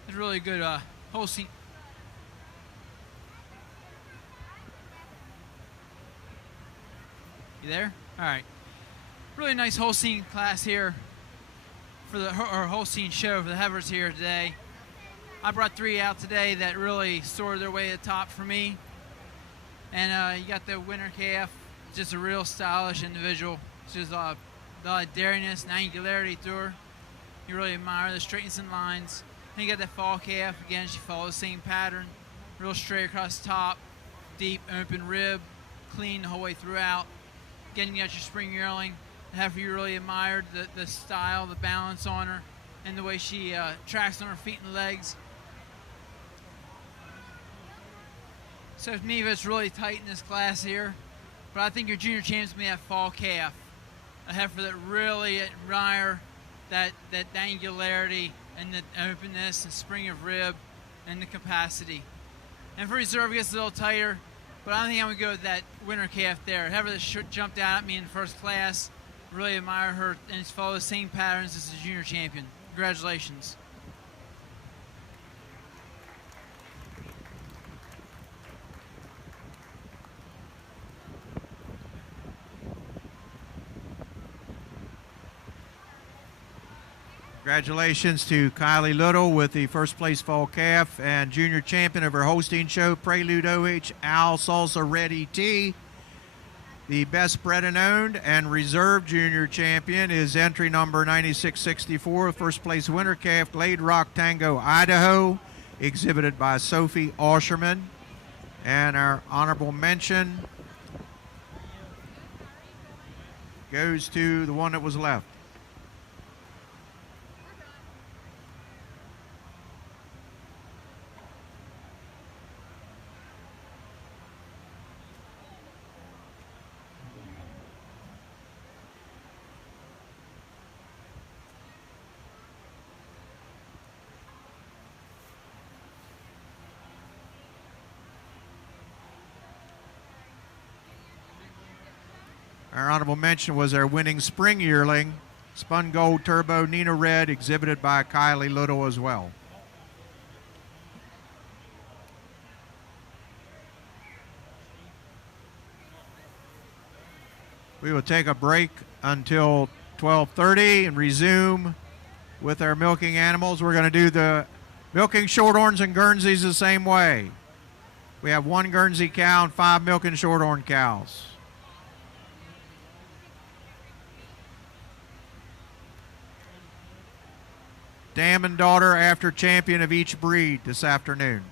It's really good Holstein. You there? All right. Really nice Holstein class here for the Holstein show for the heifers here today. I brought 3 out today that really soared their way to the top for me. And you got the winter calf, just a real stylish individual. She's a lot of dariness and angularity to her. You really admire the straightness and lines. And you got that fall calf. Again, she follows the same pattern. Real straight across the top, deep open rib, clean the whole way throughout. Again, you got your spring yearling. The heifer you really admired, the style, the balance on her, and the way she tracks on her feet and legs. So to me, it's really tight in this class here. But I think your junior champion's gonna be that fall calf. A heifer that really admire that angularity and the openness and spring of rib and the capacity. And for reserve, it gets a little tighter, but I think I'm gonna go with that winter calf there. A heifer that jumped out at me in the first class. Really admire her, and it's followed the same patterns as the junior champion. Congratulations. Congratulations to Kylie Little with the first place fall calf and junior champion of her Holstein show, Prelude OH Al Salsa Red ET. The best bred and owned and reserve junior champion is entry number 9664, first place winner calf, Glade Rock Tango, Idaho, exhibited by Sophie Osherman. And our honorable mention goes to the one that was left. Our honorable mention was our winning spring yearling, Spun Gold Turbo Nina Red, exhibited by Kylie Little as well. We will take a break until 12:30 and resume with our milking animals. We're going to do the milking shorthorns and Guernseys the same way. We have 1 Guernsey cow and 5 milking shorthorn cows. Dam and daughter after champion of each breed this afternoon.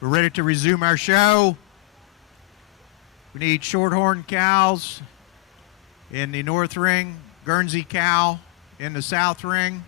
We're ready to resume our show. We need Shorthorn cows in the north ring, Guernsey cow in the south ring.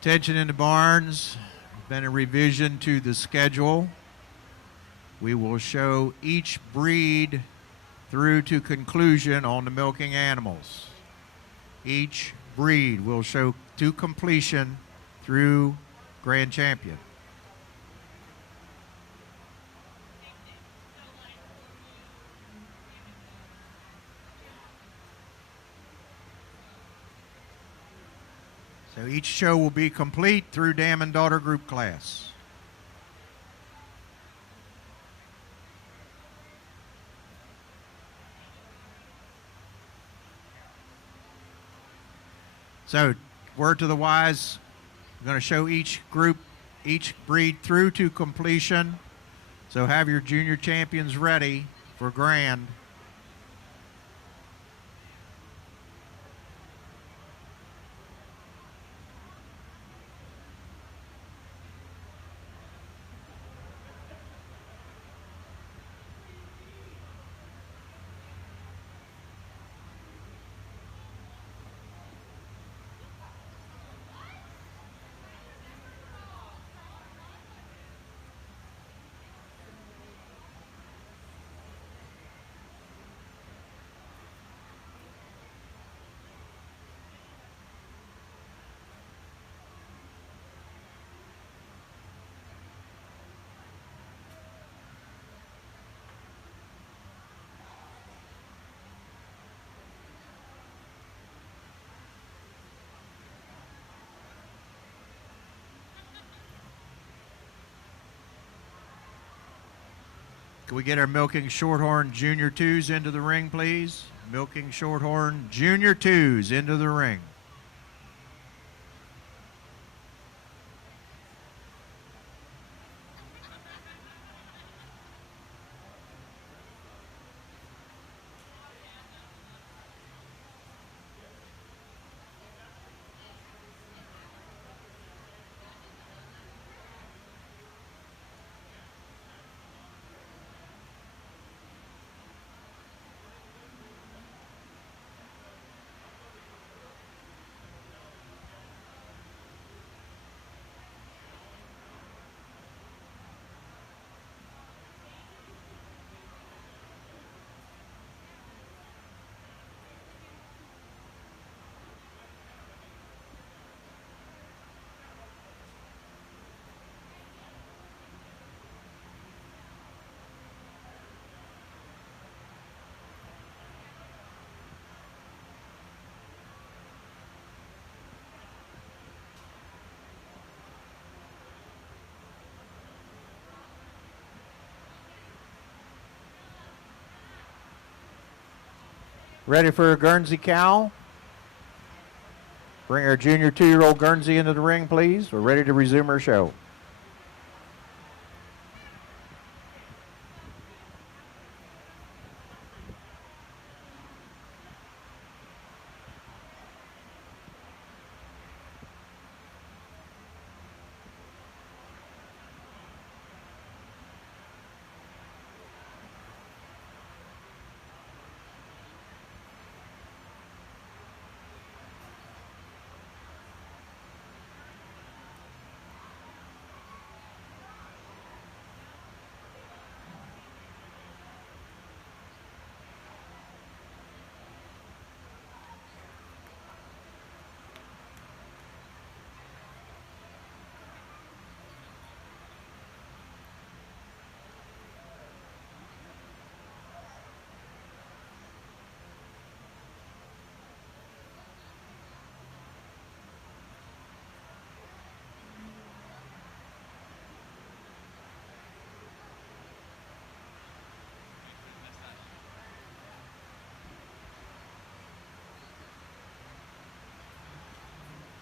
Attention in the barns, been a revision to the schedule. We will show each breed through to conclusion on the milking animals. Each breed will show to completion through Grand Champion. So each show will be complete through Dam and Daughter Group Class. So, word to the wise, I'm going to show each group, each breed through to completion. So have your junior champions ready for Grand. Can we get our Milking Shorthorn Junior 2s into the ring, please? Milking Shorthorn Junior 2s into the ring. Ready for a Guernsey cow? Bring our junior 2-year-old Guernsey into the ring, please. We're ready to resume our show.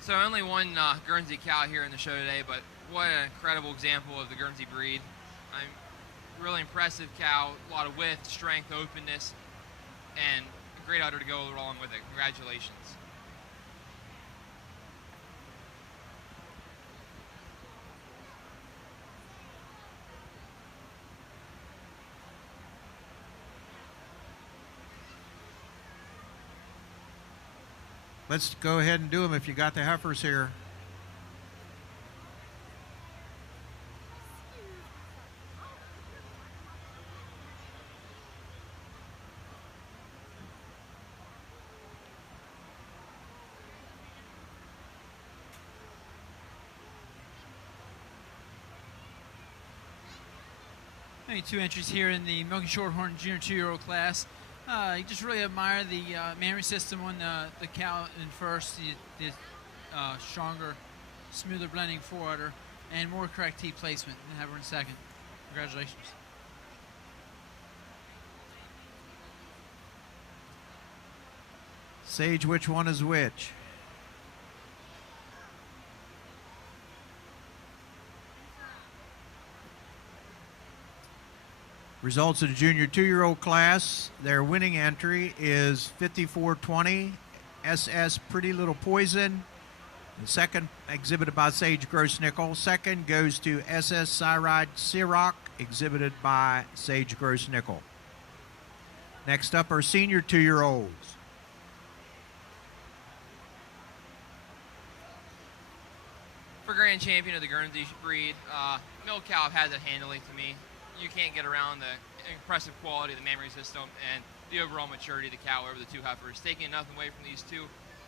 So only one Guernsey cow here in the show today, but what an incredible example of the Guernsey breed. I'm really impressive cow, a lot of width, strength, openness, and a great udder to go along with it. Congratulations. Let's go ahead and do them if you got the heifers here. Only 2 entries here in the Milking Shorthorn Junior 2-year-old class. You just really admire the mammary system on the cow in first, the stronger, smoother blending forudder, and more correct teat placement and have her in second. Congratulations. Sage, which one is which? Results of the junior 2-year-old class. Their winning entry is 5420 SS Pretty Little Poison. The second exhibited by Sage Gross-Nickel. Second goes to SS Cyride Ciroc, exhibited by Sage Gross-Nickel. Next up are senior 2-year-olds. For grand champion of the Guernsey breed, Milk Cow has it handily to me. You can't get around the impressive quality of the mammary system and the overall maturity of the cow over the 2 heifers. Taking nothing away from these 2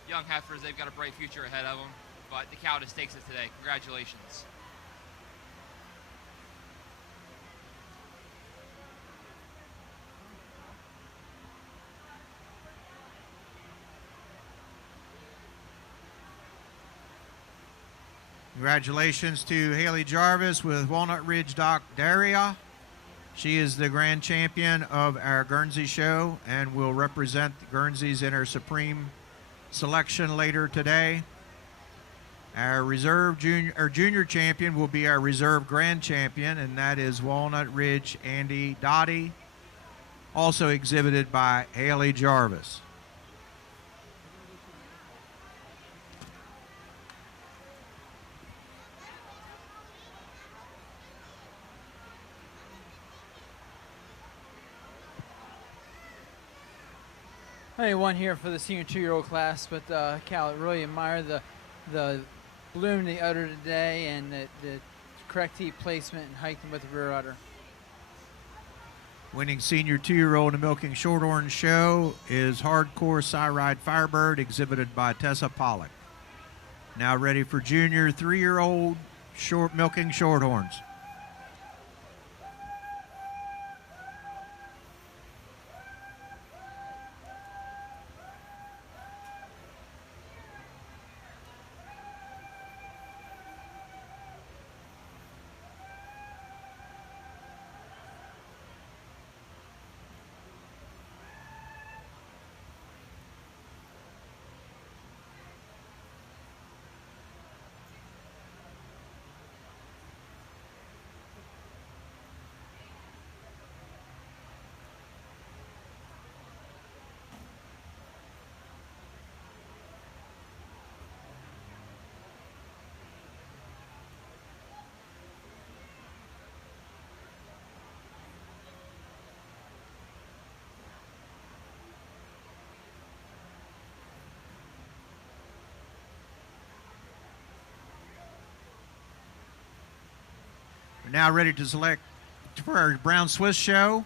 young heifers, they've got a bright future ahead of them, but the cow just takes it today. Congratulations. Congratulations to Haley Jarvis with Walnut Ridge Dock Daria. She is the grand champion of our Guernsey show and will represent the Guernseys in our Supreme selection later today. Our junior champion will be our reserve grand champion, and that is Walnut Ridge Andy Dottie, also exhibited by Haley Jarvis. Only one here for the senior 2-year-old class, but Cal, really admire the bloom the udder today and the correct teat placement and hiking with the rear udder. Winning senior 2-year-old in the Milking Shorthorn show is Hardcore Cyride Firebird, exhibited by Tessa Pollock. Now ready for junior 3-year-old Milking Shorthorns. We're now ready to select for our Brown Swiss show.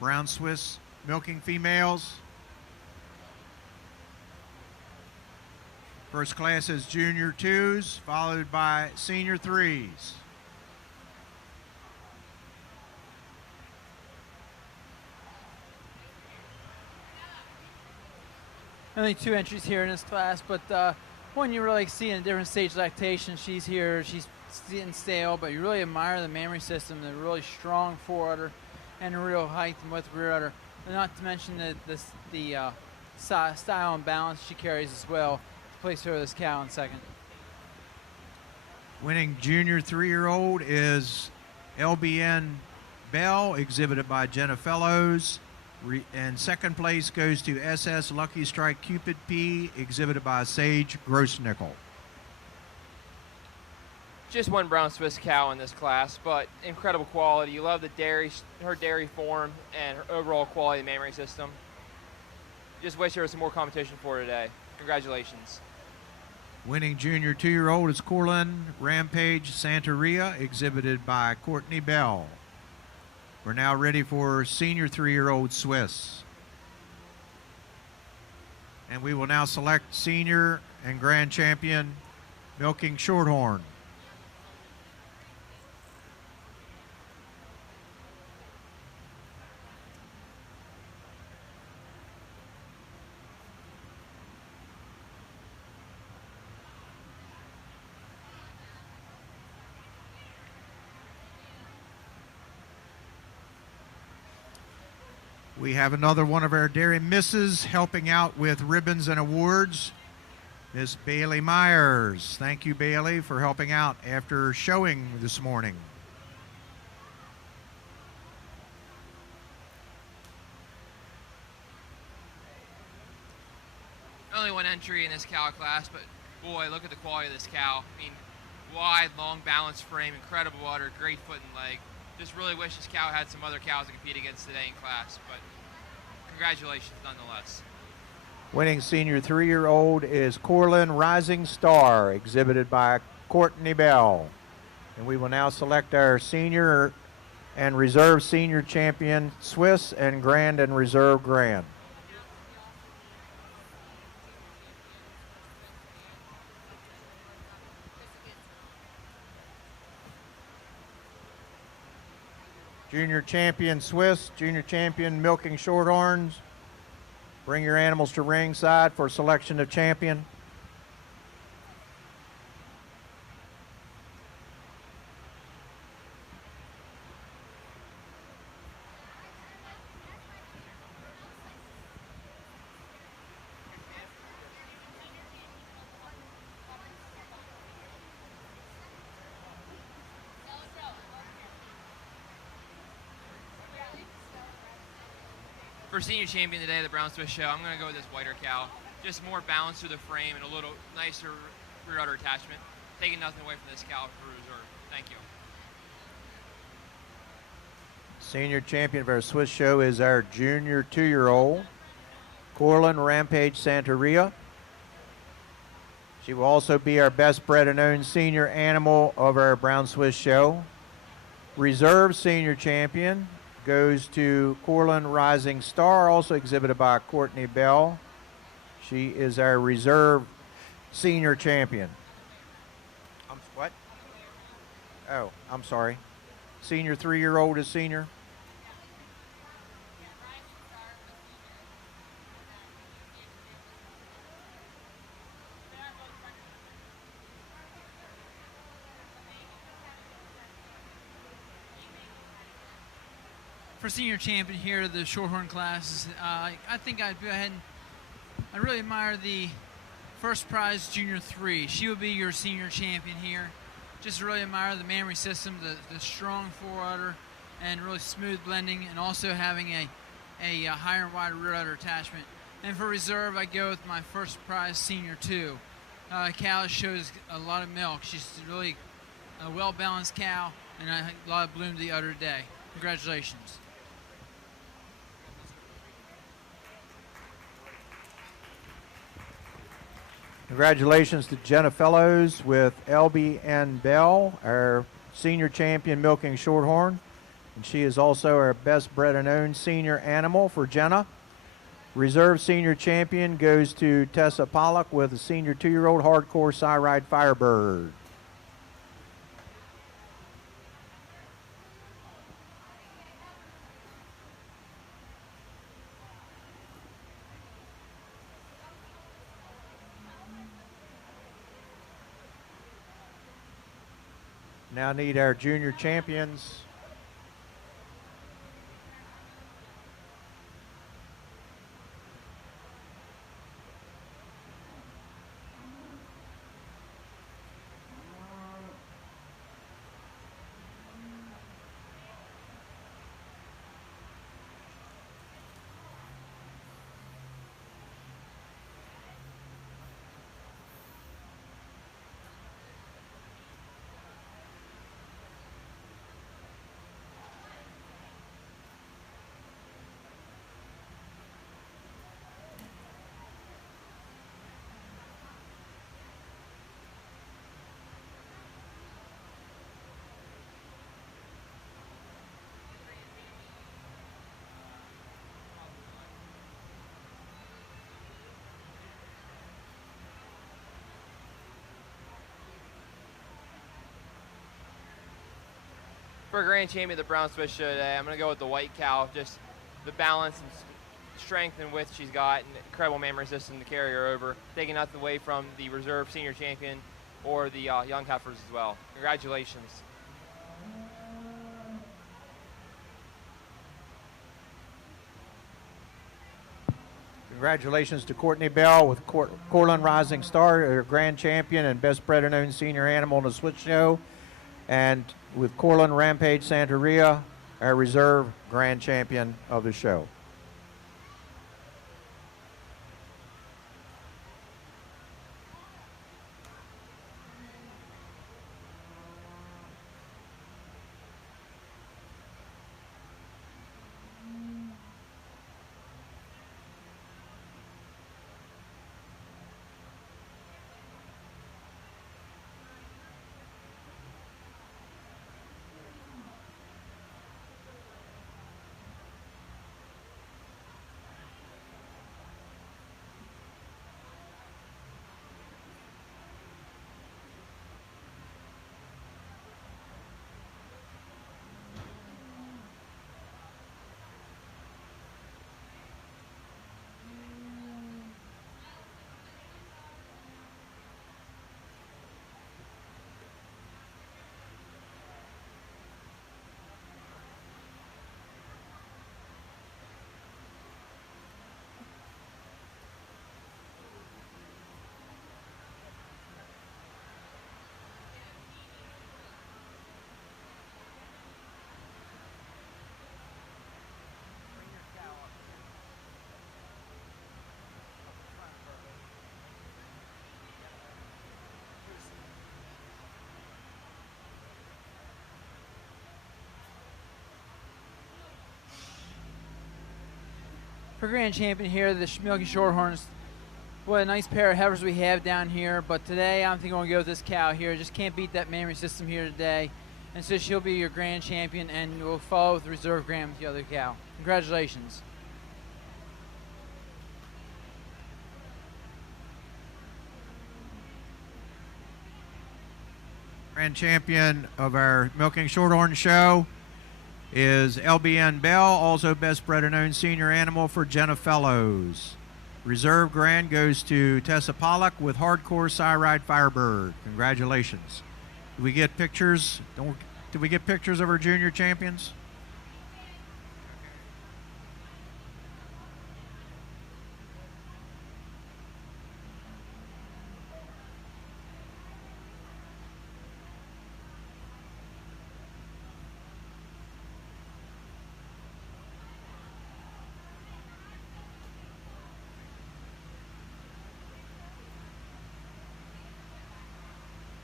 Brown Swiss milking females. First class is junior 2s, followed by senior 3s. Only 2 entries here in this class, but one you really see in a different stage of lactation. She's here, she's sitting stale, but you really admire the mammary system, the really strong forerudder, and the real height and width rear udder. And not to mention the style and balance she carries as well. Place her this cow in second. Winning junior 3-year-old is LBN Bell, exhibited by Jenna Fellows. And second place goes to SS Lucky Strike Cupid P, exhibited by Sage Grossnickel. Just one brown Swiss cow in this class, but incredible quality. You love the dairy, her dairy form, and her overall quality of the mammary system. Just wish there was some more competition for her today. Congratulations. Winning junior 2-year-old is Corlin Rampage Santeria, exhibited by Courtney Bell. We're now ready for senior 3-year-old Swiss. And we will now select senior and grand champion milking Shorthorn. We have another one of our dairy misses helping out with ribbons and awards, Miss Bailey Myers. Thank you, Bailey, for helping out after showing this morning. Only one entry in this cow class, but boy, look at the quality of this cow. I mean, wide, long, balanced frame, incredible udder, great foot and leg. Just really wish this cow had some other cows to compete against today in class, but congratulations nonetheless. Winning senior 3-year-old is Corlin Rising Star, exhibited by Courtney Bell. And we will now select our senior and reserve senior champion Swiss and grand and reserve grand. Junior champion Swiss, junior champion milking Shorthorns. Bring your animals to ringside for selection of champion. For senior champion today, the Brown Swiss show, I'm going to go with this whiter cow. Just more balance through the frame and a little nicer rear udder attachment. Taking nothing away from this cow for reserve. Thank you. Senior champion of our Swiss show is our junior 2-year-old, Corlin Rampage Santeria. She will also be our best bred and owned senior animal of our Brown Swiss show. Reserve senior champion goes to Corlin Rising Star, also exhibited by Courtney Bell. She is our reserve senior champion. What? Oh, I'm sorry. Senior 3-year-old is senior. For senior champion here, the Shorthorn classes, I think I'd go ahead and I really admire the first prize junior 3. She would be your senior champion here. Just really admire the mammary system, the strong forerudder, and really smooth blending, and also having a higher and wider rear udder attachment. And for reserve, I go with my first prize senior 2. Cow shows a lot of milk. She's really a well-balanced cow, and a lot of bloom to the udder today. Congratulations. Congratulations to Jenna Fellows with LBN Bell, our senior champion milking shorthorn. And she is also our best bred and owned senior animal for Jenna. Reserve senior champion goes to Tessa Pollock with a senior 2-year-old hardcore Cyride Firebird. Now need our junior champions. For Grand Champion of the Brown Swiss Show today, I'm going to go with the white cow. Just the balance and strength and width she's got, and incredible mammary system to carry her over, taking nothing away from the reserve senior champion or the young heifers as well. Congratulations. Congratulations to Courtney Bell with Cortland Rising Star, her grand champion and best bred and owned senior animal in the Swiss Show. And with Cortland Rampage Santeria, our reserve grand champion of the show. For Grand Champion here, the Milky Shorthorns. What a nice pair of heifers we have down here, but today I'm thinking we'll go with this cow here. Just can't beat that mammary system here today. And so she'll be your Grand Champion, and we'll follow with the reserve grand with the other cow. Congratulations. Grand champion of our Milking Shorthorn show is LBN Bell, also best bred and owned senior animal for Jenna Fellows. Reserve grand goes to Tessa Pollock with hardcore Cyride Firebird. Congratulations. Did we get pictures? Did we get pictures of our junior champions?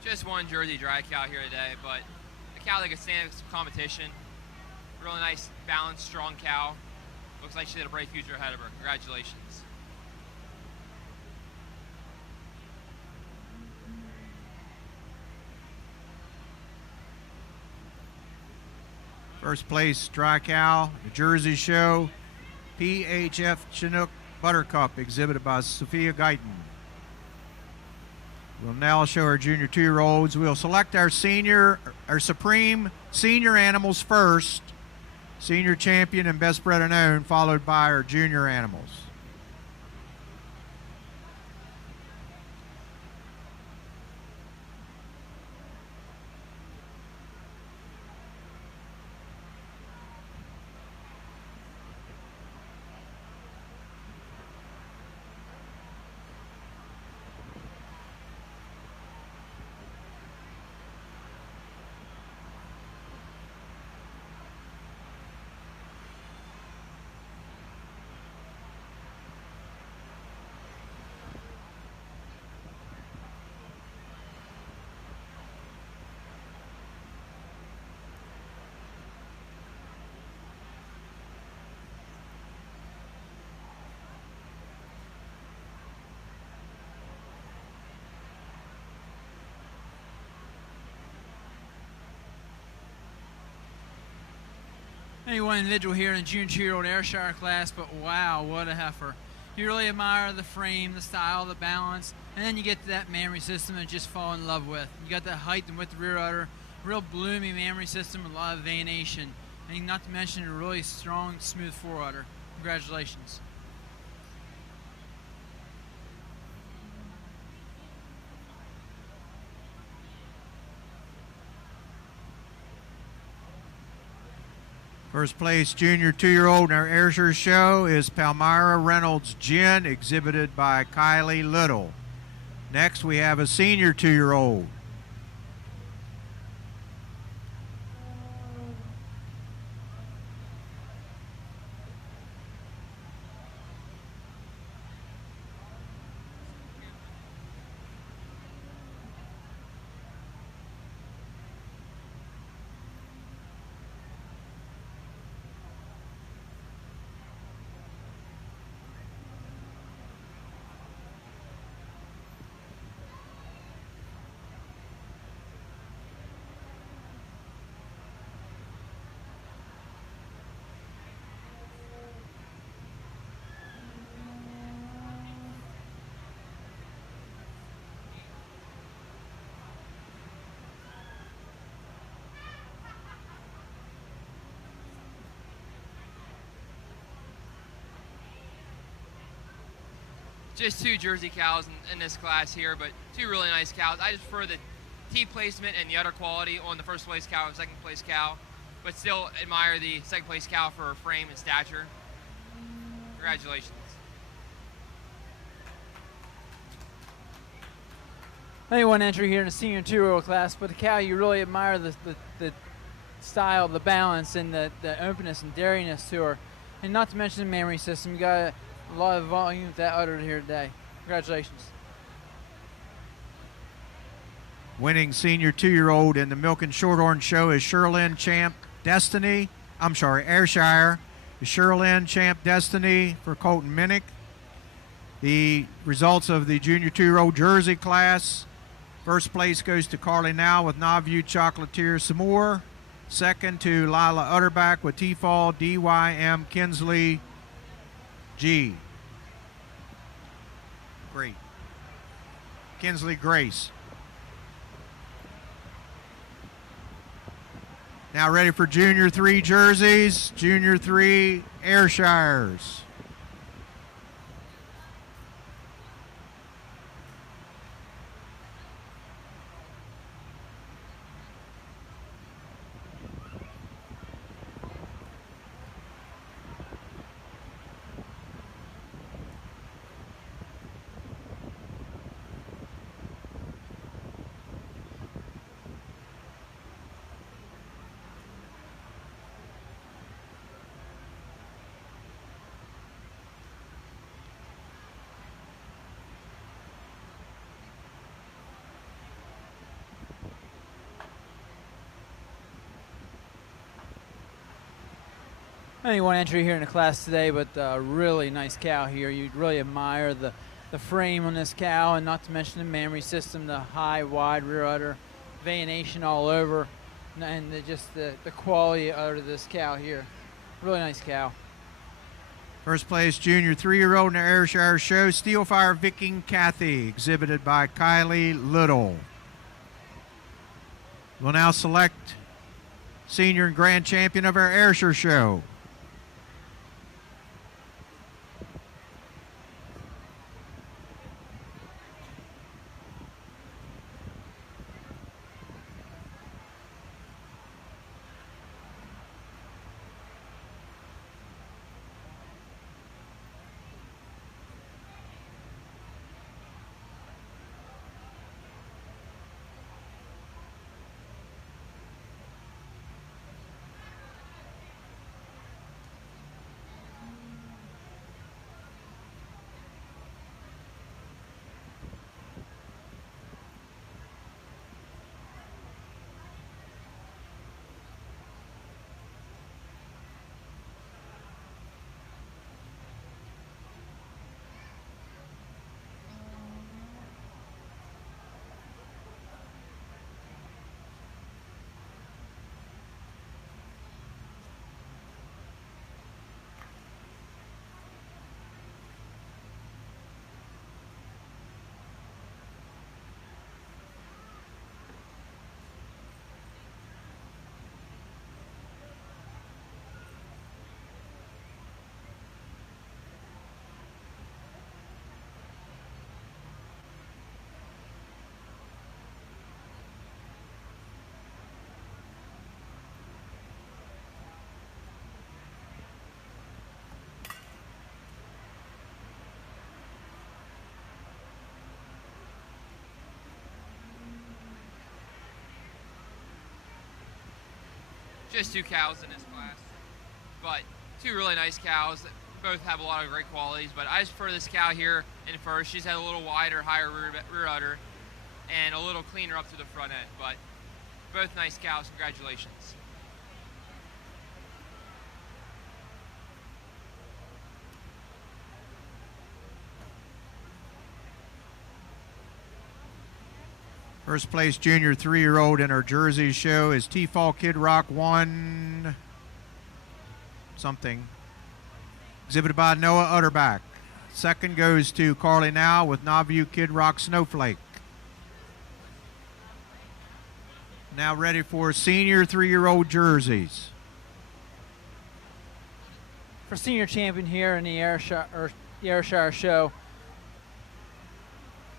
Just one Jersey dry cow here today, but a cow that can stand some competition. Really nice, balanced, strong cow. Looks like she had a bright future ahead of her. Congratulations. First place, Dry Cow, the Jersey Show, PHF Chinook Buttercup, exhibited by Sophia Guyton. We'll now show our junior 2-year-olds. We'll select our supreme senior animals first, senior champion and best bred and owned, followed by our junior animals. Only one individual here in the junior 2-year-old Ayrshire class, but wow, what a heifer. You really admire the frame, the style, the balance, and then you get to that mammary system and just fall in love with. You got that height and width rear udder, real bloomy mammary system with a lot of venation, and not to mention a really strong, smooth fore udder. Congratulations. First place junior 2-year-old in our Ayrshire Show is Palmyra Reynolds Gin, exhibited by Kylie Little. Next we have a senior 2-year-old. Just 2 Jersey cows in this class here, but 2 really nice cows. I just prefer the teeth placement and the udder quality on the first place cow and second place cow, but still admire the second place cow for her frame and stature. Congratulations. Only one entry here in the senior 2-year-old class, but the cow you really admire the style, the balance, and the openness and dairyness to her. And not to mention the mammary system. You got a lot of volume with that udder here today. Congratulations. Winning senior 2-year-old in the Milk and Shorthorn Show is Sherlyn Champ Destiny. I'm sorry, Ayrshire. Sherlyn Champ Destiny for Colton Minnick. The results of the junior 2-year-old Jersey class. First place goes to Carly Now with Nauvoo Chocolatier Samore. Second to Lila Utterback with T-Fall DYM Kinsley G. Great. Kinsley Grace. Now ready for Junior 3 jerseys, Junior 3 Ayrshires. Only one entry here in the class today, but really nice cow here. You'd really admire the frame on this cow, and not to mention the mammary system, the high, wide rear udder, venation all over. and just the quality out of this cow here. Really nice cow. First place junior 3-year-old in the Ayrshire Show, Steelfire Viking Kathy, exhibited by Kylie Little. We'll now select senior and grand champion of our Ayrshire Show. Just 2 cows in this class, but 2 really nice cows that both have a lot of great qualities. But I just prefer this cow here in first. She's had a little wider, higher rear udder and a little cleaner up to the front end. But both nice cows. Congratulations. First place junior 3-year-old in our Jersey Show is T-Fall Kid Rock 1 something, exhibited by Noah Utterback. Second goes to Carly Now with Nauvoo Kid Rock Snowflake. Now ready for senior 3-year-old jerseys. For senior champion here in the Ayrshire Show,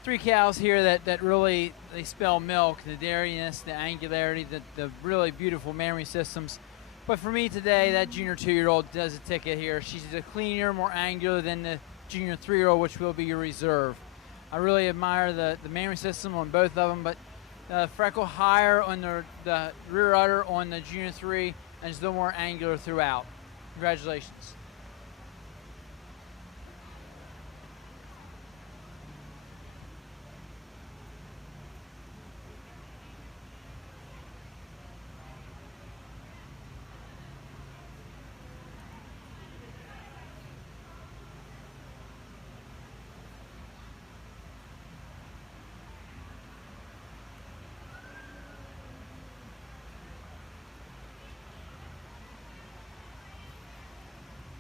3 cows here that really, they spell milk, the dairiness, the angularity, the really beautiful mammary systems. But for me today, that junior 2-year-old does a ticket here. She's a cleaner, more angular than the junior 3-year-old, which will be your reserve. I really admire the mammary system on both of them, but freckle higher on the rear udder on the junior 3 and it's a little more angular throughout. Congratulations.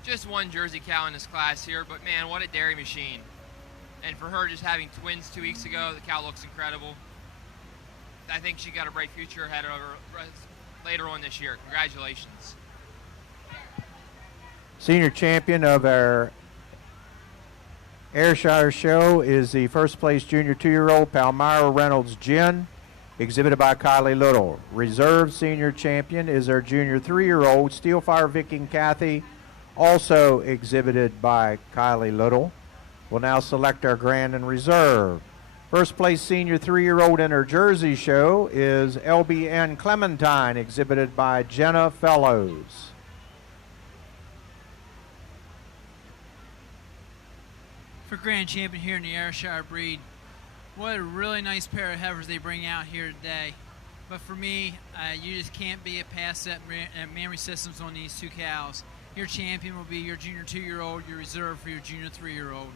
Just 1 Jersey cow in this class here, but man, what a dairy machine. And for her just having twins 2 weeks ago, the cow looks incredible. I think she got a bright future ahead of her later on this year. Congratulations. Senior champion of our Ayrshire Show is the first place junior 2-year-old Palmyra Reynolds Gin, exhibited by Kylie Little. Reserve senior champion is our junior 3-year-old Steelfire Viking Kathy, also exhibited by Kylie Little. We'll now select our grand and reserve. First place senior 3-year-old in our Jersey Show is LBN Clementine, exhibited by Jenna Fellows. For grand champion here in the Ayrshire breed, what a really nice pair of heifers they bring out here today. But for me, you just can't be a pass set mammary systems on these 2 cows. Your champion will be your junior 2-year-old, your reserve for your junior 3-year-old.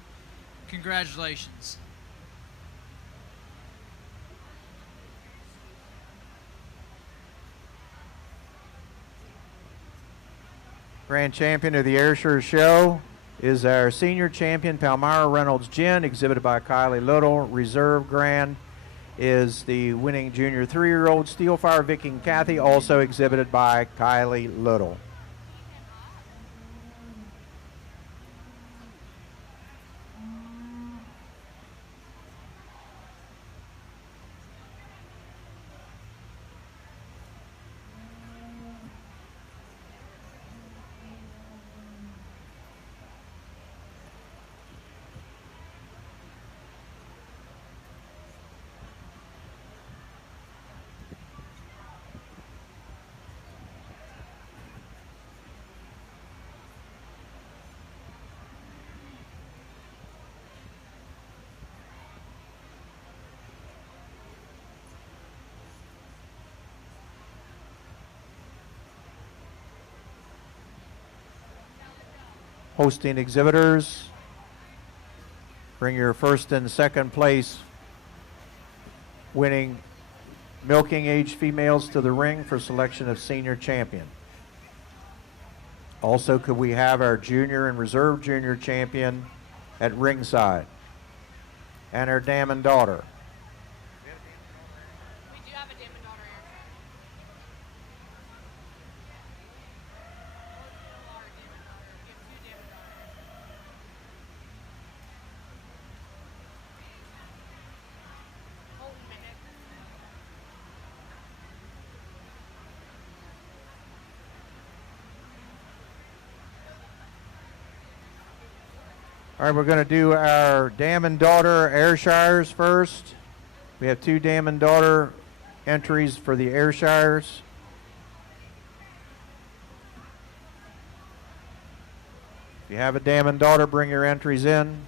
Congratulations. Grand champion of the Ayrshire Show is our senior champion, Palmyra Reynolds Gin, exhibited by Kylie Little. Reserve Grand is the winning junior 3-year-old Steelfire Viking Kathy, also exhibited by Kylie Little. Hosting exhibitors, bring your first and second place winning milking age females to the ring for selection of senior champion. Also, could we have our junior and reserve junior champion at ringside and our dam and daughter? We do have a dam and daughter here. All right, we're going to do our dam and daughter Ayrshires first. We have 2 dam and daughter entries for the Ayrshires. If you have a dam and daughter, bring your entries in.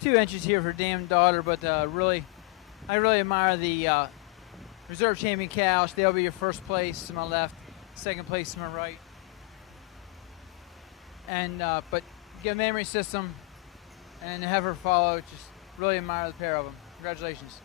Two entries here for dam and daughter, but I really admire the reserve champion cow. They'll be your first place to my left, second place to my right. And but get a memory system and have her follow. Just really admire the pair of them. Congratulations.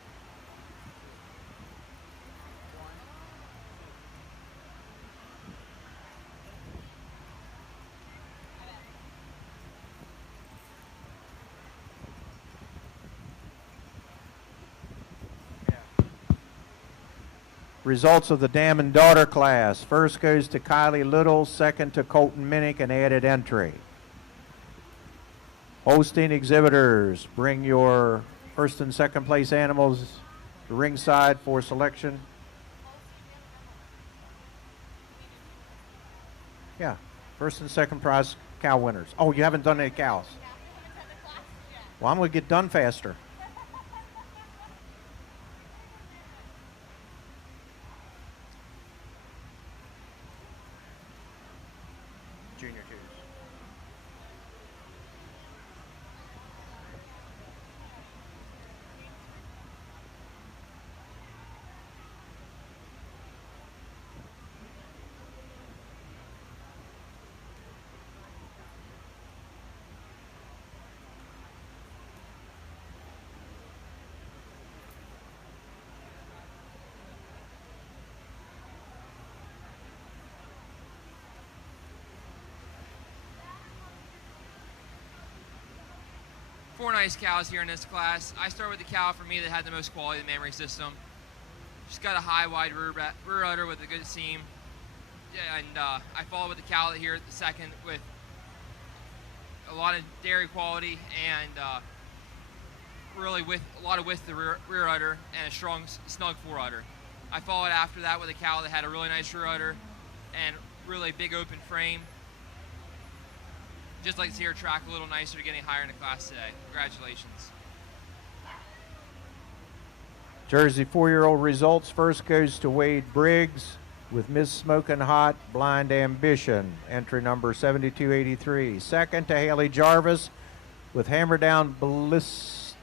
Results of the dam and daughter class. First goes to Kylie Little, second to Colton Minnick, an added entry. Hosting exhibitors, bring your first and second place animals to ringside for selection. Yeah, first and second prize cow winners. Oh, you haven't done any cows? Well, I'm going to get done faster. 4 nice cows here in this class. I start with the cow for me that had the most quality in the mammary system. She's got a high, wide rear udder with a good seam. Yeah, and I follow with the cow here at the second with a lot of dairy quality and really with a lot of width to the rear udder and a strong, snug fore udder. I followed after that with a cow that had a really nice rear udder and really big open frame. Just like to see her track a little nicer, getting higher in the class today. Congratulations. Jersey 4-year-old results. First goes to Wade Briggs with Miss Smokin' Hot, Blind Ambition, entry number 7283. Second to Haley Jarvis with Hammer Down Ballistics.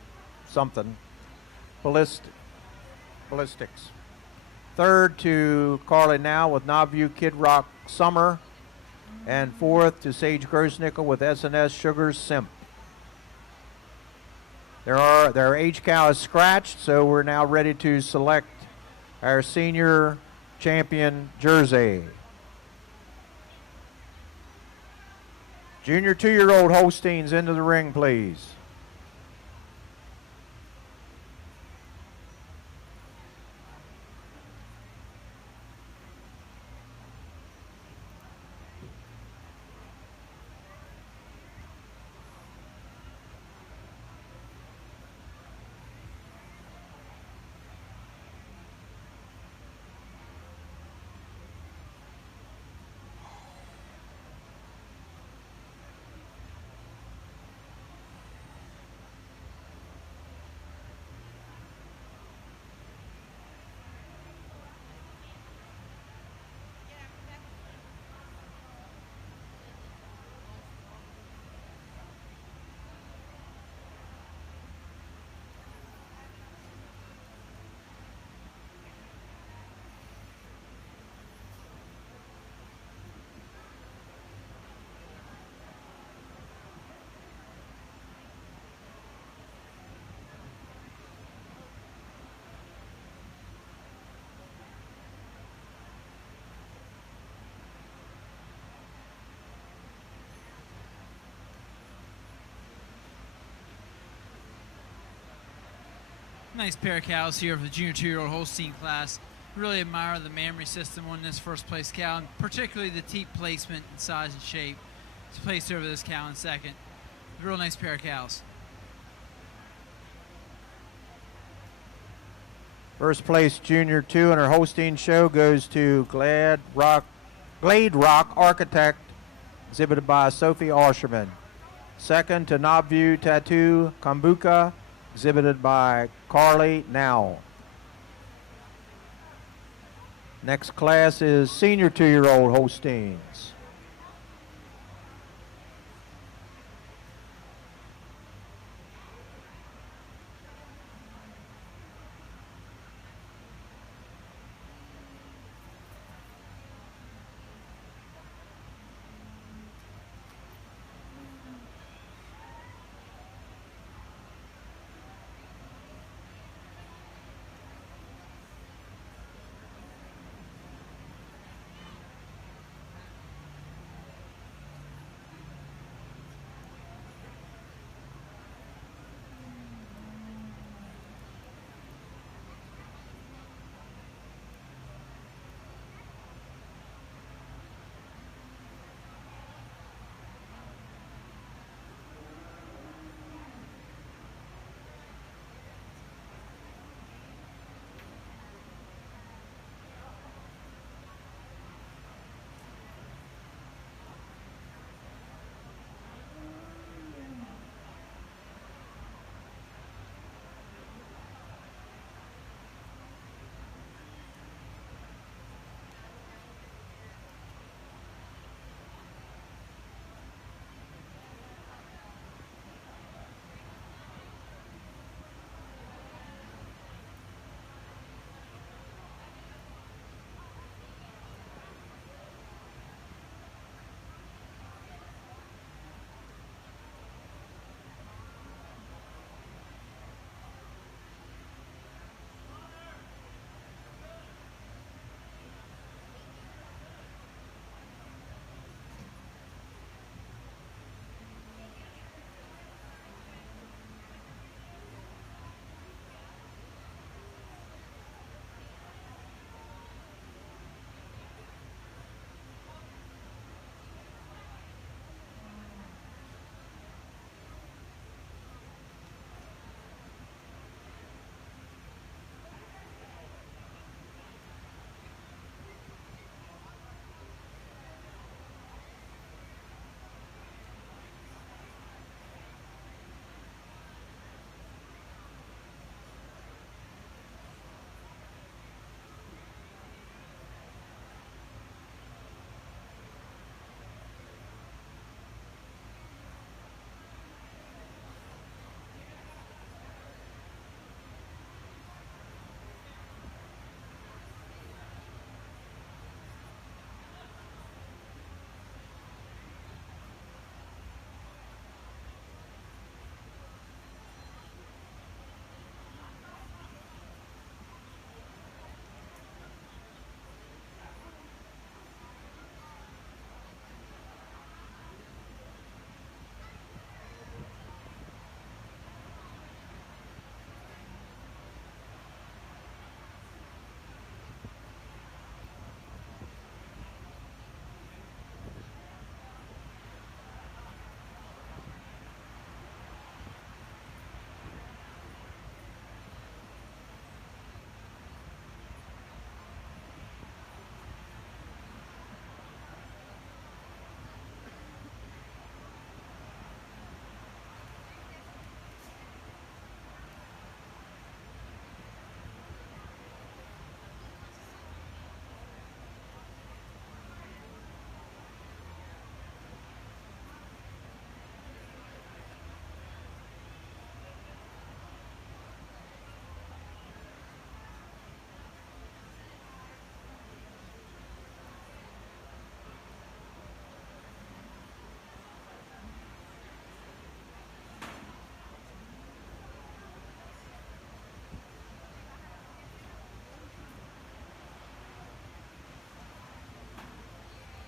Third to Carly Now with Knobview Kid Rock Summer. And fourth to Sage Grossnickel with S&S Sugars Simp. Their age cow is scratched, so we're now ready to select our senior champion jersey. Junior 2-year-old Holsteins into the ring, please. Nice pair of cows here for the junior 2-year-old Holstein class. Really admire the mammary system on this first place cow, and particularly the teat placement and size and shape. It's placed over this cow in second. Real nice pair of cows. First place junior 2 in our Holstein show goes to Glade Rock Architect, exhibited by Sophie Osherman. Second to Knobview Tattoo Kambuka, exhibited by Carly Now. Next class is senior 2-year-old Holsteins.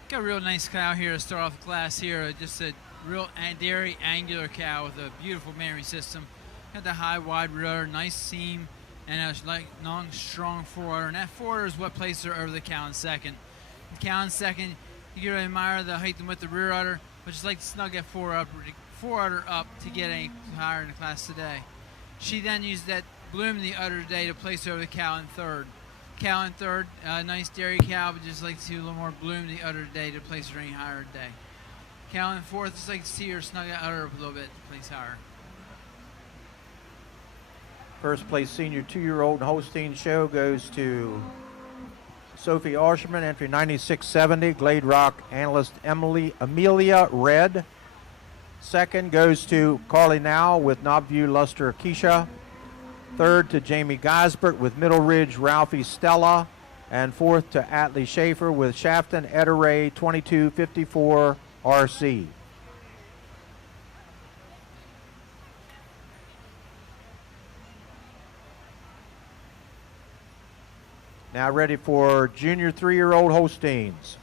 Got a real nice cow here to start off the class here. Just a real dairy angular cow with a beautiful mammary system. Got the high, wide rudder, nice seam, and a long, strong forerunner. And that forerunner is what places her over the cow in second. The cow in second, you can really admire the height and width of the rear udder, but just like to snug that forerunner up to get any higher in the class today. She then used that bloom in the udder today to place over the cow in third. Cow in third, nice dairy cow, but just like to see a little more bloom in the udder today to place her any higher today. Cow in fourth, just like to see her snug that udder up a little bit to place higher. First place senior 2-year-old Holstein show goes to Sophie Osherman, entry 9670, Glade Rock analyst Amelia Red. Second goes to Carly Now with Knobview Luster Keisha. Third to Jamie Geisbert with Middle Ridge Ralphie Stella. And fourth to Atlee Schaefer with Shafton Ederay 2254 RC. Now ready for junior 3-year-old Holsteins.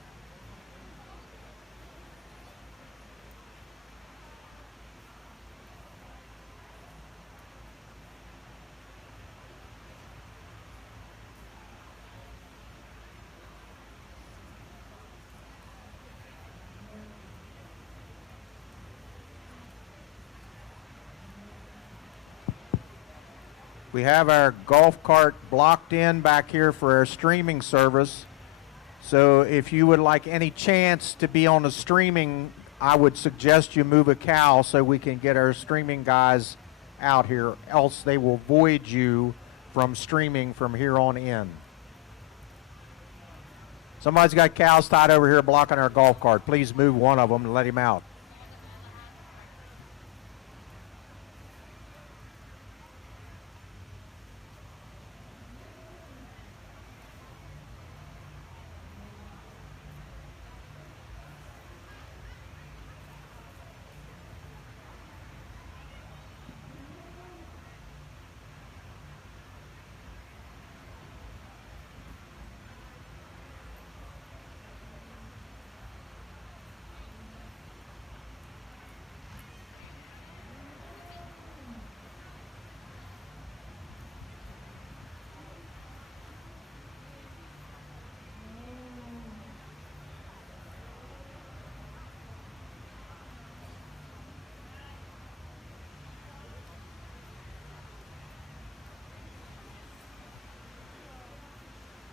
We have our golf cart blocked in back here for our streaming service. So if you would like any chance to be on the streaming, I would suggest you move a cow so we can get our streaming guys out here, else they will void you from streaming from here on in. Somebody's got cows tied over here blocking our golf cart. Please move one of them and let him out.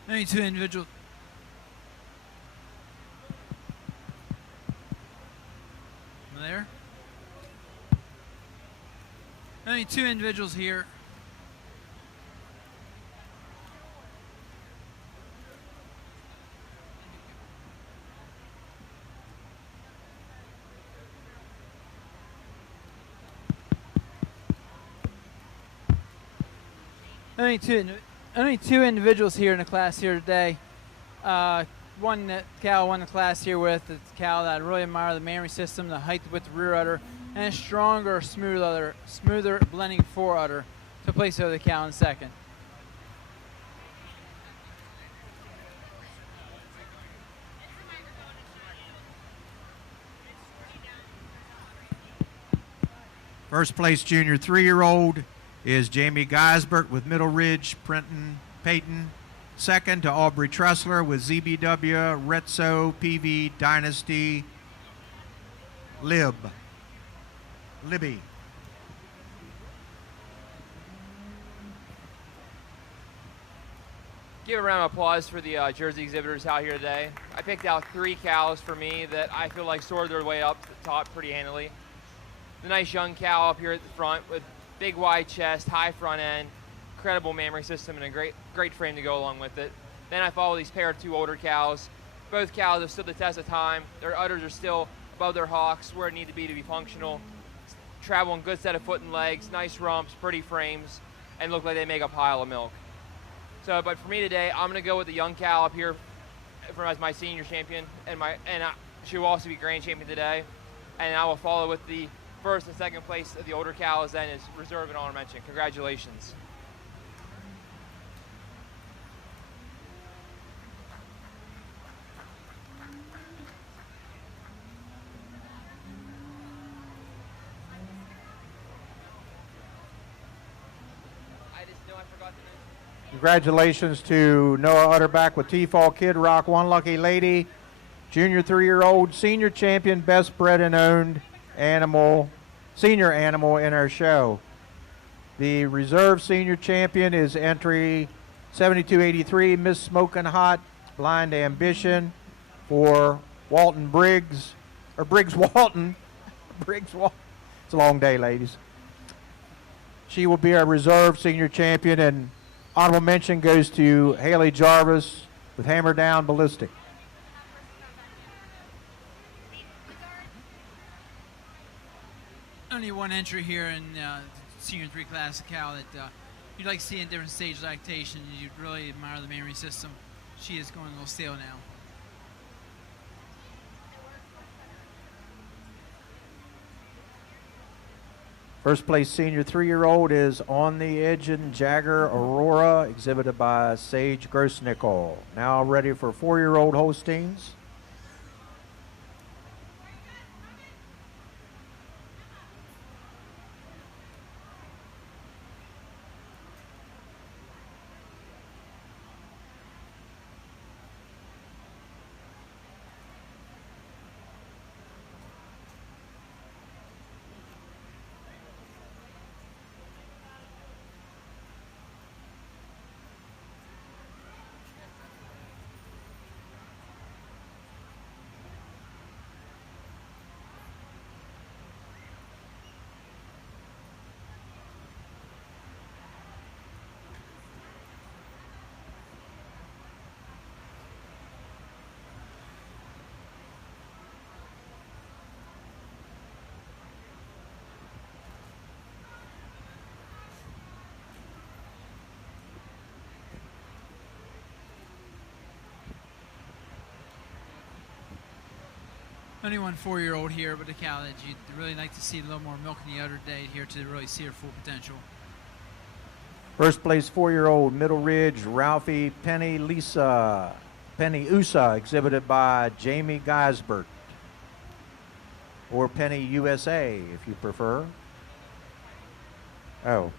Only two individuals. Am I there? Only two individuals here. Only two individuals here in the class here today. One that cow won the class here with, the cow that I really admire the mammary system, the height with the rear udder, and a stronger, smoother blending fore udder to place over the cow in second. First place junior 3-year-old is Jamie Geisbert with Middle Ridge Peyton. Second to Aubrey Tressler with ZBW Retso PV Dynasty Libby. Give a round of applause for the Jersey exhibitors out here today. I picked out 3 cows for me that I feel like soared their way up to the top pretty handily. The nice young cow up here at the front with big wide chest, high front end, incredible mammary system, and a great frame to go along with it. Then I follow these pair of 2 older cows. Both cows have stood the test of time. Their udders are still above their hocks, where it need to be functional. Travel in good set of foot and legs, nice rumps, pretty frames, and look like they make a pile of milk. So, but for me today, I'm going to go with the young cow up here as my senior champion, and she will also be grand champion today. And I will follow with the first and second place of the older cows, then is reserve and honor mention. Congratulations. know I forgot to mention. Congratulations to Noah Utterback with T-Fall Kid Rock, One Lucky Lady, Junior 3-year-old, Senior Champion, Best Bred and Owned Animal, Senior Animal in our show. The Reserve Senior Champion is entry 7283, Miss Smokin' Hot, Blind Ambition for Walton Briggs, or Briggs Walton. Briggs Walton. It's a long day, ladies. She will be our Reserve Senior Champion, and honorable mention goes to Haley Jarvis with Hammer Down Ballistic. Only one entry here in Senior 3 class of Cal that you'd like to see in different stage lactation. You'd really admire the Mamrie system. She is going a little stale now. First place Senior 3-year-old is On the Edge and Jagger Aurora, exhibited by Sage Grossnickel. Now ready for 4-year-old Holsteins. Only one 4-year-old here, but the Cal that you'd really like to see a little more milk in the udder day here to really see her full potential. First place 4-year-old Middle Ridge Ralphie Penny USA, exhibited by Jamie Geisbert, or Penny USA if you prefer. Oh.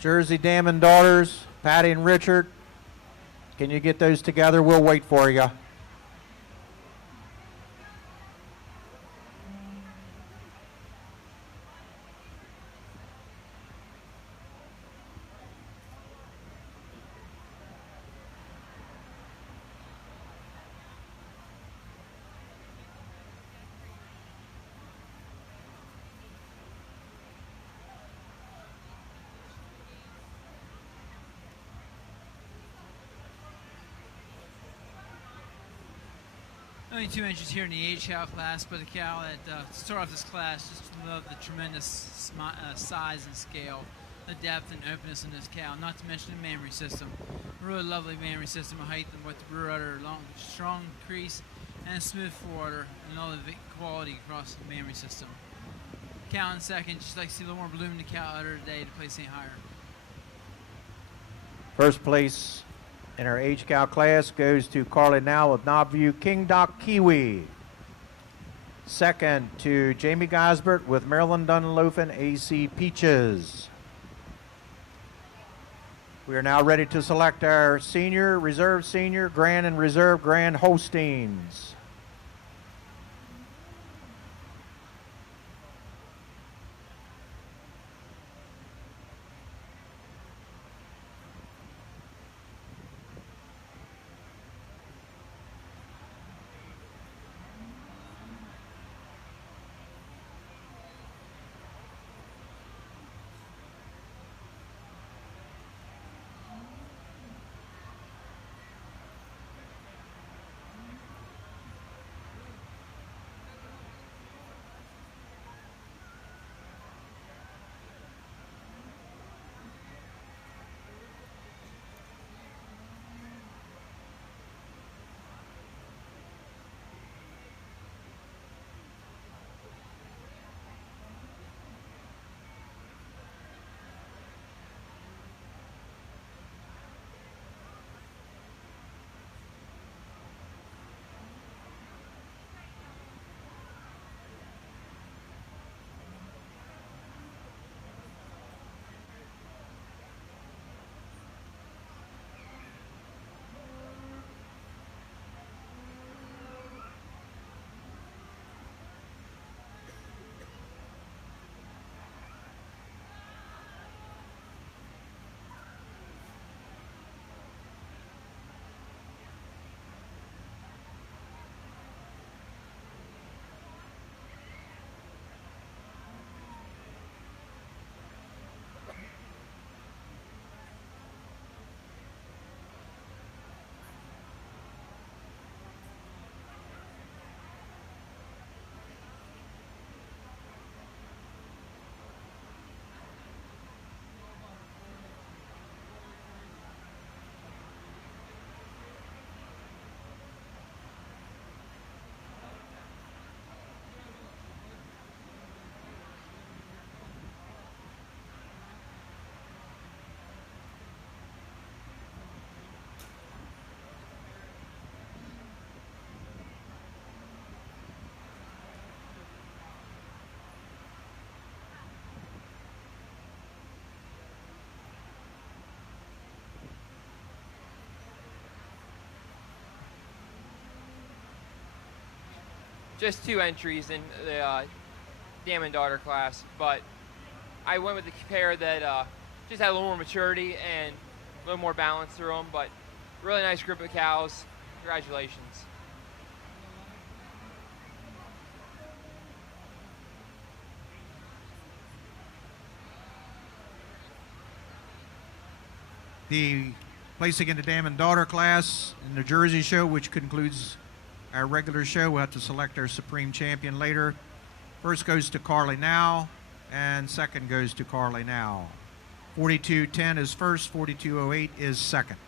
Jersey Dam and Daughters, Patty and Richard. Can you get those together? We'll wait for you. Only 2 entries here in the age cow class, but a cow that to start off this class, just love the tremendous size and scale, the depth and openness in this cow, not to mention the mammary system. Really lovely mammary system, a height with the rear udder, long, strong crease, and smooth forudder, and all the quality across the mammary system. Cow in second, just like to see a little more bloom in the cow udder today to place any higher. First place in our age cow class goes to Carly Now with Knobview King Doc Kiwi. Second to Jamie Gosbert with Maryland Dunlofen AC Peaches. We are now ready to select our senior, reserve senior, grand and reserve grand Holsteins. Just 2 entries in the dam and daughter class, but I went with the pair that just had a little more maturity and a little more balance through them, but really nice group of cows. Congratulations. The placing in the dam and daughter class in the Jersey show, which concludes our regular show. We'll have to select our supreme champion later. First goes to Carly Now, and second goes to Carly Now. 42.10 is first, 42.08 is second.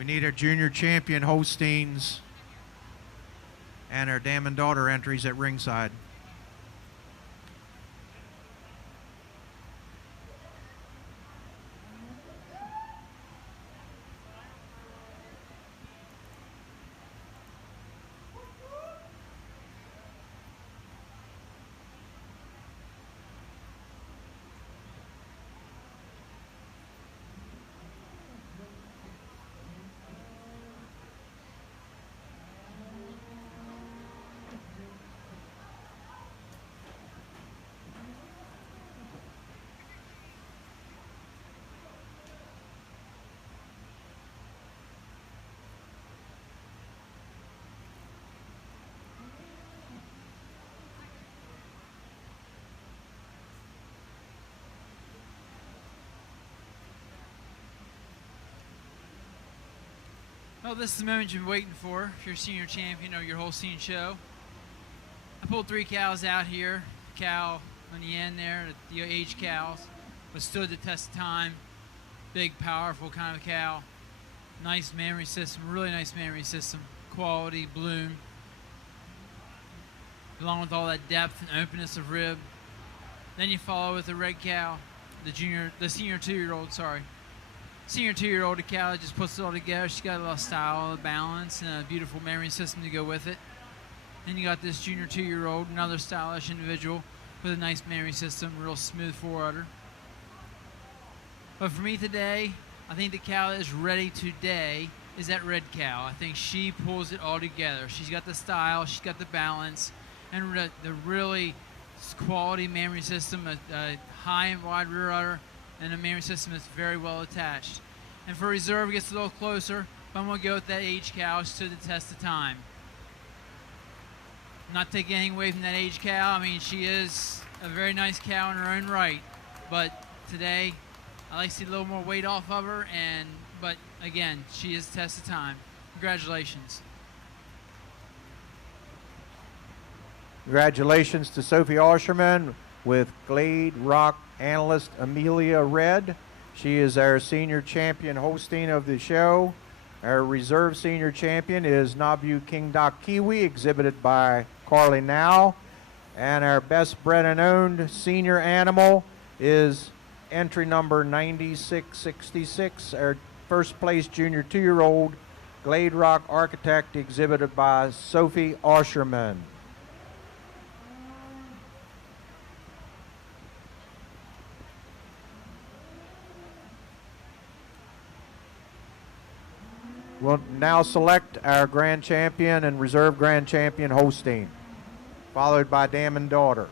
We need our junior champion Holsteins and our dam and daughter entries at ringside. Well, this is the moment you've been waiting for if you're senior champion or your Holstein show. I pulled 3 cows out here. Cow on the end there, the age cows, but stood the test of time. Big, powerful kind of cow. Nice mammary system, really nice mammary system. Quality, bloom. Along with all that depth and openness of rib. Then you follow with the red cow, the senior 2-year-old, sorry. Senior 2-year-old cow just puts it all together. She's got a lot of style, a balance, and a beautiful mammary system to go with it. Then you got this junior 2-year-old, another stylish individual with a nice mammary system, real smooth forerunner. But for me today, I think the cow that is ready today is that red cow. I think she pulls it all together. She's got the style, she's got the balance, and the really quality mammary system, a high and wide rear udder, and a mammary system that's very well attached. And for reserve, it gets a little closer, but I'm going to go with that age cow. She stood the test of time. I'm not taking anything away from that age cow. I mean, she is a very nice cow in her own right, but today I like to see a little more weight off of her, but again, she is the test of time. Congratulations. Congratulations to Sophie Osherman with Glade Rock analyst Amelia Red. She is our senior champion Holstein of the show. Our reserve senior champion is Nabu King Doc Kiwi, exhibited by Carly Now. And our best bred and owned senior animal is entry number 9666, our first place junior 2-year-old Glade Rock Architect, exhibited by Sophie Osherman. We'll now select our grand champion and reserve grand champion Holstein, followed by dam and daughter.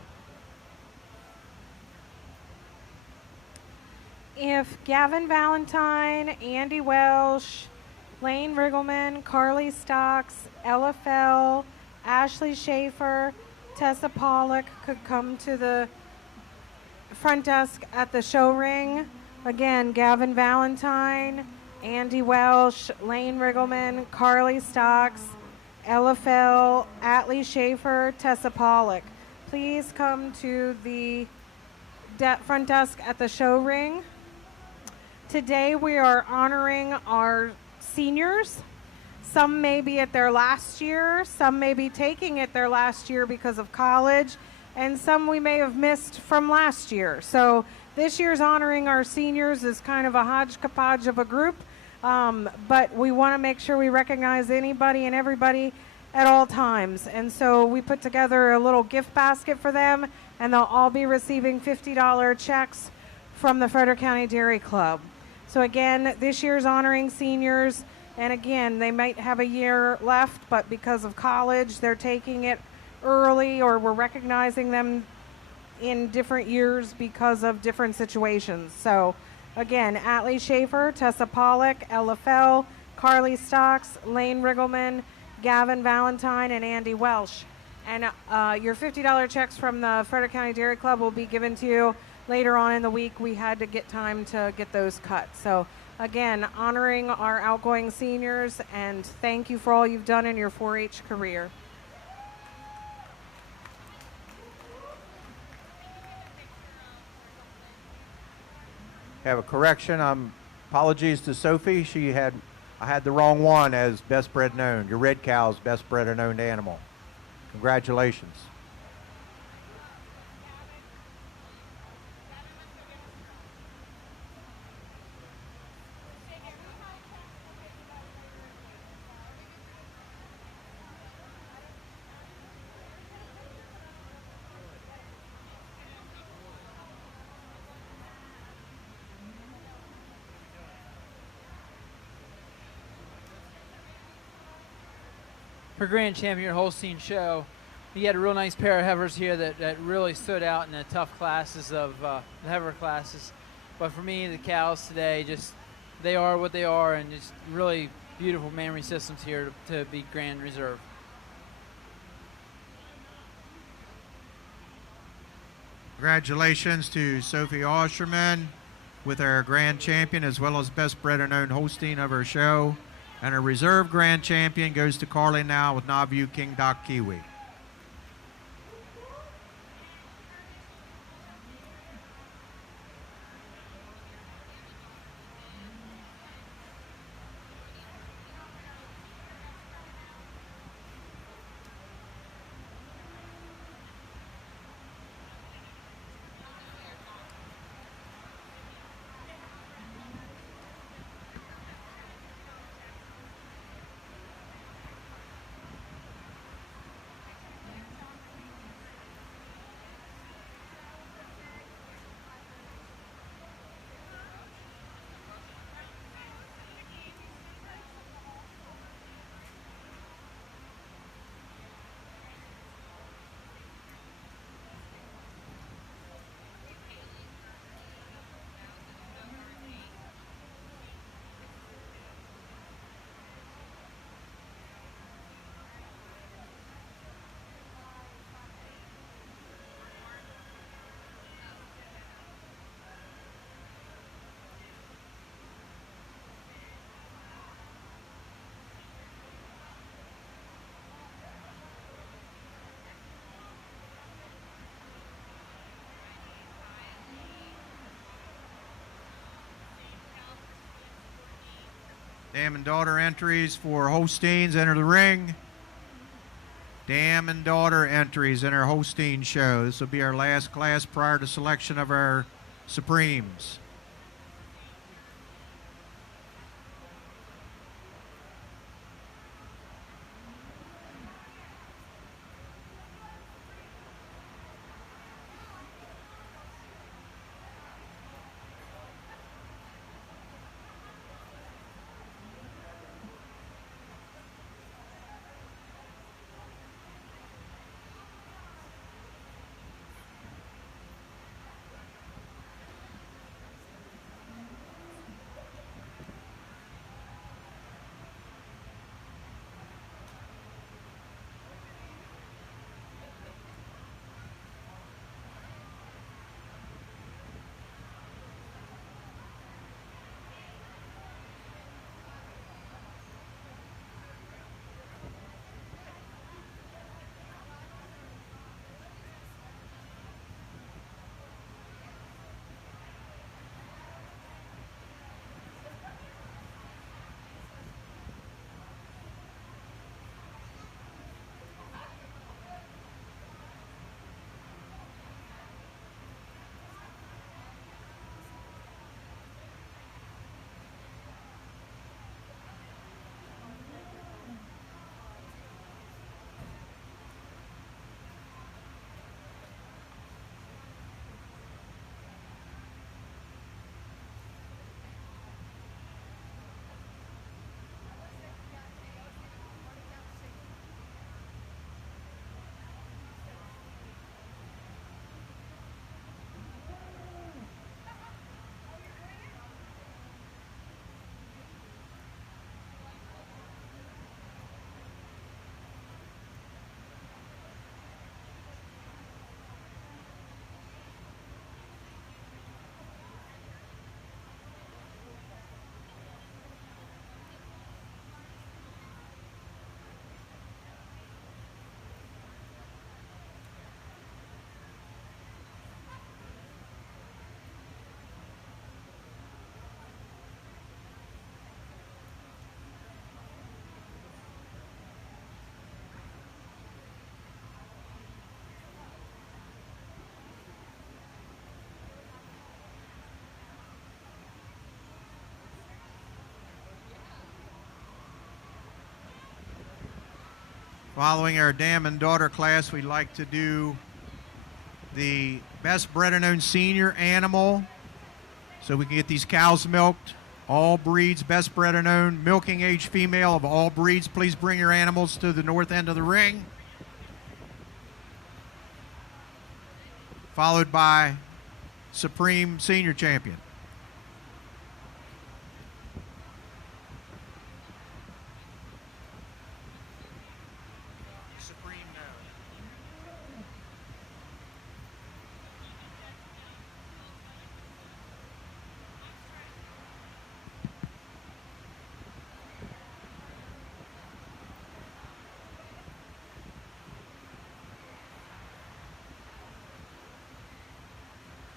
If Gavin Valentine, Andy Welsh, Lane Riggleman, Carly Stocks, Ella Fell, Ashley Schaefer, Tessa Pollock could come to the front desk at the show ring. Again, Gavin Valentine, Andy Welsh, Lane Riggleman, Carly Stocks, Ella Fell, Atlee Schaefer, Tessa Pollock. Please come to the front desk at the show ring. Today we are honoring our seniors. Some may be at their last year, some may be taking it their last year because of college, and some we may have missed from last year. So this year's honoring our seniors is kind of a hodgepodge of a group. But we want to make sure we recognize anybody and everybody at all times. And so we put together a little gift basket for them, and they'll all be receiving $50 checks from the Frederick County Dairy Club. So again, this year's honoring seniors, and again, they might have a year left, but because of college, they're taking it early, or we're recognizing them in different years because of different situations. So again, Atlee Schaefer, Tessa Pollock, Ella Fell, Carly Stocks, Lane Riggleman, Gavin Valentine, and Andy Welsh. And your $50 checks from the Frederick County Dairy Club will be given to you later on in the week. We had to get time to get those cut. So again, honoring our outgoing seniors, and thank you for all you've done in your 4-H career. Have a correction. Apologies to Sophie. She had I had the wrong one as best bred and owned. Your red cow's best bred and owned animal. Congratulations. For Grand Champion Holstein Show, he had a real nice pair of heifers here that really stood out in the tough classes of the heifer classes. But for me, the cows today, just they are what they are, and just really beautiful mammary systems here to be Grand Reserve. Congratulations to Sophie Osherman with our Grand Champion as well as best bred and owned Holstein of our show. And our reserve Grand Champion goes to Carly now with Nauvoo King Doc Kiwi. Dam and daughter entries for Holsteins enter the ring. Dam and daughter entries in our Holstein show. This will be our last class prior to selection of our Supremes. Following our dam and daughter class, we'd like to do the best bred and owned senior animal, so we can get these cows milked. All breeds, best bred and owned, milking age female of all breeds. Please bring your animals to the north end of the ring. Followed by Supreme Senior Champion.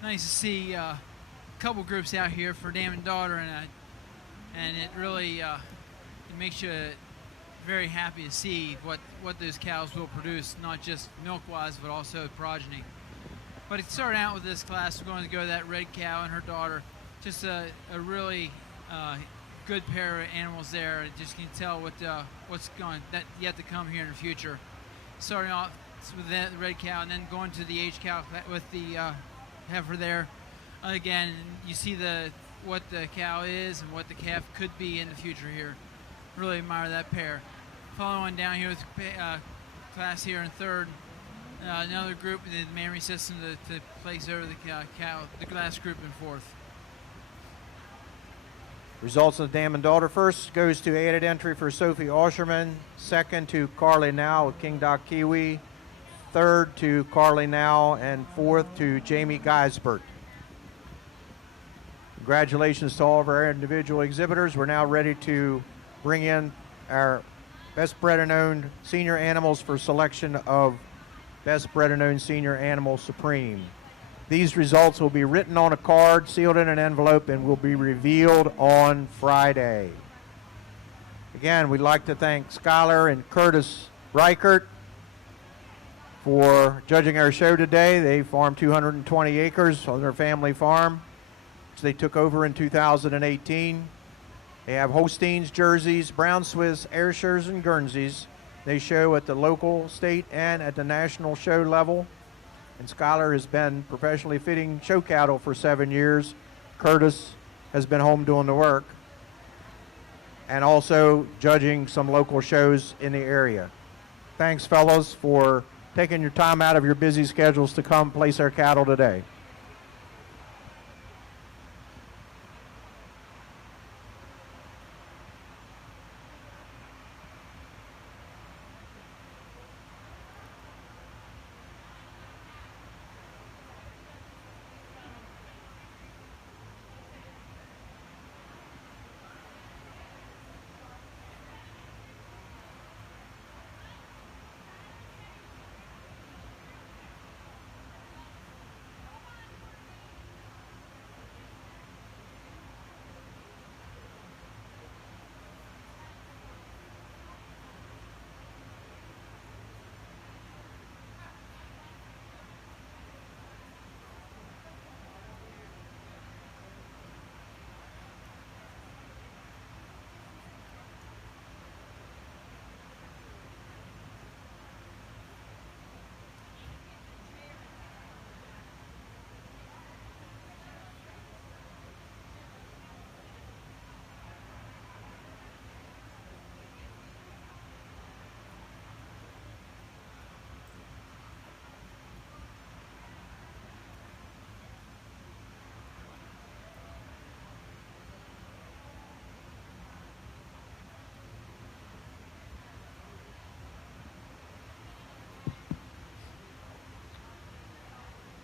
Nice to see a couple groups out here for dam and daughter, and it really it makes you very happy to see what those cows will produce, not just milk-wise, but also progeny. But it started out with this class. We're going to go to that red cow and her daughter. Just a really good pair of animals there. Just can tell what's going that yet to come here in the future. Starting off with the red cow, and then going to the age cow with the heifer there. Again, you see what the cow is and what the calf could be in the future here. Really admire that pair. Following down here with class here in third. Another group in the mammary system to place over the glass group in fourth. Results of the dam and daughter. First goes to added entry for Sophie Osherman. Second to Carly Now with King Doc Kiwi. Third to Carly Now, and fourth to Jamie Geisbert. Congratulations to all of our individual exhibitors. We're now ready to bring in our best bred and owned senior animals for selection of best bred and owned senior animal supreme. These results will be written on a card, sealed in an envelope, and will be revealed on Friday. Again, we'd like to thank Skylar and Curtis Reichert for judging our show today. They farm 220 acres on their family farm, which they took over in 2018. They have Holsteins, Jerseys, Brown Swiss, Ayrshires, and Guernseys. They show at the local, state, and at the national show level. And Skylar has been professionally fitting show cattle for 7 years. Curtis has been home doing the work, and also judging some local shows in the area. Thanks, fellows, for taking your time out of your busy schedules to come place our cattle today.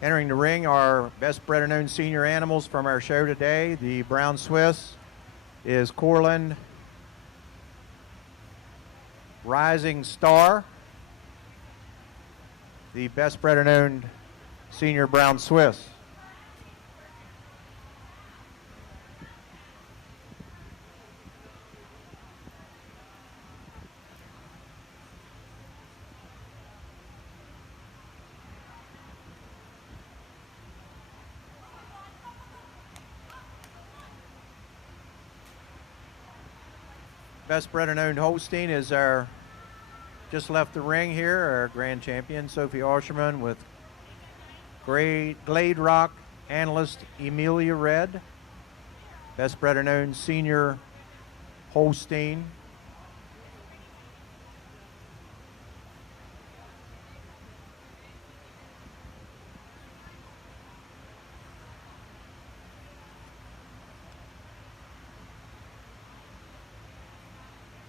Entering the ring are best bred and owned senior animals from our show today. The Brown Swiss is Corlin Rising Star, the best bred and owned senior Brown Swiss. Best bred and owned Holstein is our just left the ring here, our grand champion, Sophie Osherman, with Glade Rock analyst Emilia Red, best bred and owned senior Holstein.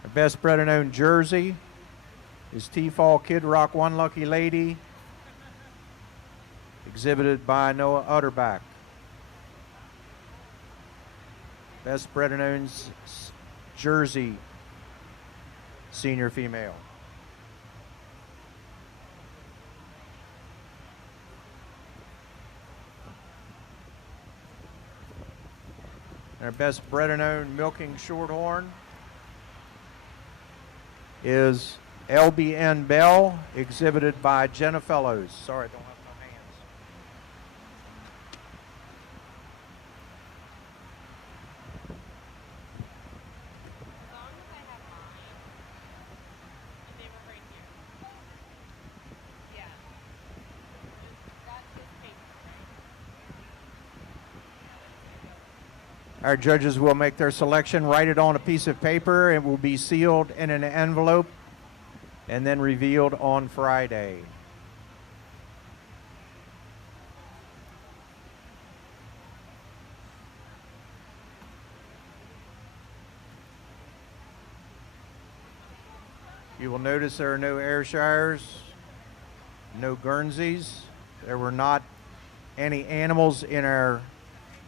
Our best bred and owned Jersey is T-Fall Kid Rock One Lucky Lady, exhibited by Noah Utterback. Best bred and owned Jersey senior female. Our best bred and owned milking shorthorn is LBN Bell, exhibited by Jenna Fellows. Sorry, I don't have no hands. As long as I have mine, and they were right here. Yeah. That's his paper. Our judges will make their selection, write it on a piece of paper, and will be sealed in an envelope and then revealed on Friday. You will notice there are no Ayrshires, no Guernseys. There were not any animals in our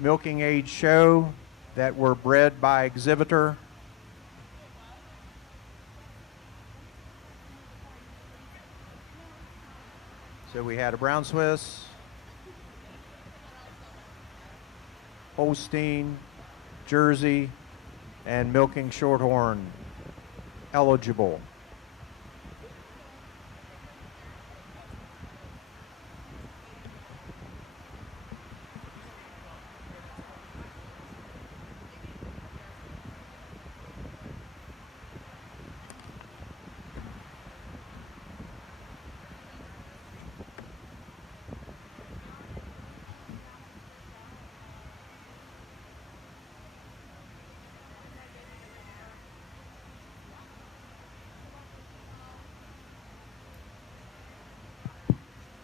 milking age show that were bred by exhibitor. So we had a Brown Swiss, Holstein, Jersey, and milking shorthorn eligible.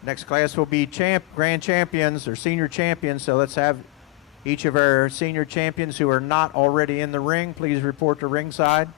Next class will be grand champions or senior champions. So let's have each of our senior champions who are not already in the ring, please report to ringside.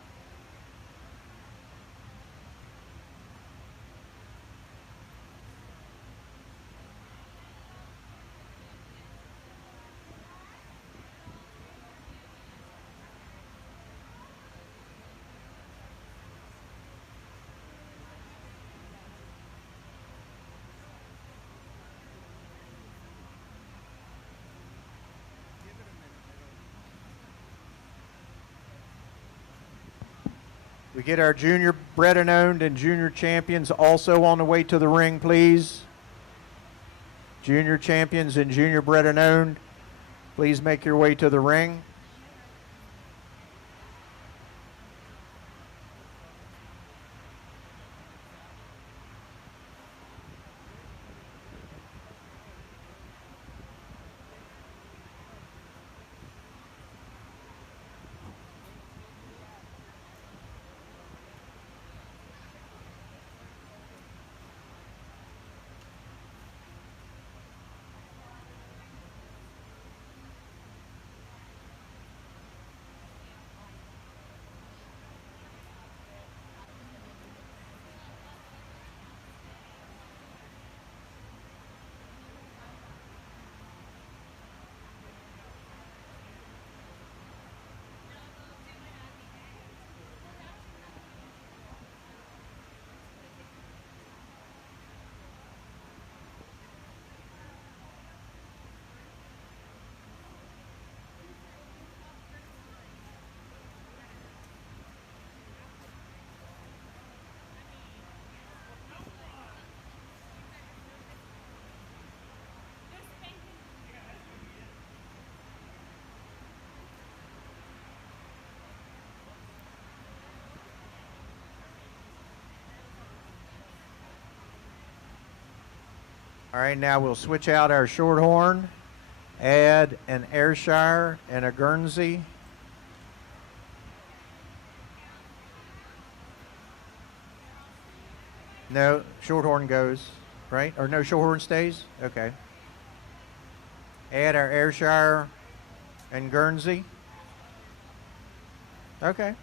We get our junior bred and owned and junior champions also on the way to the ring, please. Junior champions and junior bred and owned, please make your way to the ring. All right, now we'll switch out our Shorthorn, add an Ayrshire and a Guernsey. No, Shorthorn goes, right? Or no, Shorthorn stays? Okay. Add our Ayrshire and Guernsey. Okay.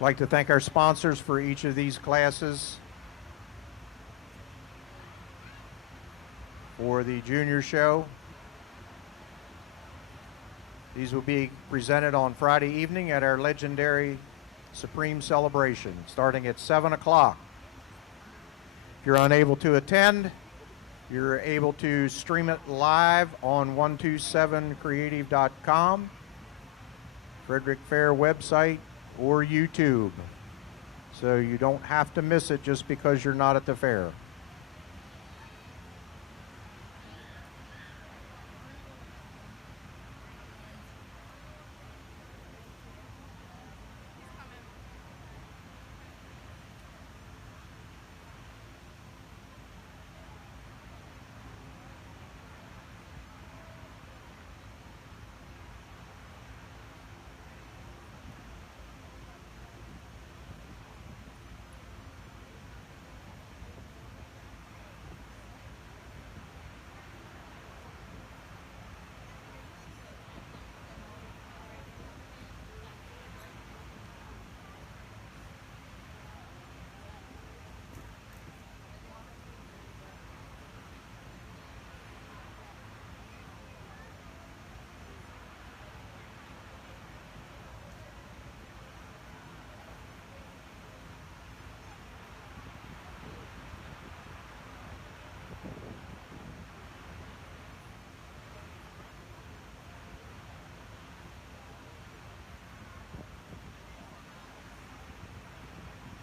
I'd like to thank our sponsors for each of these classes. For the junior show, these will be presented on Friday evening at our legendary Supreme Celebration, starting at 7 o'clock. If you're unable to attend, you're able to stream it live on 127creative.com, Frederick Fair website, or YouTube. So you don't have to miss it just because you're not at the fair.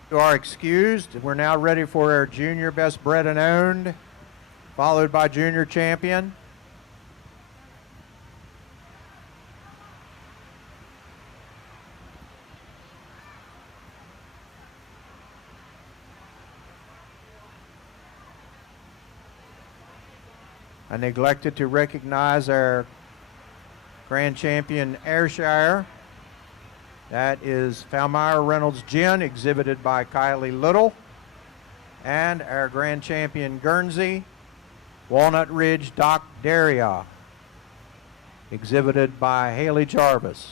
You are excused. We're now ready for our junior best bred and owned, followed by junior champion. I neglected to recognize our grand champion Ayrshire. That is Falmire Reynolds Gin, exhibited by Kylie Little. And our grand champion Guernsey, Walnut Ridge Doc Daria, exhibited by Haley Jarvis.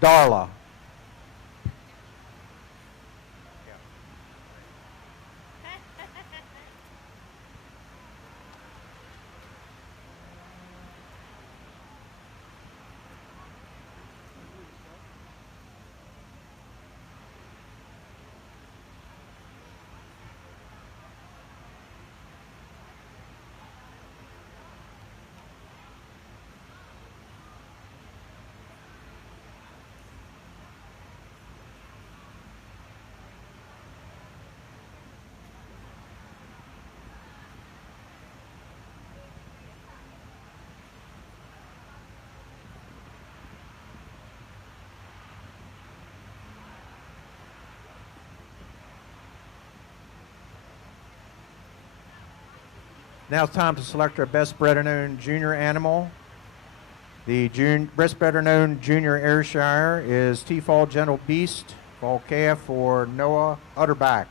Darla. Now it's time to select our best bred and owned junior animal. The best bred and owned junior Ayrshire is T-Fall Gentle Beast, fall calf for Noah Utterback.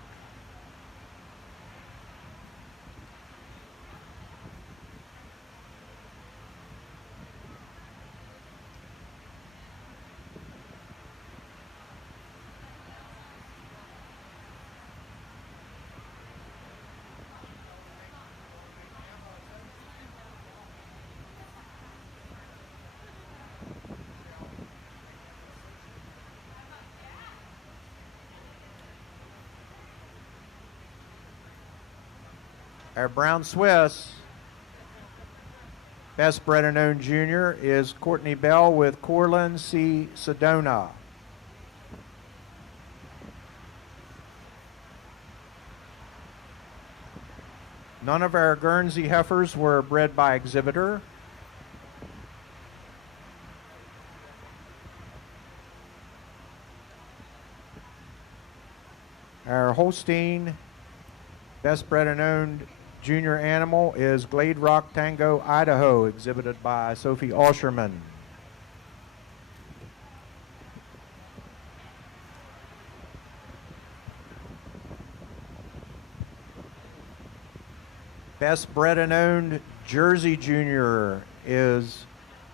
Our Brown Swiss Best Bred and Owned Junior is Courtney Bell with Corlin C. Sedona. None of our Guernsey heifers were bred by exhibitor. Our Holstein Best Bred and Owned Junior animal is Glade Rock Tango, Idaho, exhibited by Sophie Osherman. Best Bred and Owned Jersey Junior is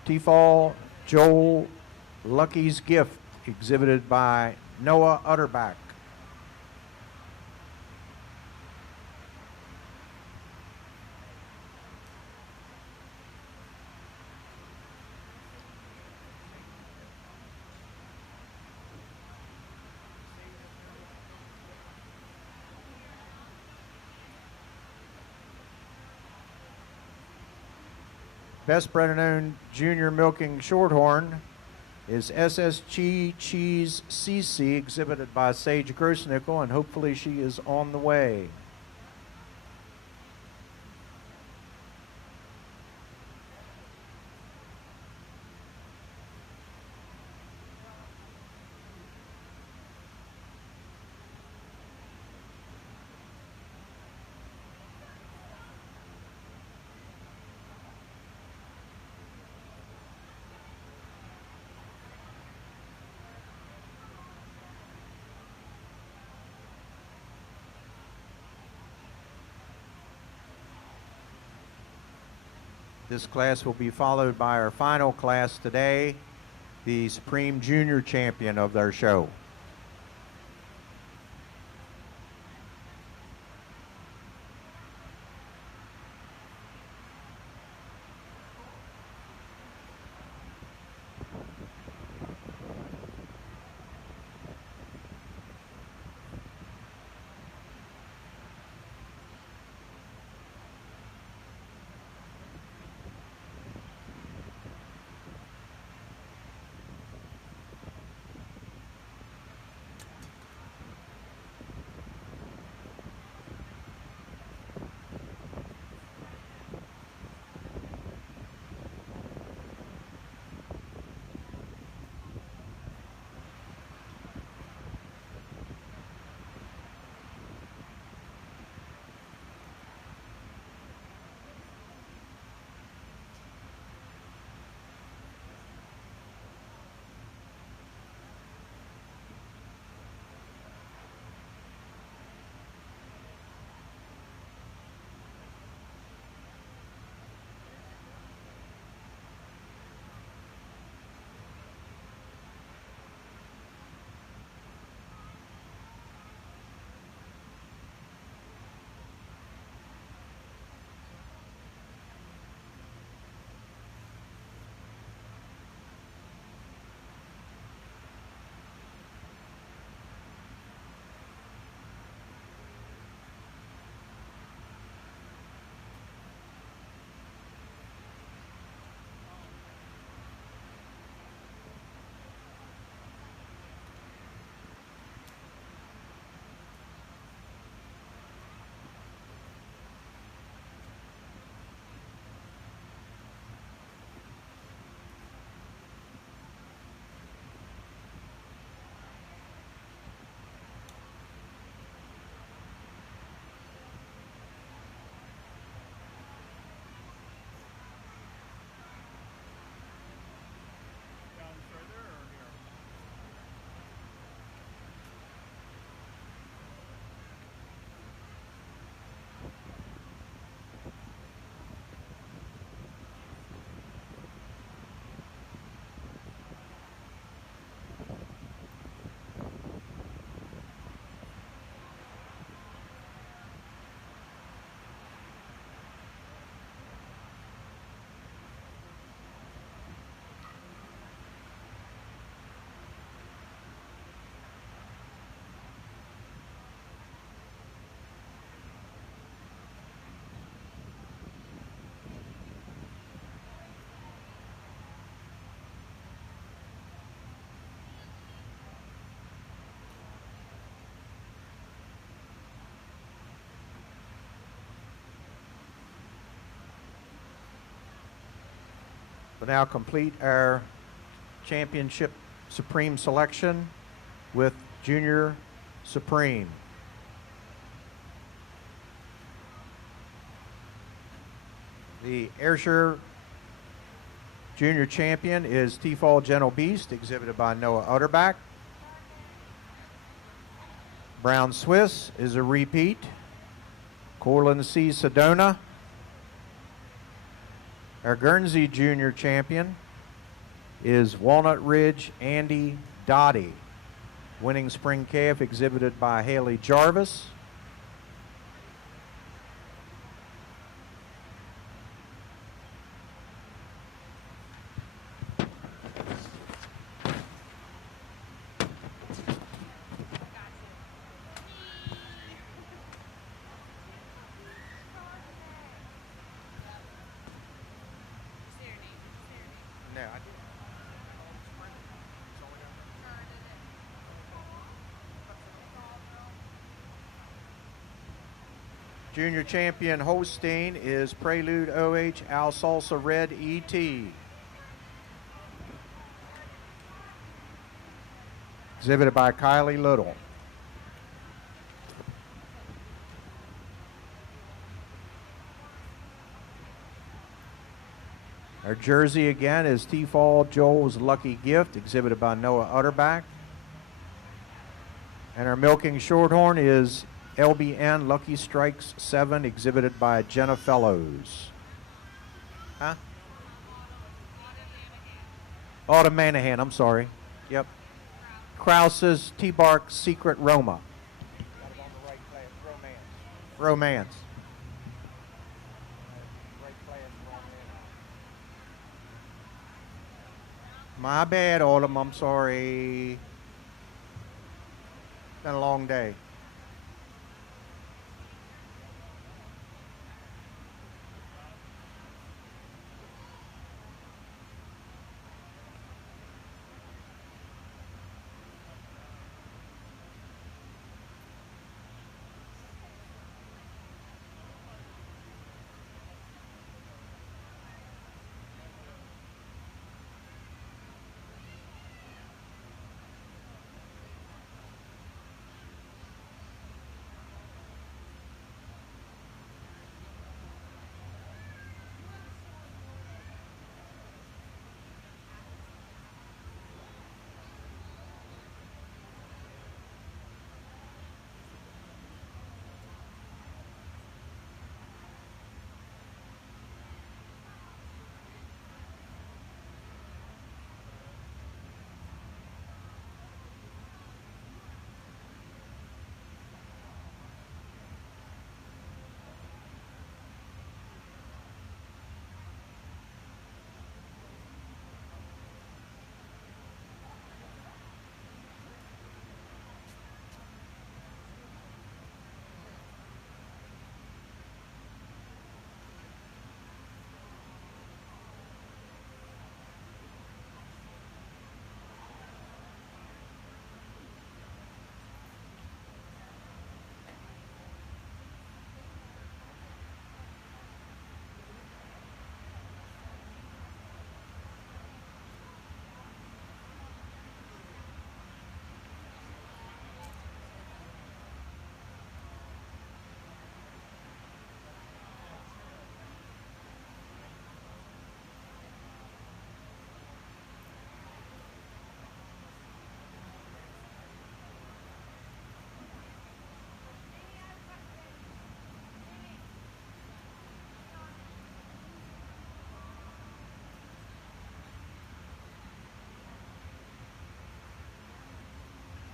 Tefal Joel Lucky's Gift, exhibited by Noah Utterback. Best Bred and Owned Junior Milking Shorthorn is SS Cheese CC, exhibited by Sage Grossnickel, and hopefully she is on the way. This class will be followed by our final class today, the Supreme Junior Champion of their show. We'll now complete our championship Supreme selection with Junior Supreme. The Ayrshire Junior Champion is T-Fall Gentle Beast, exhibited by Noah Utterback. Brown Swiss is a repeat. Corland C. Sedona. Our Guernsey Junior Champion is Walnut Ridge Andy Dottie. Winning Spring Calf, exhibited by Haley Jarvis. Junior Champion Holstein is Prelude OH Al Salsa Red ET. Exhibited by Kylie Little. Our jersey again is T-Fall Joel's Lucky Gift, exhibited by Noah Utterback. And our milking shorthorn is LBN Lucky Strikes 7, exhibited by Jenna Fellows. Huh? Autumn Manahan, I'm sorry. Yep. Krause's T-Bark Secret Roma. Romance. My bad, Autumn, I'm sorry. Been a long day.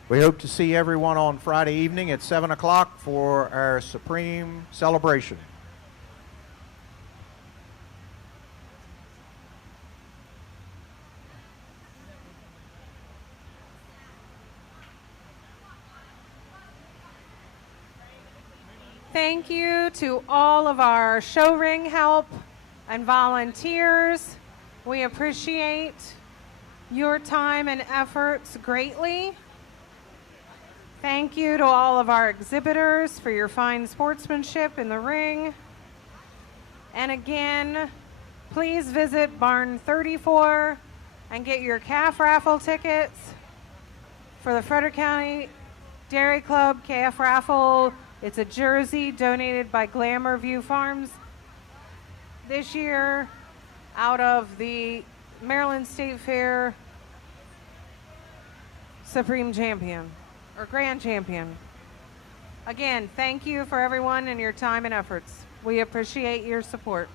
We hope to see everyone on Friday evening at 7 o'clock for our Supreme celebration. Thank you to all of our show ring help and volunteers. We appreciate your time and efforts greatly. Thank you to all of our exhibitors for your fine sportsmanship in the ring. And again, Please visit Barn 34 and get your calf raffle tickets for the Frederick County Dairy Club calf raffle. It's a jersey donated by Glamour View Farms this year out of the Maryland State Fair Supreme Champion or Grand Champion. Again, thank you for everyone and your time and efforts. We appreciate your support.